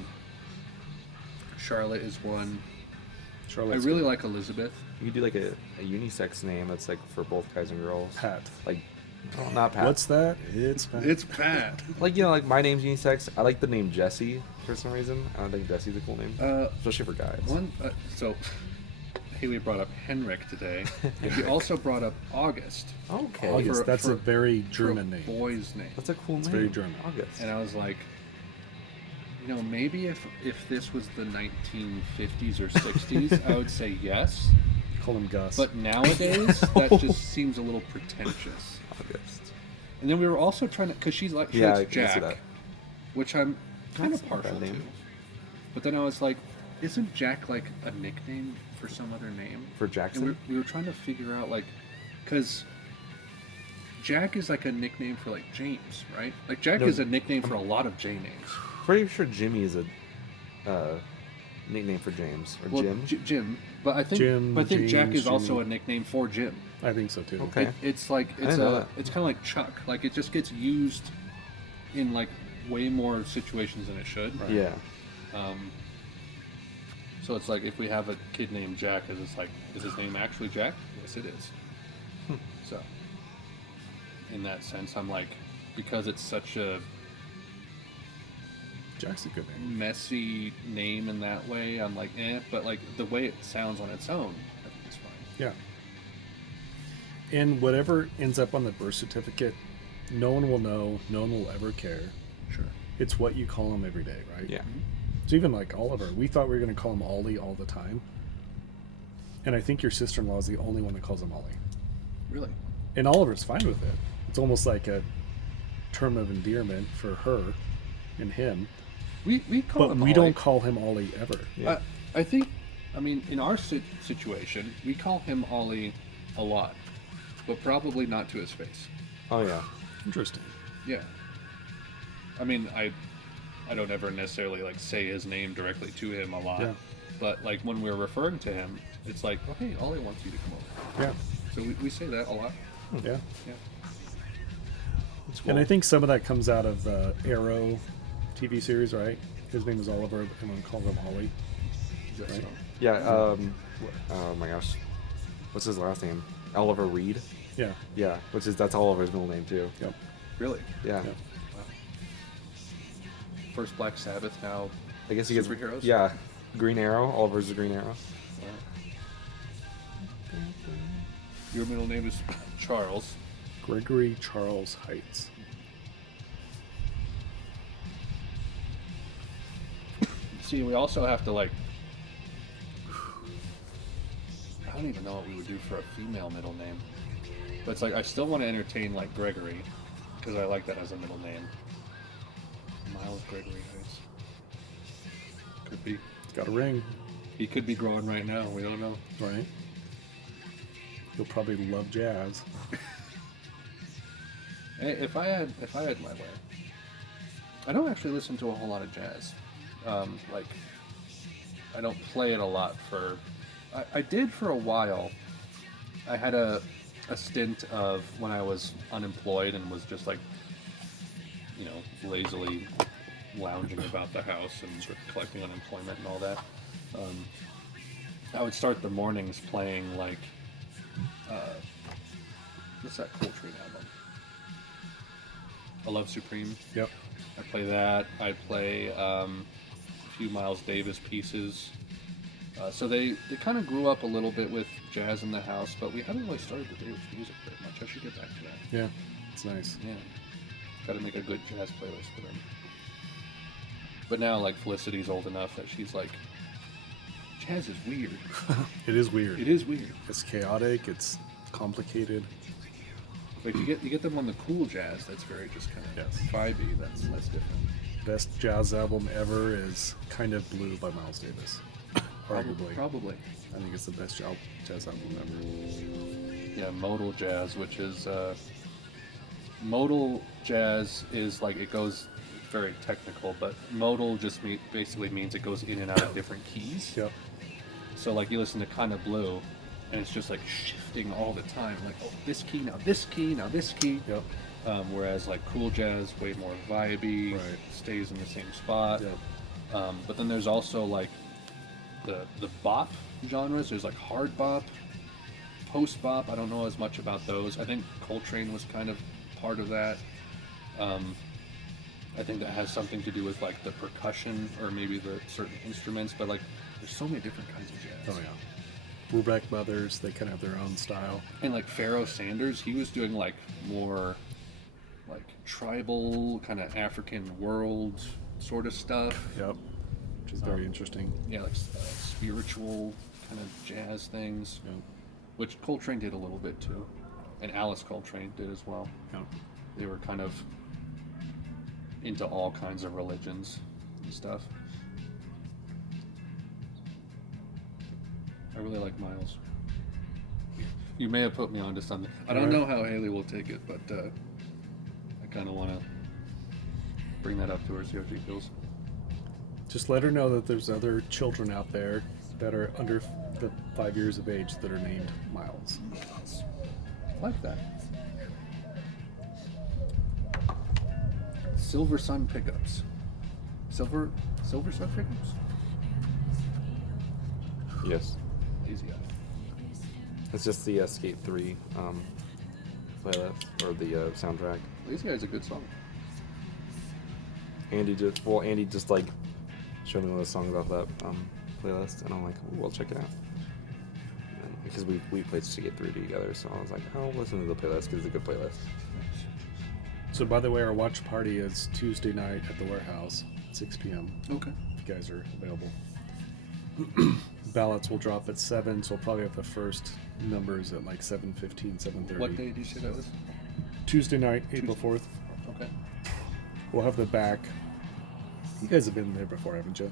Charlotte is one. Charlotte's I really good. like Elizabeth. You could do like a unisex name that's like for both guys and girls. Pat. Like, oh, not Pat. What's that? It's Pat. It's Pat. like, you know, like my name's unisex. I like the name Jesse for some reason. I don't think Jesse's a cool name, especially for guys. So Haley brought up Henrik today. He also brought up August. Okay. August. That's a very for German a name. boy's name. That's a cool name. very German. August. And I was like, you know, maybe if this was the 1950s or 60s, I would say yes. Call him Gus. But nowadays, that just seems a little pretentious. August. And then we were also trying to, because she Yeah, likes I can see Jack, that. which I'm kind That's of not a partial bad to. name. But then I was like, isn't Jack like a nickname for some other name? For And Jackson? we were trying to figure out, like, because Jack is like a nickname for like James, right? Like Jack No, is a nickname for a lot of J names. Pretty sure Jimmy is a nickname for James or Well, Jim. Jim, but I think Jim, but I think Jack James, is also Jimmy. a nickname for Jim. I think so too. Okay. It's like I didn't know that. it's kind of like Chuck. Like it just gets used in like way more situations than it should. Yeah. So it's like if we have a kid named Jack, is his name actually Jack? Yes, it is. So in that sense, I'm like, because it's such a Jack's a good name. messy name in that way, I'm like, but like the way it sounds on its own, I think it's fine. Yeah. And whatever ends up on the birth certificate, no one will know. No one will ever care. Sure. It's what you call him every day, right? Yeah. So even like Oliver, we thought we were going to call him Ollie all the time. And I think your sister-in-law is the only one that calls him Ollie. Really? And Oliver's fine with it. It's almost like a term of endearment for her and him. We call But him we Ollie. don't call him Ollie ever. Yeah. I think, I mean, in our situation, we call him Ollie a lot, but probably not to his face. Oh yeah. Interesting. Yeah. I mean, I don't ever necessarily like say his name directly to him a lot, Yeah. but like when we're referring to him, it's like, oh hey, Ollie wants you to come over. Yeah. So we say that a lot. Yeah. Yeah. It's cool. And I think some of that comes out of the Arrow TV series, right? His name is Oliver, and we call him Ollie. Is that Right. so? Yeah. Oh my gosh. What's his last name? Oliver Reed. Yeah. Yeah. That's Oliver's middle name too. Yep. Really? Yeah. Yep. Wow. First Black Sabbath, now I guess he gets Superheroes? Yeah. Green Arrow. Oliver's the Green Arrow. your middle name is Charles. Gregory Charles Haitz. See, we also have to like. I don't even know what we would do for a female middle name, but it's like I still want to entertain like Gregory, because I like that as a middle name. Miles Gregory Heights. Could be. It's got a ring, He could be growing right now. We don't know. right? You'll probably love jazz. Hey, if I had my way, I don't actually listen to a whole lot of jazz. Like, I don't play it a lot for. I did for a while. I had a stint of when I was unemployed and was just like, you know, lazily lounging about the house and sort of collecting unemployment and all that. I would start the mornings playing like, what's that Coltrane album? I Love Supreme. Yep. I play that. I play a few Miles Davis pieces. So they kind of grew up a little bit with jazz in the house, but we haven't really started the day with music very much. I should get back to that. Yeah. It's nice. Yeah. Got to make a good jazz playlist for them. But now, like, Felicity's old enough that she's like, Jazz is weird. It is weird. It is weird. It's chaotic. It's complicated. Like you get them on the cool jazz. That's very just kind of Yes. vibey. That's different. Best jazz album ever is Kind of Blue by Miles Davis. Arguably. Probably. I think it's the best jazz album ever. Yeah, modal jazz, which is modal jazz is like it goes very technical, but modal just basically means it goes in and out of different keys. Yep. So like you listen to Kind of Blue, and it's just like shifting all the time. Like, oh, this key, now this key, now this key. Yep. Whereas like cool jazz, way more vibey, Right. stays in the same spot. Yep. But then there's also like the bop genres. There's like hard bop, post bop. I don't know as much about those. I think Coltrane was kind of part of that. I think that has something to do with like the percussion or maybe the certain instruments. But like, there's so many different kinds of jazz. Oh yeah. Brubeck Brothers, they kind of have their own style. And like Pharoah Sanders, he was doing like more like tribal kind of African world sort of stuff. Yep. Which is very interesting. Yeah, like spiritual kind of jazz things, Yep. which Coltrane did a little bit too, and Alice Coltrane did as well. Yep. They were kind of into all kinds of religions and stuff. I really like Miles. You may have put me onto something. I don't know how Haley will take it, but I kind of want to bring that up to her, see how she feels. Just let her know that there's other children out there that are under the 5 years of age that are named Miles. I like that. Silver Sun pickups. Silver Sun pickups? Yes. Easy eye. It's just the Skate 3 playlist, or the soundtrack. Lazy Eye's a good song. Andy just like showed me one of the songs off that playlist, and I'm like, ooh, I'll check it out. And because we played Skate 3 together, so I was like, I'll listen to the playlist because it's a good playlist. So by the way, our watch party is Tuesday night at the warehouse, 6 p.m. Okay. If you guys are available. Ballots will drop at 7, so we'll probably have the first numbers at like 7:15, 7:30. What day did you say that was? Tuesday night, April 4th. Okay. We'll have the back. You guys have been there before, haven't you?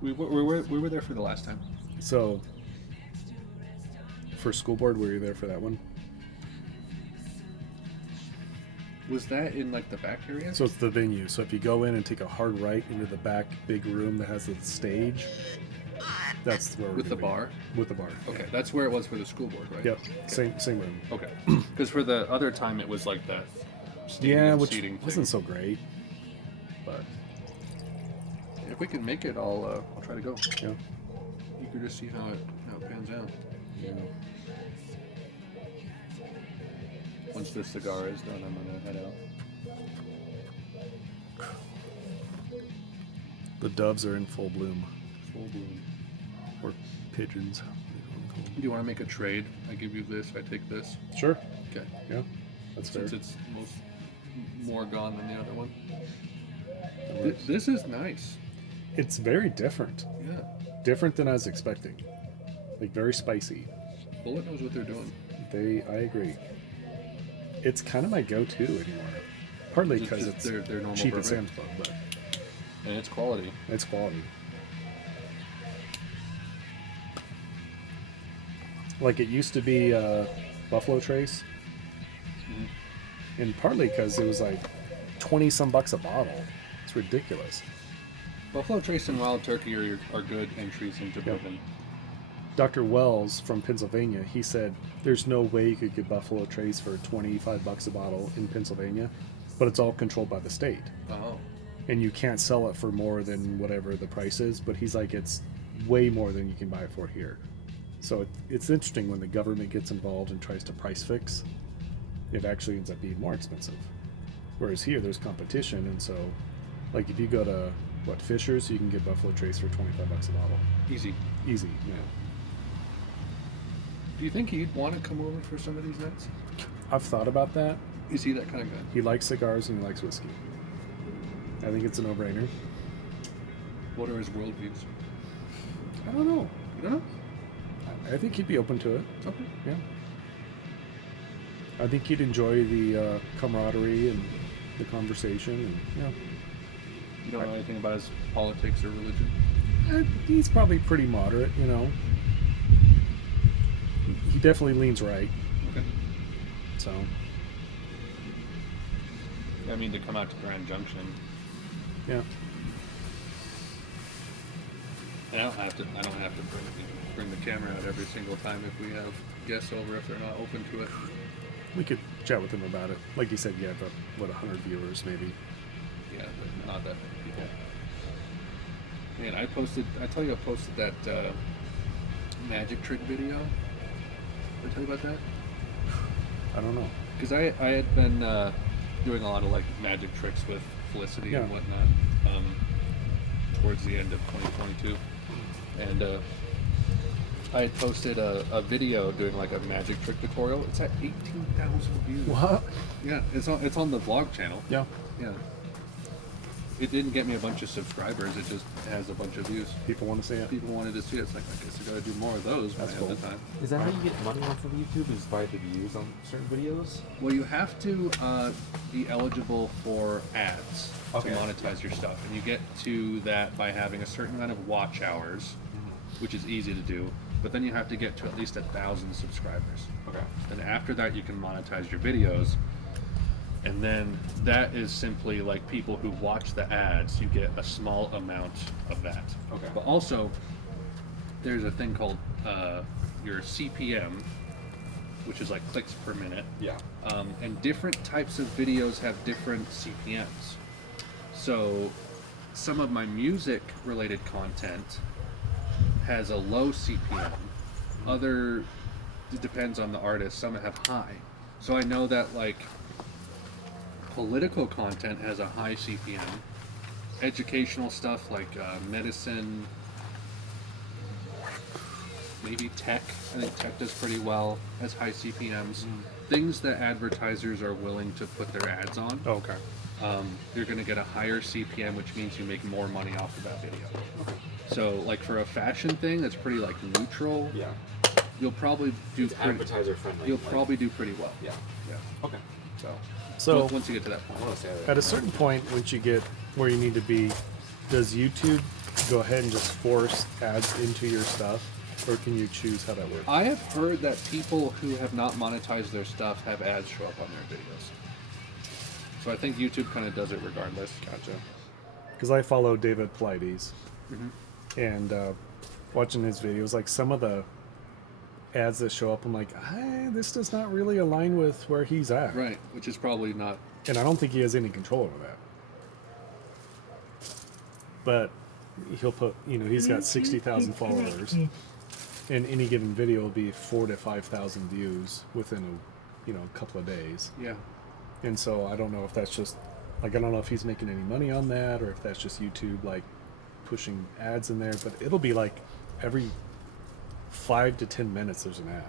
We were there for the last time. So, for school board, were you there for that one? Was that in like the back area? So it's the venue. So if you go in and take a hard right into the back big room that has the stage, that's where we're With the gonna be. bar? With the bar. Okay, that's where it was for the school board, right? Yep. Same room. Okay. Because for the other time, it was like that. Yeah, which seating wasn't thing. so great, but If we can make it, I'll try to go. yeah. Eager to see how it pans out. Yeah. Once this cigar is done, I'm gonna head out. The doves are in full bloom, Full bloom. or pigeons. Do you want to make a trade? I give you this, I take this. Sure. Okay. Yeah, that's fair. Since it's more gone than the other one. That works. This is nice. It's very different. Yeah. Different than I was expecting. Like very spicy. Bullet knows what they're doing. I agree. It's kind of my go-to anymore. Partly Just- because just it's their normal cheap at bourbon. Sam's Club, but And it's quality. it's quality. Like it used to be Buffalo Trace, and partly because it was like 20 some bucks a bottle. It's ridiculous. Buffalo Trace and Wild Turkey are good entries into bourbon. Dr. Wells from Pennsylvania, he said there's no way you could get Buffalo Trace for 25 bucks a bottle in Pennsylvania, but it's all controlled by the state. Oh. And you can't sell it for more than whatever the price is, but he's like, it's way more than you can buy it for here. So it's interesting when the government gets involved and tries to price fix, it actually ends up being more expensive. Whereas here, there's competition, and so, like if you go to, Fisher's, you can get Buffalo Trace for 25 bucks a bottle. Easy. Easy, yeah. Do you think he'd want to come over for some of these nights? I've thought about that. Is he that kind of guy? He likes cigars and he likes whiskey. I think it's a no-brainer. What are his worldviews? I don't know. You don't know? I think he'd be open to it. Okay. Yeah. I think he'd enjoy the camaraderie and the conversation, and You don't know anything about his politics or religion? he's probably pretty moderate, you know. He definitely leans right. Okay. So, I mean, to come out to Grand Junction, yeah. and I don't have to bring the camera out every single time if we have guests over if they're not open to it. We could chat with him about it. Like you said, you have, 100 viewers maybe. Yeah, but not that many people. Man, I posted that magic trick video. Did I tell you about that? I don't know. Because I had been doing a lot of like magic tricks with Felicity and whatnot towards the end of 2022, and I had posted a video doing like a magic trick tutorial. It's at 18,000 views. What? Yeah, it's on the vlog channel. Yeah. Yeah. It didn't get me a bunch of subscribers. It just has a bunch of views. People want to see it. People wanted to see it. It's like, I guess I gotta do more of those when I have the time. Is that how you get money off of YouTube? Is by the views on certain videos? Well, you have to be eligible for ads Okay. to monetize your stuff, and you get to that by having a certain amount of watch hours, which is easy to do. But then you have to get to at least 1,000 subscribers. Okay. And after that, you can monetize your videos. And then that is simply like people who watch the ads, you get a small amount of that. Okay. But also, there's a thing called your CPM, which is like clicks per minute. Yeah. And different types of videos have different CPMs. So some of my music related content has a low CPM. It depends on the artist. Some have high. So I know that like political content has a high CPM. Educational stuff like medicine, maybe tech. I think tech does pretty well, has high CPMs. Things that advertisers are willing to put their ads on. Oh, okay. You're going to get a higher CPM, which means you make more money off of that video. So, like for a fashion thing that's pretty like neutral, Yeah. you'll probably do Advertiser friendly. You'll probably do pretty well. Yeah. Yeah. Okay. So once you get to that point, I want to say that. at a certain point, once you get where you need to be, does YouTube go ahead and just force ads into your stuff, or can you choose how that works? I have heard that people who have not monetized their stuff have ads show up on their videos. So I think YouTube kind of does it regardless. Gotcha. Because I follow David Pilates, and watching his videos, like some of the ads that show up, I'm like, this does not really align with where he's at. Right, which is probably not. And I don't think he has any control over that. But he'll put, he's got 60,000 followers, and any given video will be 4,000 to 5,000 views within a couple of days. Yeah. And so I don't know if that's just, I don't know if he's making any money on that, or if that's just YouTube, pushing ads in there. But it'll be every 5 to 10 minutes there's an ad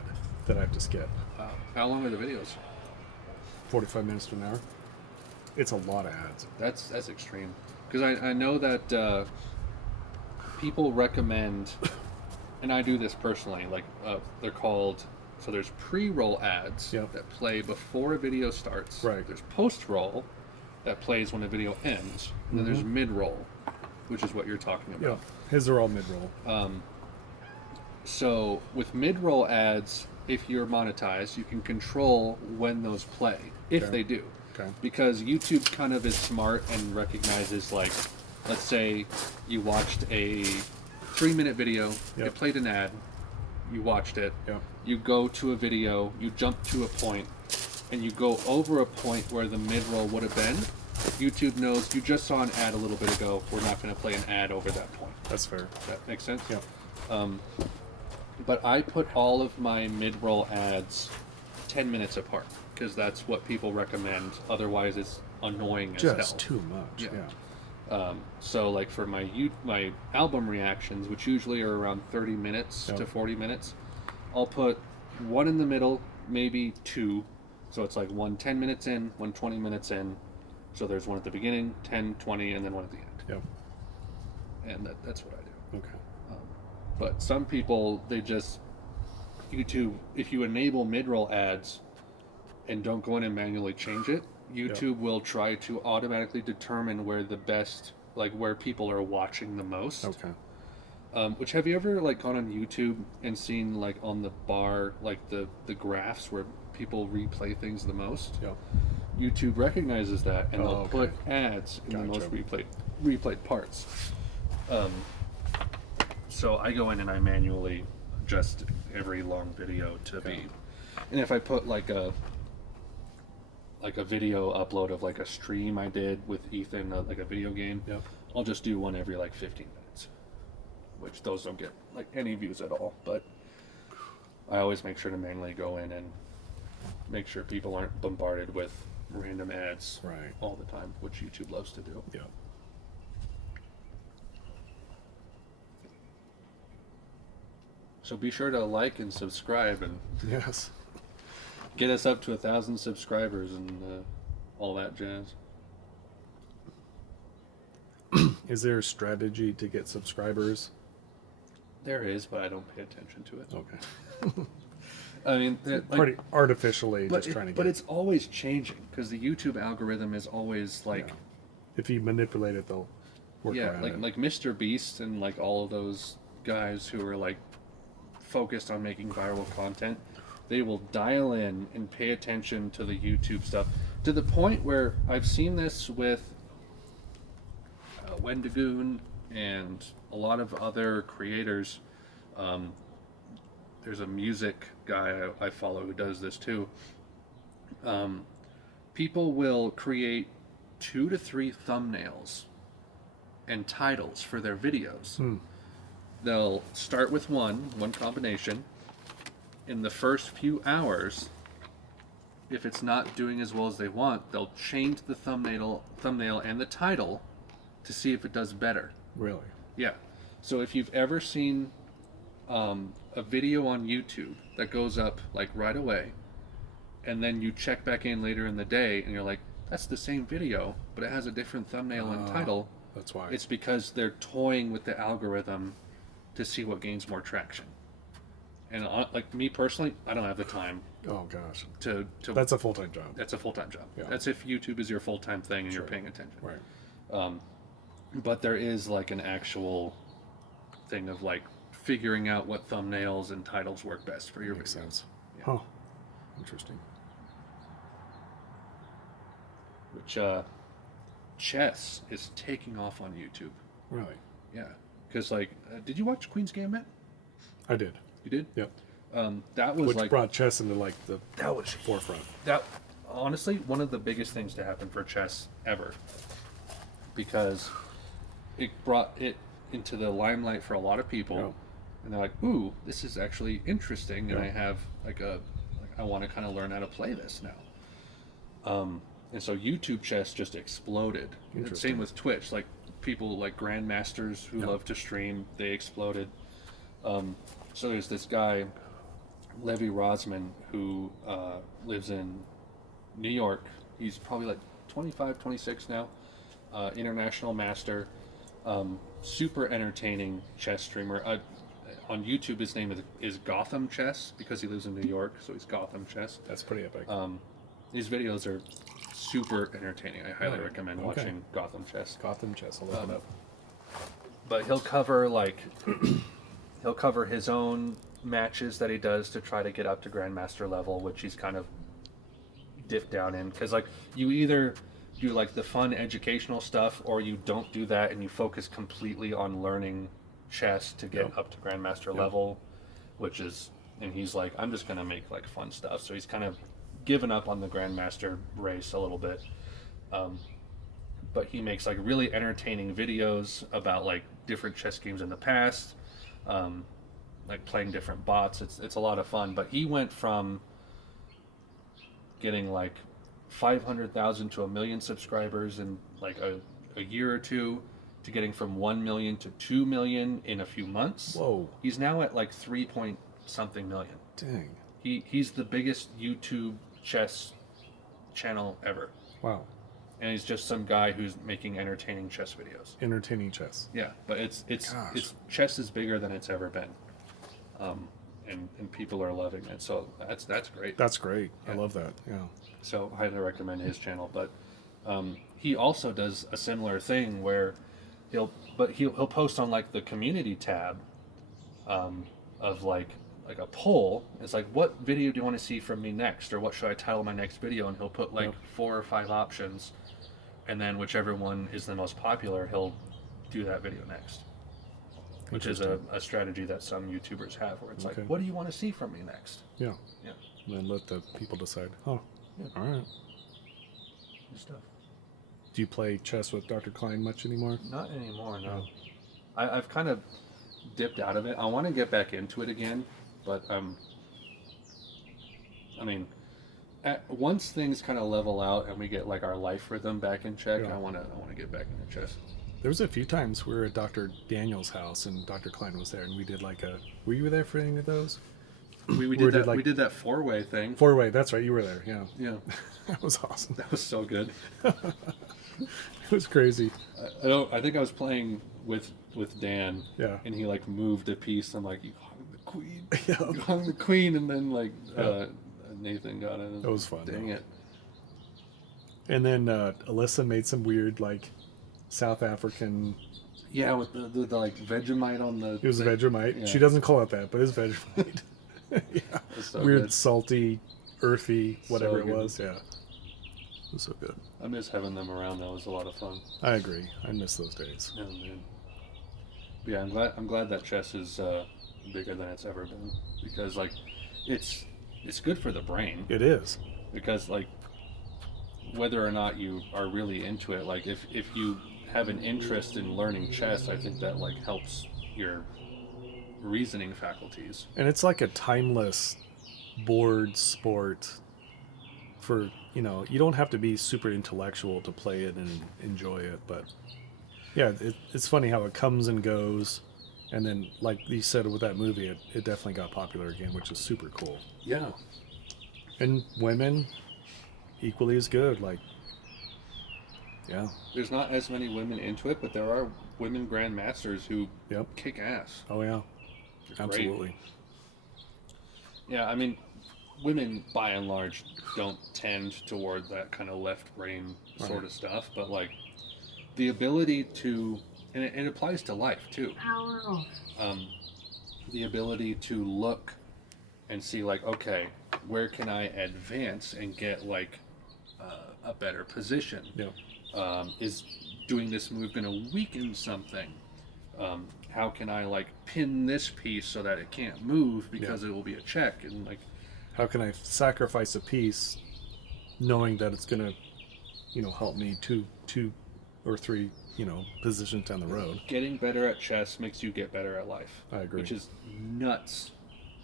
that I have to skip. Wow. How long are the videos? 45 minutes to an hour. It's a lot of ads. That's extreme. Because I know that people recommend, and I do this personally, they're called, so there's pre-roll ads that play before a video starts. Right. There's post-roll that plays when a video ends. And then there's mid-roll, which is what you're talking about. Yeah, his are all mid-roll. So with mid-roll ads, if you're monetized, you can control when those play, if they do. Okay. Because YouTube kind of is smart and recognizes, let's say you watched a 3-minute video, it played an ad, you watched it, you go to a video, you jump to a point, and you go over a point where the mid-roll would have been. YouTube knows you just saw an ad a little bit ago, we're not going to play an ad over that point. That's fair. That makes sense? Yeah. But I put all of my mid-roll ads 10 minutes apart, because that's what people recommend. Otherwise, it's annoying as hell. Just too much. Yeah. So, for my album reactions, which usually are around 30 minutes to 40 minutes, I'll put one in the middle, maybe two. So it's one 10 minutes in, one 20 minutes in. So there's one at the beginning, 10, 20, and then one at the end. Yeah. And that's what I do. Okay. But some people, they just YouTube. If you enable mid-roll ads and don't go in and manually change it, YouTube will try to automatically determine where the best, like where people are watching the most. Okay. Which, have you ever like gone on YouTube and seen like on the bar, like the graphs where people replay things the most? Yeah. YouTube recognizes that, and they'll okay. put ads in the most replayed parts. So I go in and I manually adjust every long video to be, and if I put like a video upload of like a stream I did with Ethan, like a video game, I'll just do one every like 15 minutes, which those don't get like any views at all. But I always make sure to manually go in and make sure people aren't bombarded with random ads all the time, which YouTube loves to do. Yeah. So be sure to like and subscribe and Yes. get us up to 1,000 subscribers and all that jazz. Is there a strategy to get subscribers? There is, but I don't pay attention to it. Okay. I mean, Pretty artificially just trying to get. But it's always changing because the YouTube algorithm is always like, if you manipulate it, they'll work around it. like Mr. Beast and like all of those guys who are like focused on making viral content. They will dial in and pay attention to the YouTube stuff to the point where I've seen this with Wendigoon and a lot of other creators. There's a music guy I follow who does this too. People will create 2 to 3 thumbnails and titles for their videos. They'll start with one combination. In the first few hours, if it's not doing as well as they want, they'll change the thumbnail and the title to see if it does better. Really? Yeah. So if you've ever seen a video on YouTube that goes up like right away, and then you check back in later in the day and you're like, that's the same video, but it has a different thumbnail and title. That's why. It's because they're toying with the algorithm to see what gains more traction. And like me personally, I don't have the time. Oh gosh. To That's a full-time job. That's a full-time job. Yeah. That's if YouTube is your full-time thing and you're paying attention. Right. But there is like an actual thing of like figuring out what thumbnails and titles work best for your Makes videos. sense. Yeah. Huh. Interesting. Which chess is taking off on YouTube. Really? Yeah. Because like, did you watch Queen's Gambit? I did. You did? Yep. That was Which like brought chess into like the that was forefront. that honestly one of the biggest things to happen for chess ever, because it brought it into the limelight for a lot of people. Yeah. And they're like, ooh, this is actually interesting, and Yeah. I have I want to kind of learn how to play this now. And so YouTube chess just exploded. And Interesting. same with Twitch, like people like grandmasters who love to stream, they exploded. So there's this guy, Levi Rosman, who lives in New York. He's probably like 25, 26 now. International master, super entertaining chess streamer. On YouTube, his name is Gotham Chess because he lives in New York, so he's Gotham Chess. That's pretty epic. These videos are super entertaining. I highly Really? recommend Okay. watching Gotham Chess. Gotham chess. I'll look it up. But he'll cover his own matches that he does to try to get up to Grandmaster level, which he's kind of dipped down in. Because like you either do like the fun educational stuff, or you don't do that and you focus completely on learning chess to get up to Grandmaster level, which is, and he's like, I'm just gonna make like fun stuff. So he's kind of given up on the Grandmaster race a little bit. But he makes like really entertaining videos about like different chess games in the past, like playing different bots. It's a lot of fun. But he went from getting like 500,000 to 1 million subscribers in like a year or two, to getting from 1 million to 2 million in a few months. Whoa. He's now at like 3-point-something million. Dang. He's the biggest YouTube chess channel ever. Wow. and he's just some guy who's making entertaining chess videos. Entertaining chess. Yeah, but it's chess is bigger than it's ever been, and people are loving it. So that's great. That's great. Yeah. I love that. Yeah. So highly recommend his channel. But he also does a similar thing where he'll post on like the community tab of like a poll. It's like, what video do you want to see from me next, or what should I title my next video? And he'll put like 4 or 5 options, and then whichever one is the most popular, he'll do that video next. Which is a strategy that some YouTubers have, where it's like, what do you want to see from me next? Yeah. Yeah. And then let the people decide. Oh, yeah. All right. Good stuff. Do you play chess with Dr. Klein much anymore? Not anymore, no. I've kind of dipped out of it. I want to get back into it again, but I mean, once things kind of level out and we get like our life rhythm back in check, I want to get back into chess. There was a few times we were at Dr. Daniel's house and Dr. Klein was there, and we did like a. Were you there for any of those? We did that. We did that 4-way thing. 4-way. That's right. You were there. Yeah. Yeah. That was awesome. That was so good. It was crazy. I think I was playing with Dan. Yeah. And he like moved a piece. I'm like, you hung the queen. Yeah. You hung the queen, and then like Nathan got it. It was fun. Dang it. And then Alyssa made some weird like South African. Yeah, with the like Vegemite on the. It was Vegemite. Yeah. She doesn't call it that, but it's Vegemite. Yeah. So Weird, good. salty, earthy, whatever So it good. was. Yeah. It was so good. I miss having them around. That was a lot of fun. I agree. I miss those days. Oh man. But yeah, I'm glad that chess is bigger than it's ever been, because like it's good for the brain. It is. Because like whether or not you are really into it, like if you have an interest in learning chess, I think that like helps your reasoning faculties. And it's like a timeless board sport for, you don't have to be super intellectual to play it and enjoy it, but yeah, it's funny how it comes and goes, and then like you said with that movie, it definitely got popular again, which is super cool. Yeah. And women equally as good, like, yeah. There's not as many women into it, but there are women grandmasters who kick ass. Oh yeah. They're Absolutely. great. Yeah, I mean, women by and large don't tend toward that kind of left brain sort of stuff, but like the ability to, and it applies to life too. Power off. The ability to look and see like, okay, where can I advance and get like a better position? Yeah. Is doing this move going to weaken something? How can I like pin this piece so that it can't move because it will be a check? And like, how can I sacrifice a piece knowing that it's going to, help me two or three, positions down the road? getting better at chess makes you get better at life. I agree. Which is nuts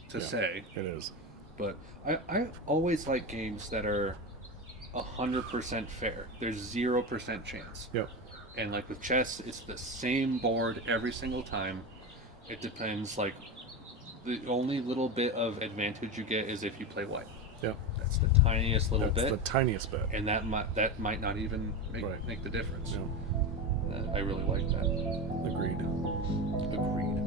to say. It is. But I always like games that are 100% fair. There's 0% chance. Yep. And like with chess, it's the same board every single time. It depends, like the only little bit of advantage you get is if you play white. Yep. That's the tiniest little That's bit. the tiniest bit. And that might not even make the difference. Yeah. I really like that. Agreed. Agreed.